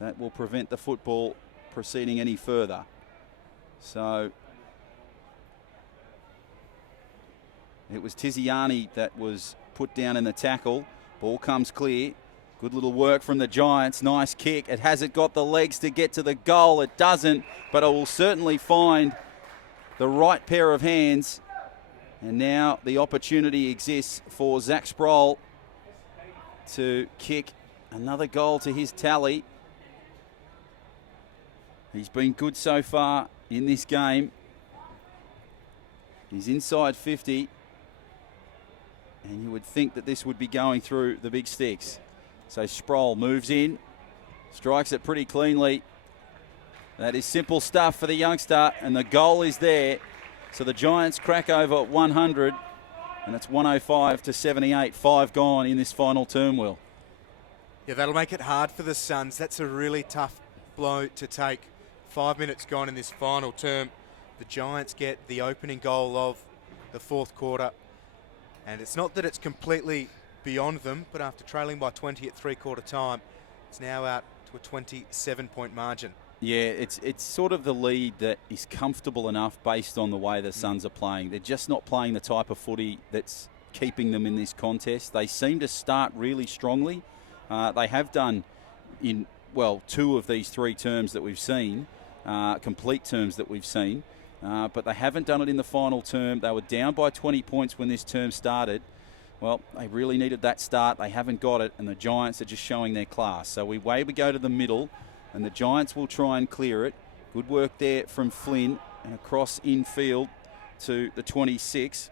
That will prevent the football proceeding any further. So it was Tiziani that was put down in the tackle. Ball comes clear. Good little work from the Giants. Nice kick. It hasn't got the legs to get to the goal. It doesn't, but it will certainly find the right pair of hands. And now the opportunity exists for Zach Sproul to kick another goal to his tally. He's been good so far in this game. He's inside 50. And you would think that this would be going through the big sticks. So Sproul moves in, strikes it pretty cleanly. That is simple stuff for the youngster, and the goal is there. So the Giants crack over 100, and it's 105-78. 5 gone in this final term, Will. Yeah, that'll make it hard for the Suns. That's a really tough blow to take. 5 minutes gone in this final term. The Giants get the opening goal of the fourth quarter. And it's not that it's completely beyond them, but after trailing by 20 at three-quarter time, it's now out to a 27-point margin. Yeah, it's sort of the lead that is comfortable enough based on the way the Suns are playing. They're just not playing the type of footy that's keeping them in this contest. They seem to start really strongly. They have done in, well, 2 of these 3 terms that we've seen, complete terms that we've seen, but they haven't done it in the final term. They were down by 20 points when this term started. Well, they really needed that start. They haven't got it, and the Giants are just showing their class. So we go to the middle, and the Giants will try and clear it. Good work there from Flynn, and across infield to the 26,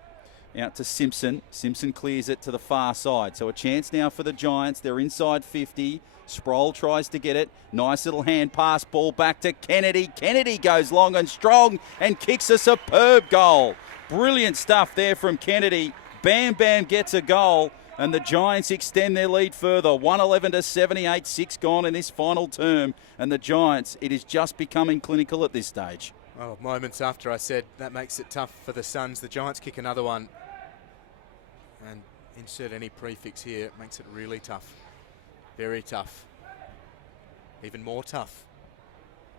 out to Simpson. Simpson clears it to the far side. So a chance now for the Giants. They're inside 50. Sproul tries to get it. Nice little hand pass, ball back to Kennedy. Kennedy goes long and strong and kicks a superb goal. Brilliant stuff there from Kennedy. Bam Bam gets a goal, and the Giants extend their lead further. 111-78, 6 gone in this final term. And the Giants, it is just becoming clinical at this stage. Oh, moments after I said that makes it tough for the Suns, the Giants kick another one. And insert any prefix here, it makes it really tough. Very tough. Even more tough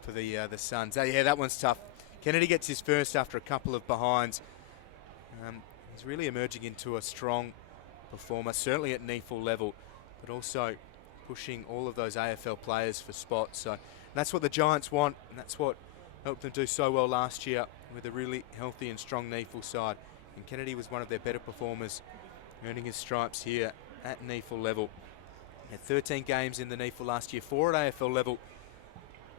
for the Suns. Yeah, that one's tough. Kennedy gets his first after a couple of behinds. He's really emerging into a strong performer, certainly at NEAFL level, but also pushing all of those AFL players for spots. So that's what the Giants want, and that's what helped them do so well last year with a really healthy and strong NEAFL side. And Kennedy was one of their better performers, earning his stripes here at NEAFL level. He had 13 games in the NEAFL last year, 4 at AFL level.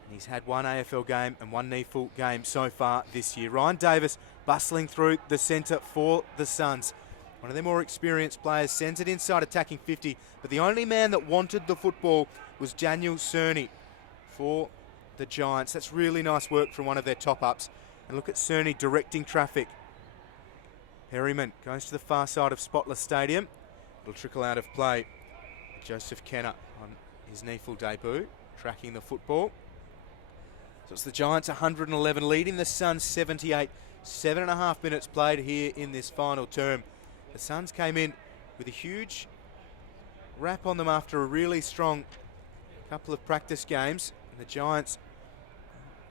And he's had 1 AFL game and 1 NEAFL game so far this year. Ryan Davis bustling through the centre for the Suns. One of their more experienced players sends it inside attacking 50, but the only man that wanted the football was Daniel Cerny for the Giants. That's really nice work from one of their top-ups. And look at Cerny directing traffic. Perryman goes to the far side of Spotless Stadium. It'll trickle out of play. Joseph Kenner on his NEAFL debut, tracking the football. So it's the Giants 111 leading the Suns 78. 7.5 minutes played here in this final term. The Suns came in with a huge wrap on them after a really strong couple of practice games. And the Giants,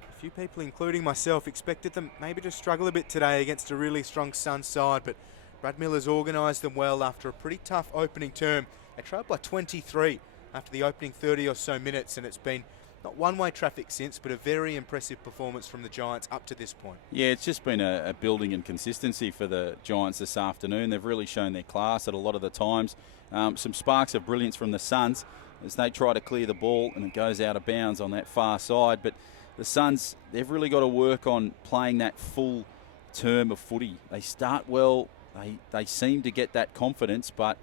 a few people including myself, expected them maybe to struggle a bit today against a really strong Suns side, but Brad Miller's organised them well after a pretty tough opening term. They trailed by 23 after the opening 30 or so minutes, and it's been not one-way traffic since, but a very impressive performance from the Giants up to this point. Yeah, it's just been a building in consistency for the Giants this afternoon. They've really shown their class at a lot of the times. Some sparks of brilliance from the Suns as they try to clear the ball, and it goes out of bounds on that far side. But the Suns, they've really got to work on playing that full term of footy. They start well. They seem to get that confidence, but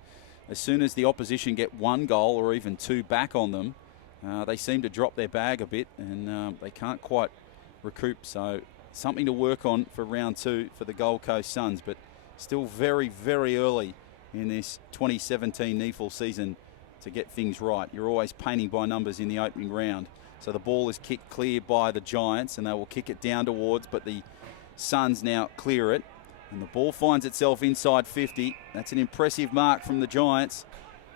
as soon as the opposition get one goal or even two back on them, they seem to drop their bag a bit, and they can't quite recoup. So something to work on for round 2 for the Gold Coast Suns, but still very, very early in this 2017 NEAFL season to get things right. You're always painting by numbers in the opening round. So the ball is kicked clear by the Giants, and they will kick it down towards, but the Suns now clear it. And the ball finds itself inside 50. That's an impressive mark from the Giants.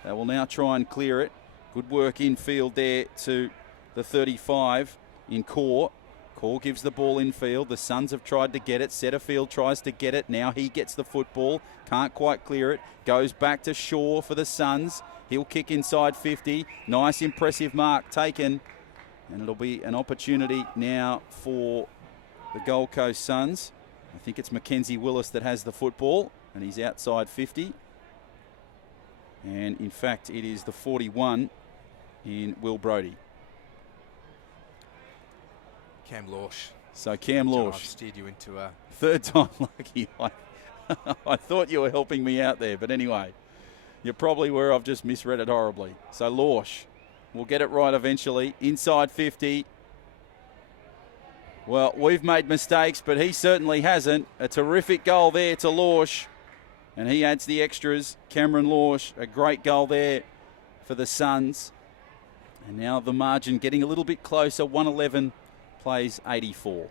They will now try and clear it. Good work infield there to the 35 in Core. Core gives the ball infield. The Suns have tried to get it. Setterfield tries to get it. Now he gets the football. Can't quite clear it. Goes back to Shaw for the Suns. He'll kick inside 50. Nice, impressive mark taken. And it'll be an opportunity now for the Gold Coast Suns. I think it's Mackenzie Willis that has the football, and he's outside 50. And in fact, it is the 41 in Will Brodie. Cam Lorsch. So Cam Lorsch. I've steered you into a... Third time lucky. I thought you were helping me out there, but anyway, you probably were. I've just misread it horribly. So Lorsch will get it right eventually. Inside 50. Well, we've made mistakes, but he certainly hasn't. A terrific goal there to Lorsch, and he adds the extras. Cameron Lorsch, a great goal there for the Suns. And now the margin getting a little bit closer. 111 plays 84.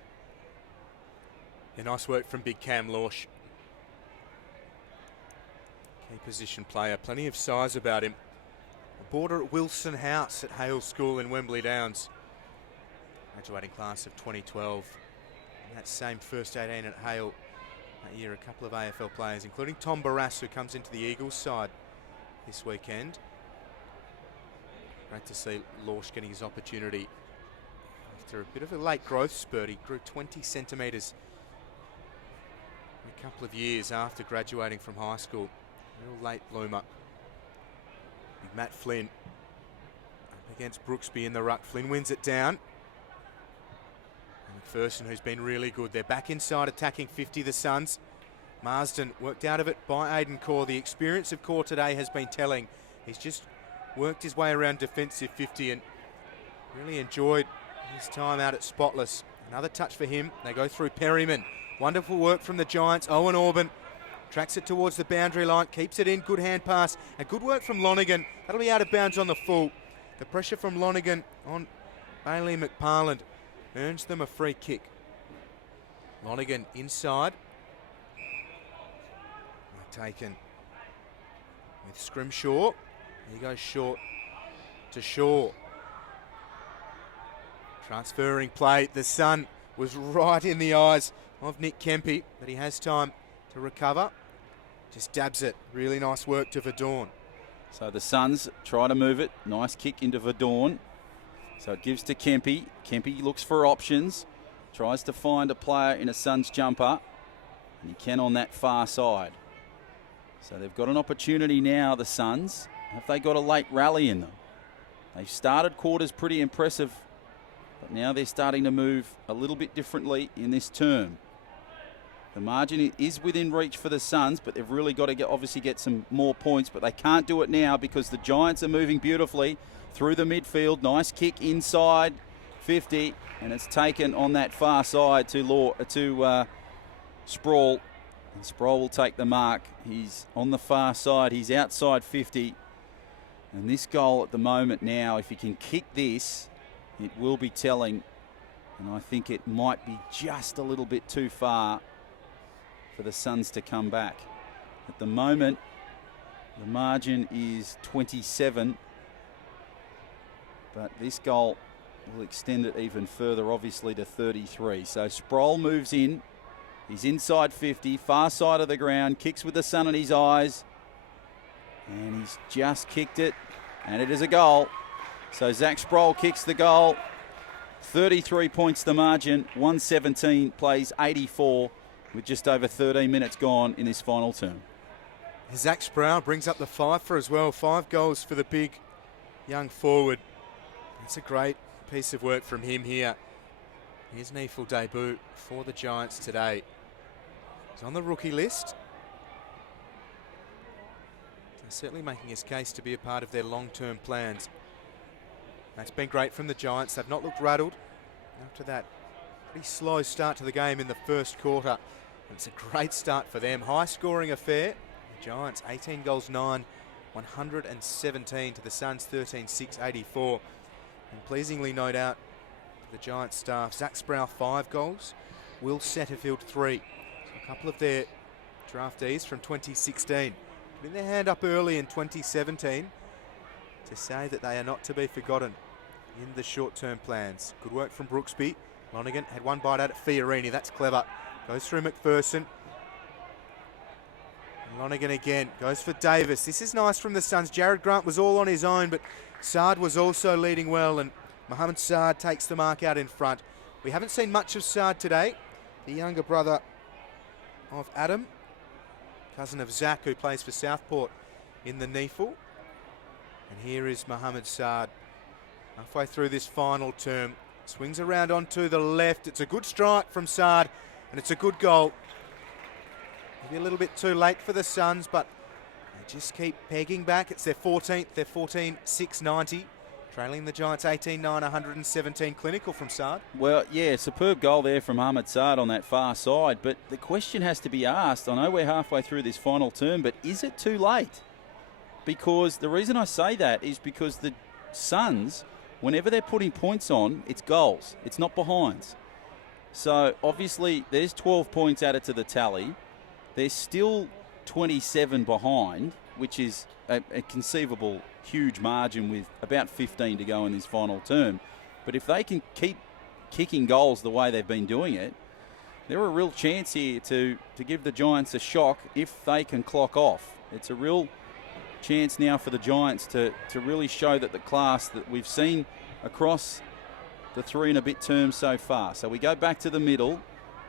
Yeah, nice work from big Cam Lorsch. Key position player, plenty of size about him. A boarder at Wilson House at Hale School in Wembley Downs. Graduating class of 2012. And that same first 18 at Hale that year, a couple of AFL players, including Tom Barras, who comes into the Eagles side this weekend. Great to see Lorsch getting his opportunity after a bit of a late growth spurt. He grew 20 centimetres in a couple of years after graduating from high school. Real late bloomer. Big Matt Flynn up against Brooksby in the ruck. Flynn wins it down. McPherson, who's been really good. They're back inside attacking 50, the Suns. Marsden worked out of it by Aidan Core. The experience of Core today has been telling. He's just worked his way around defensive 50 and really enjoyed his time out at Spotless. Another touch for him. They go through Perryman. Wonderful work from the Giants. Owen Orban tracks it towards the boundary line, keeps it in. Good hand pass. And good work from Lonergan. That'll be out of bounds on the full. The pressure from Lonergan on Bailey McParland earns them a free kick. Lonergan inside. Taken with Scrimshaw. He goes short to Shaw. Transferring play. The sun was right in the eyes of Nick Kempy, but he has time to recover. Just dabs it. Really nice work to Verdorn. So the Suns try to move it. Nice kick into Verdorn. So it gives to Kempy. Kempy looks for options. Tries to find a player in a Suns jumper. And he can on that far side. So they've got an opportunity now, the Suns. Have they got a late rally in them? They've started quarters pretty impressive. But now they're starting to move a little bit differently in this term. The margin is within reach for the Suns, but they've really got to obviously get some more points. But they can't do it now because the Giants are moving beautifully through the midfield. Nice kick inside 50, and it's taken on that far side to Sproul. And Sproul will take the mark. He's on the far side. He's outside 50. And this goal at the moment now, if he can kick this, it will be telling. And I think it might be just a little bit too far for the Suns to come back. At the moment, the margin is 27. But this goal will extend it even further, obviously, to 33. So Sproul moves in. He's inside 50, far side of the ground, kicks with the sun in his eyes. And he's just kicked it, and it is a goal. So Zach Sproul kicks the goal. 33 points the margin, 117 plays 84 with just over 13 minutes gone in this final term. Zach Sproul brings up the five for as well. 5 goals for the big young forward. That's a great piece of work from him here. His NEAFL debut for the Giants today. He's on the rookie list. certainly making his case to be a part of their long-term plans. That's been great from the Giants. They've not looked rattled after that pretty slow start to the game in the first quarter. And it's a great start for them. High-scoring affair. The Giants, 18 goals, 9, 117 to the Suns, 13-6, 84. And pleasingly, no doubt, the Giants staff, Zach Sproul 5 goals, Will Setterfield 3. So a couple of their draftees from 2016 putting their hand up early in 2017 to say that they are not to be forgotten in the short-term plans. Good work from Brooksby. Lonergan had one bite out at Fiorini. That's clever. Goes through McPherson. And Lonergan again. Goes for Davis. This is nice from the Suns. Jared Grant was all on his own, but Saad was also leading well, and Mohamed Saad takes the mark out in front. We haven't seen much of Saad today. The younger brother of Adam, cousin of Zach, who plays for Southport in the NEAFL. And here is Mohamed Saad, halfway through this final term. Swings around onto the left. It's a good strike from Saad, and it's a good goal. Maybe a little bit too late for the Suns, but they just keep pegging back. It's their 14th. They're 14-6, 90. Trailing the Giants 18-9, 117. Clinical from Saad. Well, yeah, superb goal there from Ahmed Saad on that far side. But the question has to be asked, I know we're halfway through this final term, but is it too late? Because the reason I say that is because the Suns, whenever they're putting points on, it's goals. It's not behinds. So, obviously, there's 12 points added to the tally. They're still 27 behind, which is a conceivable huge margin with about 15 to go in this final term. But if they can keep kicking goals the way they've been doing it, they're a real chance here to give the Giants a shock if they can clock off. It's a real chance now for the Giants to really show that the class that we've seen across the 3 and a bit terms so far. So we go back to the middle.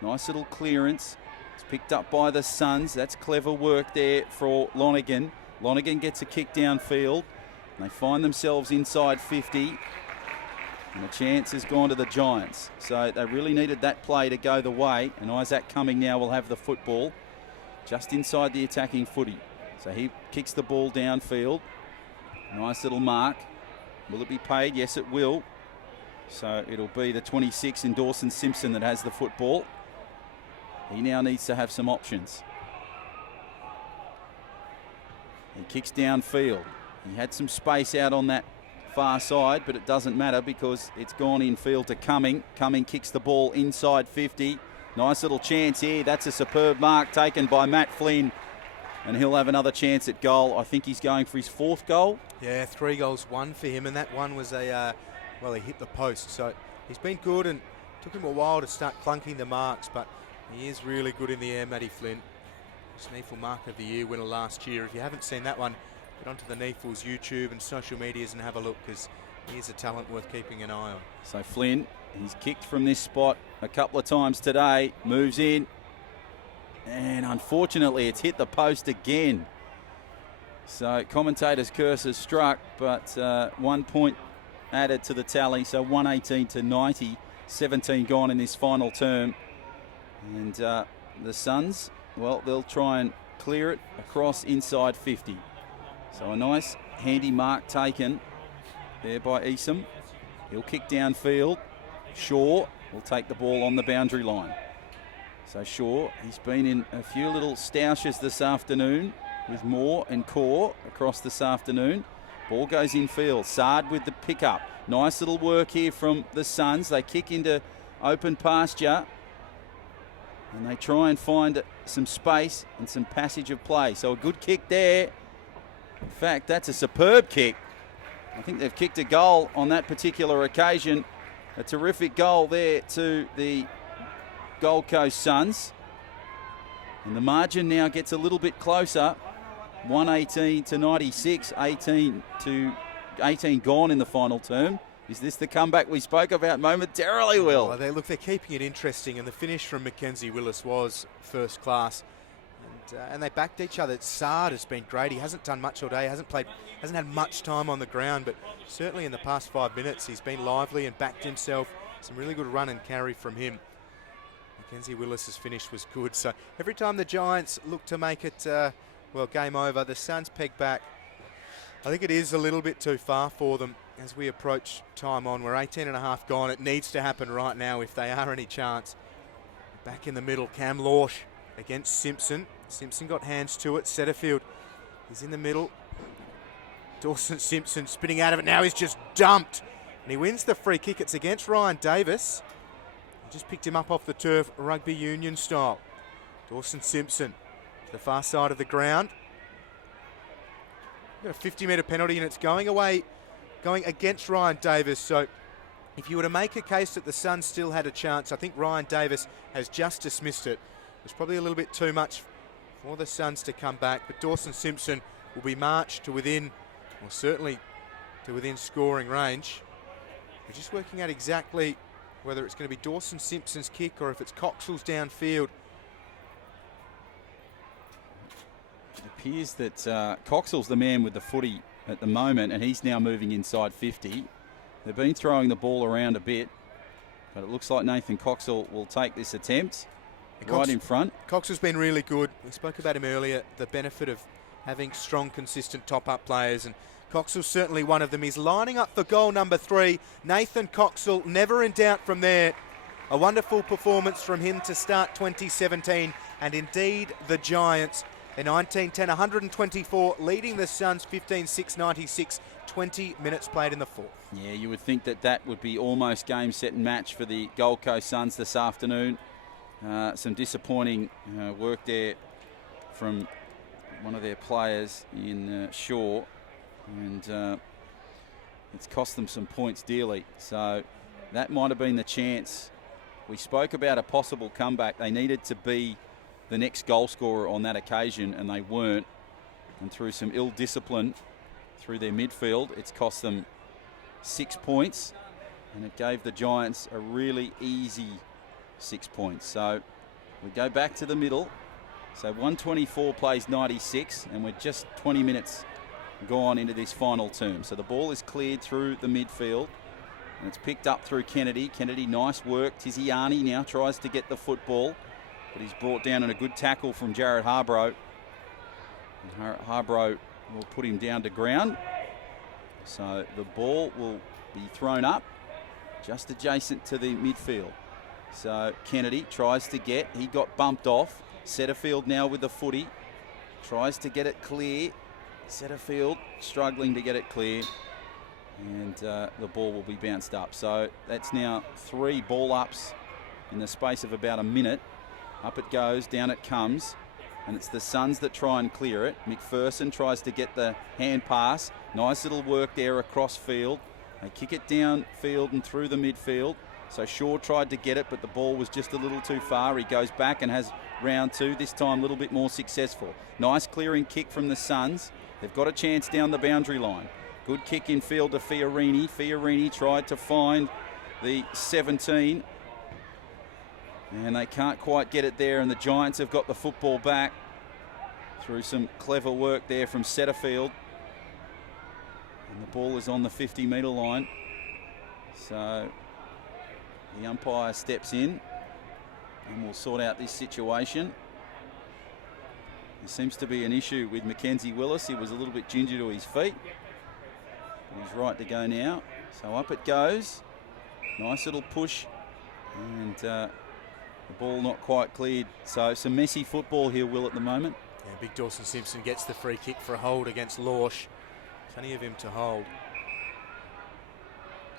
Nice little clearance. It's picked up by the Suns. That's clever work there for Lonergan. Lonergan gets a kick downfield. They find themselves inside 50. And the chance has gone to the Giants. So they really needed that play to go the way. And Isaac Cumming now will have the football just inside the attacking footy. So he kicks the ball downfield. Nice little mark. Will it be paid? Yes, it will. So it'll be the 26 in Dawson Simpson that has the football. He now needs to have some options. He kicks downfield. He had some space out on that far side, but it doesn't matter because it's gone infield to Cumming. Cumming kicks the ball inside 50. Nice little chance here. That's a superb mark taken by Matt Flynn. And he'll have another chance at goal. I think he's going for his 4th goal. Yeah, 3 goals, 1 for him, and that one was well, he hit the post. So he's been good, and took him a while to start clunking the marks, but he is really good in the air, Matty Flynn. NEAFL Mark of the Year winner last year. If you haven't seen that one, get onto the NEAFL's YouTube and social medias and have a look, because he is a talent worth keeping an eye on. So Flynn, he's kicked from this spot a couple of times today, moves in, and unfortunately it's hit the post again. So commentator's curse has struck, but 1 point added to the tally, so 118 to 90, 17 gone in this final term. And the Suns, well, they'll try and clear it across inside 50. So a nice handy mark taken there by Esom. He'll kick downfield. Shaw will take the ball on the boundary line. So Shaw, he's been in a few little stoushes this afternoon with Moore and Core across this afternoon. Ball goes infield. Saad with the pickup. Nice little work here from the Suns. They kick into open pasture. And they try and find some space and some passage of play. So a good kick there. In fact, that's a superb kick. I think they've kicked a goal on that particular occasion. A terrific goal there to the Gold Coast Suns. And the margin now gets a little bit closer. 118 to 96, 18 gone in the final term. Is this the comeback we spoke about momentarily, Will? Oh, they're keeping it interesting, and the finish from Mackenzie Willis was first class. And they backed each other. Saad has been great. He hasn't done much all day. Hasn't had much time on the ground, but certainly in the past 5 minutes he's been lively and backed himself. Some really good run and carry from him. Mackenzie Willis's finish was good. So every time the Giants look to make it Well, game over. The Suns peg back. I think it is a little bit too far for them as we approach time on. We're 18 and a half gone. It needs to happen right now if they are any chance. Back in the middle, Cam Lorsch against Simpson. Simpson got hands to it. Setterfield is in the middle. Dawson Simpson spinning out of it now. He's just dumped. And he wins the free kick. It's against Ryan Davis. He just picked him up off the turf, rugby union style. Dawson Simpson to the far side of the ground. Got a 50-metre penalty and it's going away, going against Ryan Davis. So if you were to make a case that the Suns still had a chance, I think Ryan Davis has just dismissed it. It's probably a little bit too much for the Suns to come back, but Dawson Simpson will be marched to within, or certainly to within scoring range. We're just working out exactly whether it's going to be Dawson Simpson's kick or if it's Coxell's downfield. It appears that Coxell's the man with the footy at the moment, and he's now moving inside 50. They've been throwing the ball around a bit, but it looks like Nathan Coxell will take this attempt right in front. Coxell's been really good. We spoke about him earlier, the benefit of having strong, consistent top-up players, and Coxell's certainly one of them. He's lining up for goal number 3. Nathan Coxell, never in doubt from there. A wonderful performance from him to start 2017, and indeed the Giants. They're 19-10, 124, leading the Suns 15-6, 96, 20 minutes played in the fourth. Yeah, you would think that that would be almost game, set and match for the Gold Coast Suns this afternoon. Some disappointing work there from one of their players in Shaw, and it's cost them some points dearly. So that might have been the chance. We spoke about a possible comeback. They needed to be the next goal scorer on that occasion, and they weren't. And through some ill discipline through their midfield, it's cost them 6 points, and it gave the Giants a really easy 6 points. So we go back to the middle. So 124 plays 96, and we're just 20 minutes gone into this final term. So the ball is cleared through the midfield, and it's picked up through Kennedy. Kennedy, nice work. Tiziani now tries to get the football, but he's brought down in a good tackle from Jared Harbrow. And Harbrow will put him down to ground. So the ball will be thrown up just adjacent to the midfield. So Kennedy tries to get, he got bumped off. Setterfield now with the footy, tries to get it clear. Setterfield struggling to get it clear, and the ball will be bounced up. So that's now 3 ball ups in the space of about a minute. Up it goes, down it comes, and it's the Suns that try and clear it. McPherson tries to get the hand pass. Nice little work there across field. They kick it down field and through the midfield. So Shaw tried to get it, but the ball was just a little too far. He goes back and has round 2, this time a little bit more successful. Nice clearing kick from the Suns. They've got a chance down the boundary line. Good kick in field to Fiorini. Fiorini tried to find the 17, and they can't quite get it there, and the Giants have got the football back through some clever work there from Setterfield. And the ball is on the 50-metre line. So the umpire steps in and will sort out this situation. There seems to be an issue with Mackenzie Willis. He was a little bit ginger to his feet. He's right to go now. So up it goes. Nice little push, and the ball not quite cleared. So some messy football here, Will, at the moment. Yeah, big Dawson Simpson gets the free kick for a hold against Lorsch. Plenty of him to hold.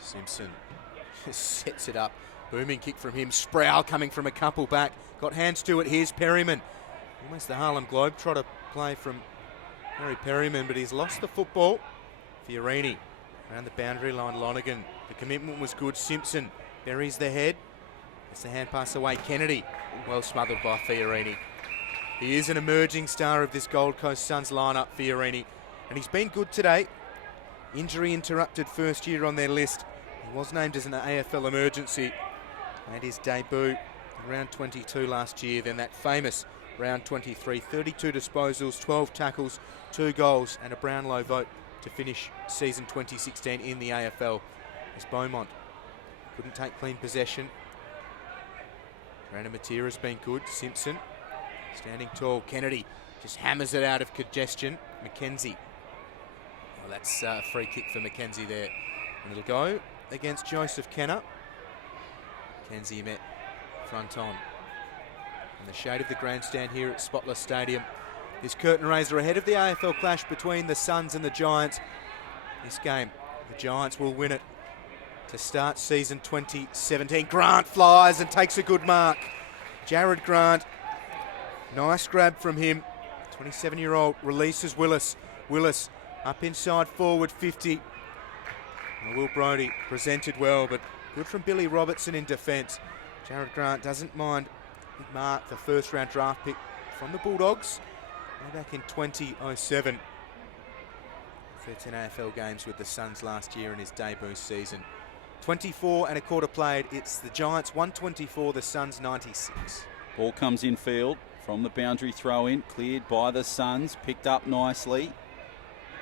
Simpson sets it up. Booming kick from him. Sproul coming from a couple back. Got hands to it. Here's Perryman. Almost the Harlem Globetrotter play from Harry Perryman, but he's lost the football. Fiorini around the boundary line. Lonergan. The commitment was good. Simpson buries the head. It's the hand pass away. Kennedy, well smothered by Fiorini. He is an emerging star of this Gold Coast Suns lineup, Fiorini, and he's been good today. Injury interrupted first year on their list. He was named as an AFL emergency. Made his debut in round 22 last year, then that famous round 23. 32 disposals, 12 tackles, 2 goals, and a Brownlow vote to finish season 2016 in the AFL. As Beaumont couldn't take clean possession. Brandon Matera's been good. Simpson standing tall. Kennedy just hammers it out of congestion. Mackenzie. Well, that's a free kick for Mackenzie there. And it'll go against Joseph Kenner. Mackenzie met front on. In the shade of the grandstand here at Spotless Stadium. This curtain raiser ahead of the AFL clash between the Suns and the Giants. This game, the Giants will win it to start season 2017. Grant flies and takes a good mark. Jared Grant, nice grab from him. 27-year-old releases Willis. Willis up inside forward 50. Now Will Brodie presented well, but good from Billy Robertson in defence. Jared Grant doesn't mind. Big mark, the first round draft pick from the Bulldogs. Way back in 2007. 13 AFL games with the Suns last year in his debut season. 24 and a quarter played. It's the Giants 124, the Suns 96. Ball comes in field from the boundary throw in, cleared by the Suns, picked up nicely.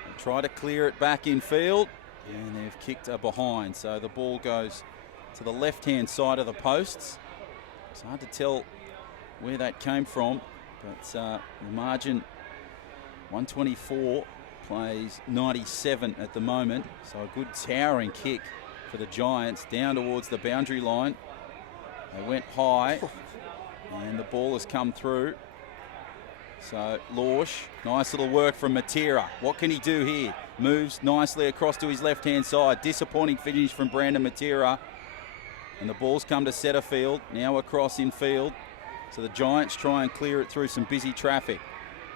They try to clear it back in field, and they've kicked a behind. So the ball goes to the left-hand side of the posts. It's hard to tell where that came from, but the margin 124 plays 97 at the moment. So a good towering kick for the Giants down towards the boundary line. They went high and the ball has come through. So Lorsch, nice little work from Matera. What can he do here? Moves nicely across to his left-hand side. Disappointing finish from Brandon Matera. And the ball's come to Setterfield, now across in field. So the Giants try and clear it through some busy traffic.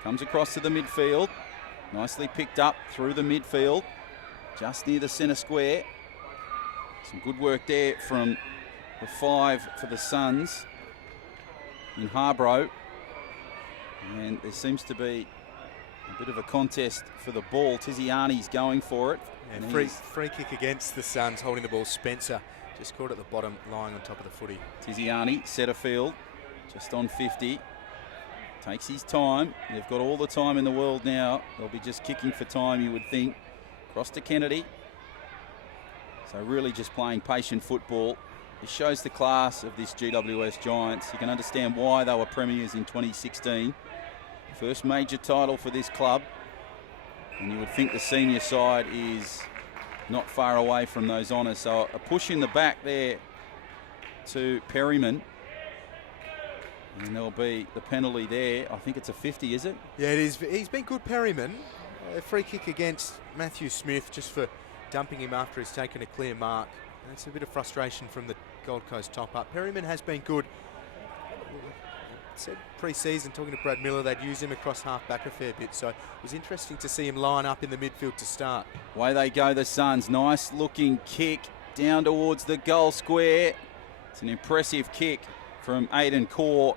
Comes across to the midfield. Nicely picked up through the midfield, just near the centre square. Some good work there from the 5 for the Suns in Harbro. And there seems to be a bit of a contest for the ball. Tiziani's going for it. And free kick against the Suns, holding the ball. Spencer just caught at the bottom, lying on top of the footy. Tiziani, Setterfield, just on 50. Takes his time. They've got all the time in the world now. They'll be just kicking for time, you would think. Cross to Kennedy. So really just playing patient football. It shows the class of this GWS Giants. You can understand why they were premiers in 2016. First major title for this club. And you would think the senior side is not far away from those honours. So a push in the back there to Perryman. And there'll be the penalty there. I think it's a 50, is it? Yeah, it is. He's been good, Perryman. A free kick against Matthew Smith just for dumping him after he's taken a clear mark. And it's a bit of frustration from the Gold Coast top-up. Perryman has been good. I said pre-season, talking to Brad Miller, they'd use him across half-back a fair bit. So it was interesting to see him line up in the midfield to start. Away they go, the Suns. Nice-looking kick down towards the goal square. It's an impressive kick from Aiden Core.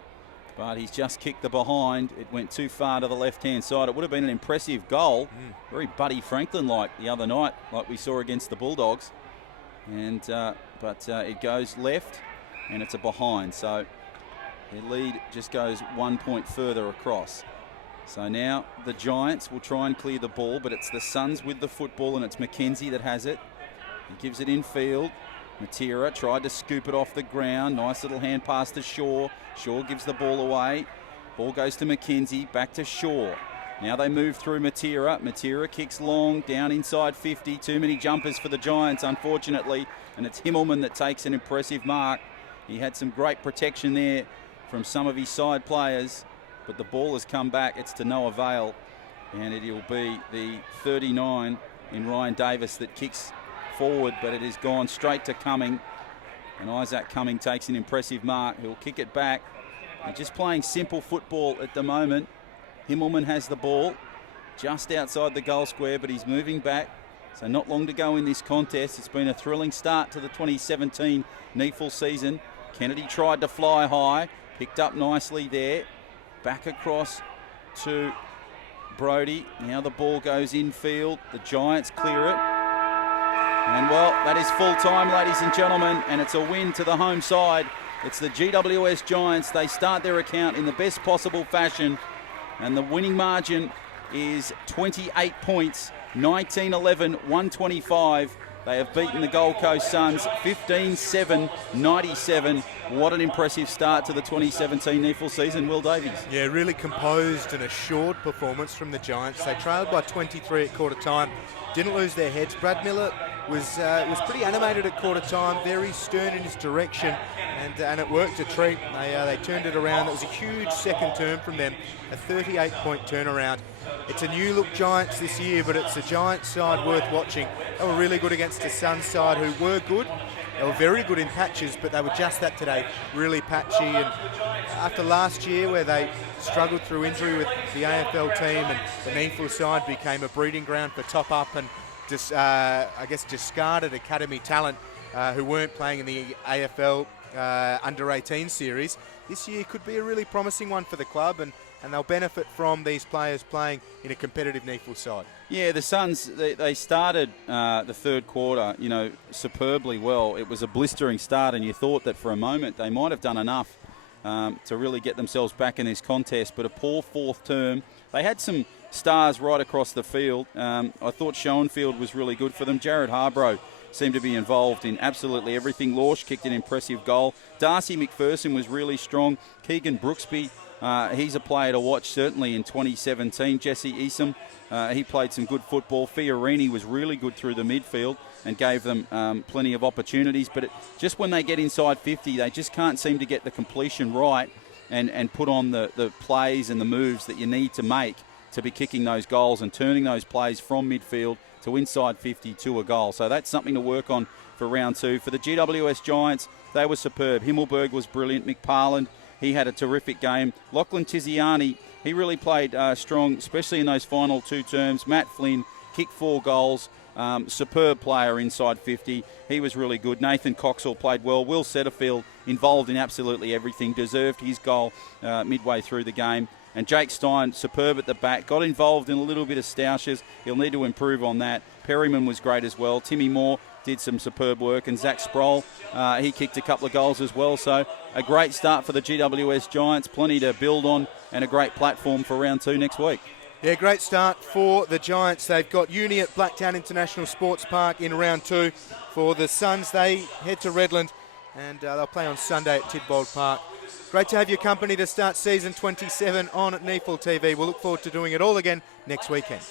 But he's just kicked the behind. It went too far to the left-hand side. It would have been an impressive goal. Very Buddy Franklin-like the other night, like we saw against the Bulldogs. And but it goes left, and it's a behind. So their lead just goes 1 point further across. So now the Giants will try and clear the ball, but it's the Suns with the football, and it's Mackenzie that has it. He gives it in field. Matera tried to scoop it off the ground. Nice little hand pass to Shaw. Shaw gives the ball away. Ball goes to Mackenzie, back to Shaw. Now they move through Matera. Matera kicks long, down inside 50. Too many jumpers for the Giants, unfortunately. And it's Himmelman that takes an impressive mark. He had some great protection there from some of his side players. But the ball has come back. It's to no avail. And it'll be the 39 in Ryan Davis that kicks forward, but it has gone straight to Cumming, and Isaac Cumming takes an impressive mark. He'll kick it back. They're just playing simple football at the moment. Himmelman has the ball just outside the goal square, but he's moving back, so not long to go in this contest. It's been a thrilling start to the 2017 NEAFL season. Kennedy tried to fly high, picked up nicely there, back across to Brodie. Now the ball goes infield. The Giants clear it. And well, that is full time, ladies and gentlemen, and it's a win to the home side. It's the GWS Giants. They start their account in the best possible fashion, and the winning margin is 28 points, 19-11, 125. They have beaten the Gold Coast Suns 15-7, 97. What an impressive start to the 2017 NEAFL season, Will Davies. Yeah, really composed and assured performance from the Giants. They trailed by 23 at quarter time, didn't lose their heads. Brad Miller was pretty animated at quarter time, very stern in his direction, and it worked a treat. They turned it around. It was a huge second term from them, a 38-point turnaround. It's a new look Giants this year, but it's a Giants side worth watching. They were really good against a Suns side who were good. They were very good in patches, but they were just that today, really patchy. And after last year where they struggled through injury with the AFL team, and the NEAFL side became a breeding ground for top-up and discarded academy talent who weren't playing in the AFL under-18 series, this year could be a really promising one for the club, and they'll benefit from these players playing in a competitive NEAFL side. Yeah, the Suns, they started the third quarter, superbly well. It was a blistering start, and you thought that for a moment they might have done enough to really get themselves back in this contest, but a poor fourth term. They had some stars right across the field. I thought Schoenfield was really good for them. Jared Harbrough seemed to be involved in absolutely everything. Lorsch kicked an impressive goal. Darcy McPherson was really strong. Keegan Brooksby, he's a player to watch certainly in 2017. Jesse Easom, he played some good football. Fiorini was really good through the midfield and gave them plenty of opportunities. But just when they get inside 50, they just can't seem to get the completion right and put on the plays and the moves that you need to make to be kicking those goals and turning those plays from midfield to inside 50 to a goal. So that's something to work on for round two. For the GWS Giants, they were superb. Himmelberg was brilliant. McParland, he had a terrific game. Lachlan Tiziani, he really played strong, especially in those final two terms. Matt Flynn kicked 4 goals. Superb player inside 50. He was really good. Nathan Coxall played well. Will Setterfield involved in absolutely everything. Deserved his goal midway through the game. And Jake Stein, superb at the back. Got involved in a little bit of stoushes. He'll need to improve on that. Perryman was great as well. Timmy Moore did some superb work. And Zach Sproul, he kicked a couple of goals as well. So a great start for the GWS Giants. Plenty to build on and a great platform for round 2 next week. Yeah, great start for the Giants. They've got uni at Blacktown International Sports Park in round 2. For the Suns, they head to Redland, and they'll play on Sunday at Tidbold Park. Great to have your company to start season 27 on NEAFL TV. We'll look forward to doing it all again next weekend.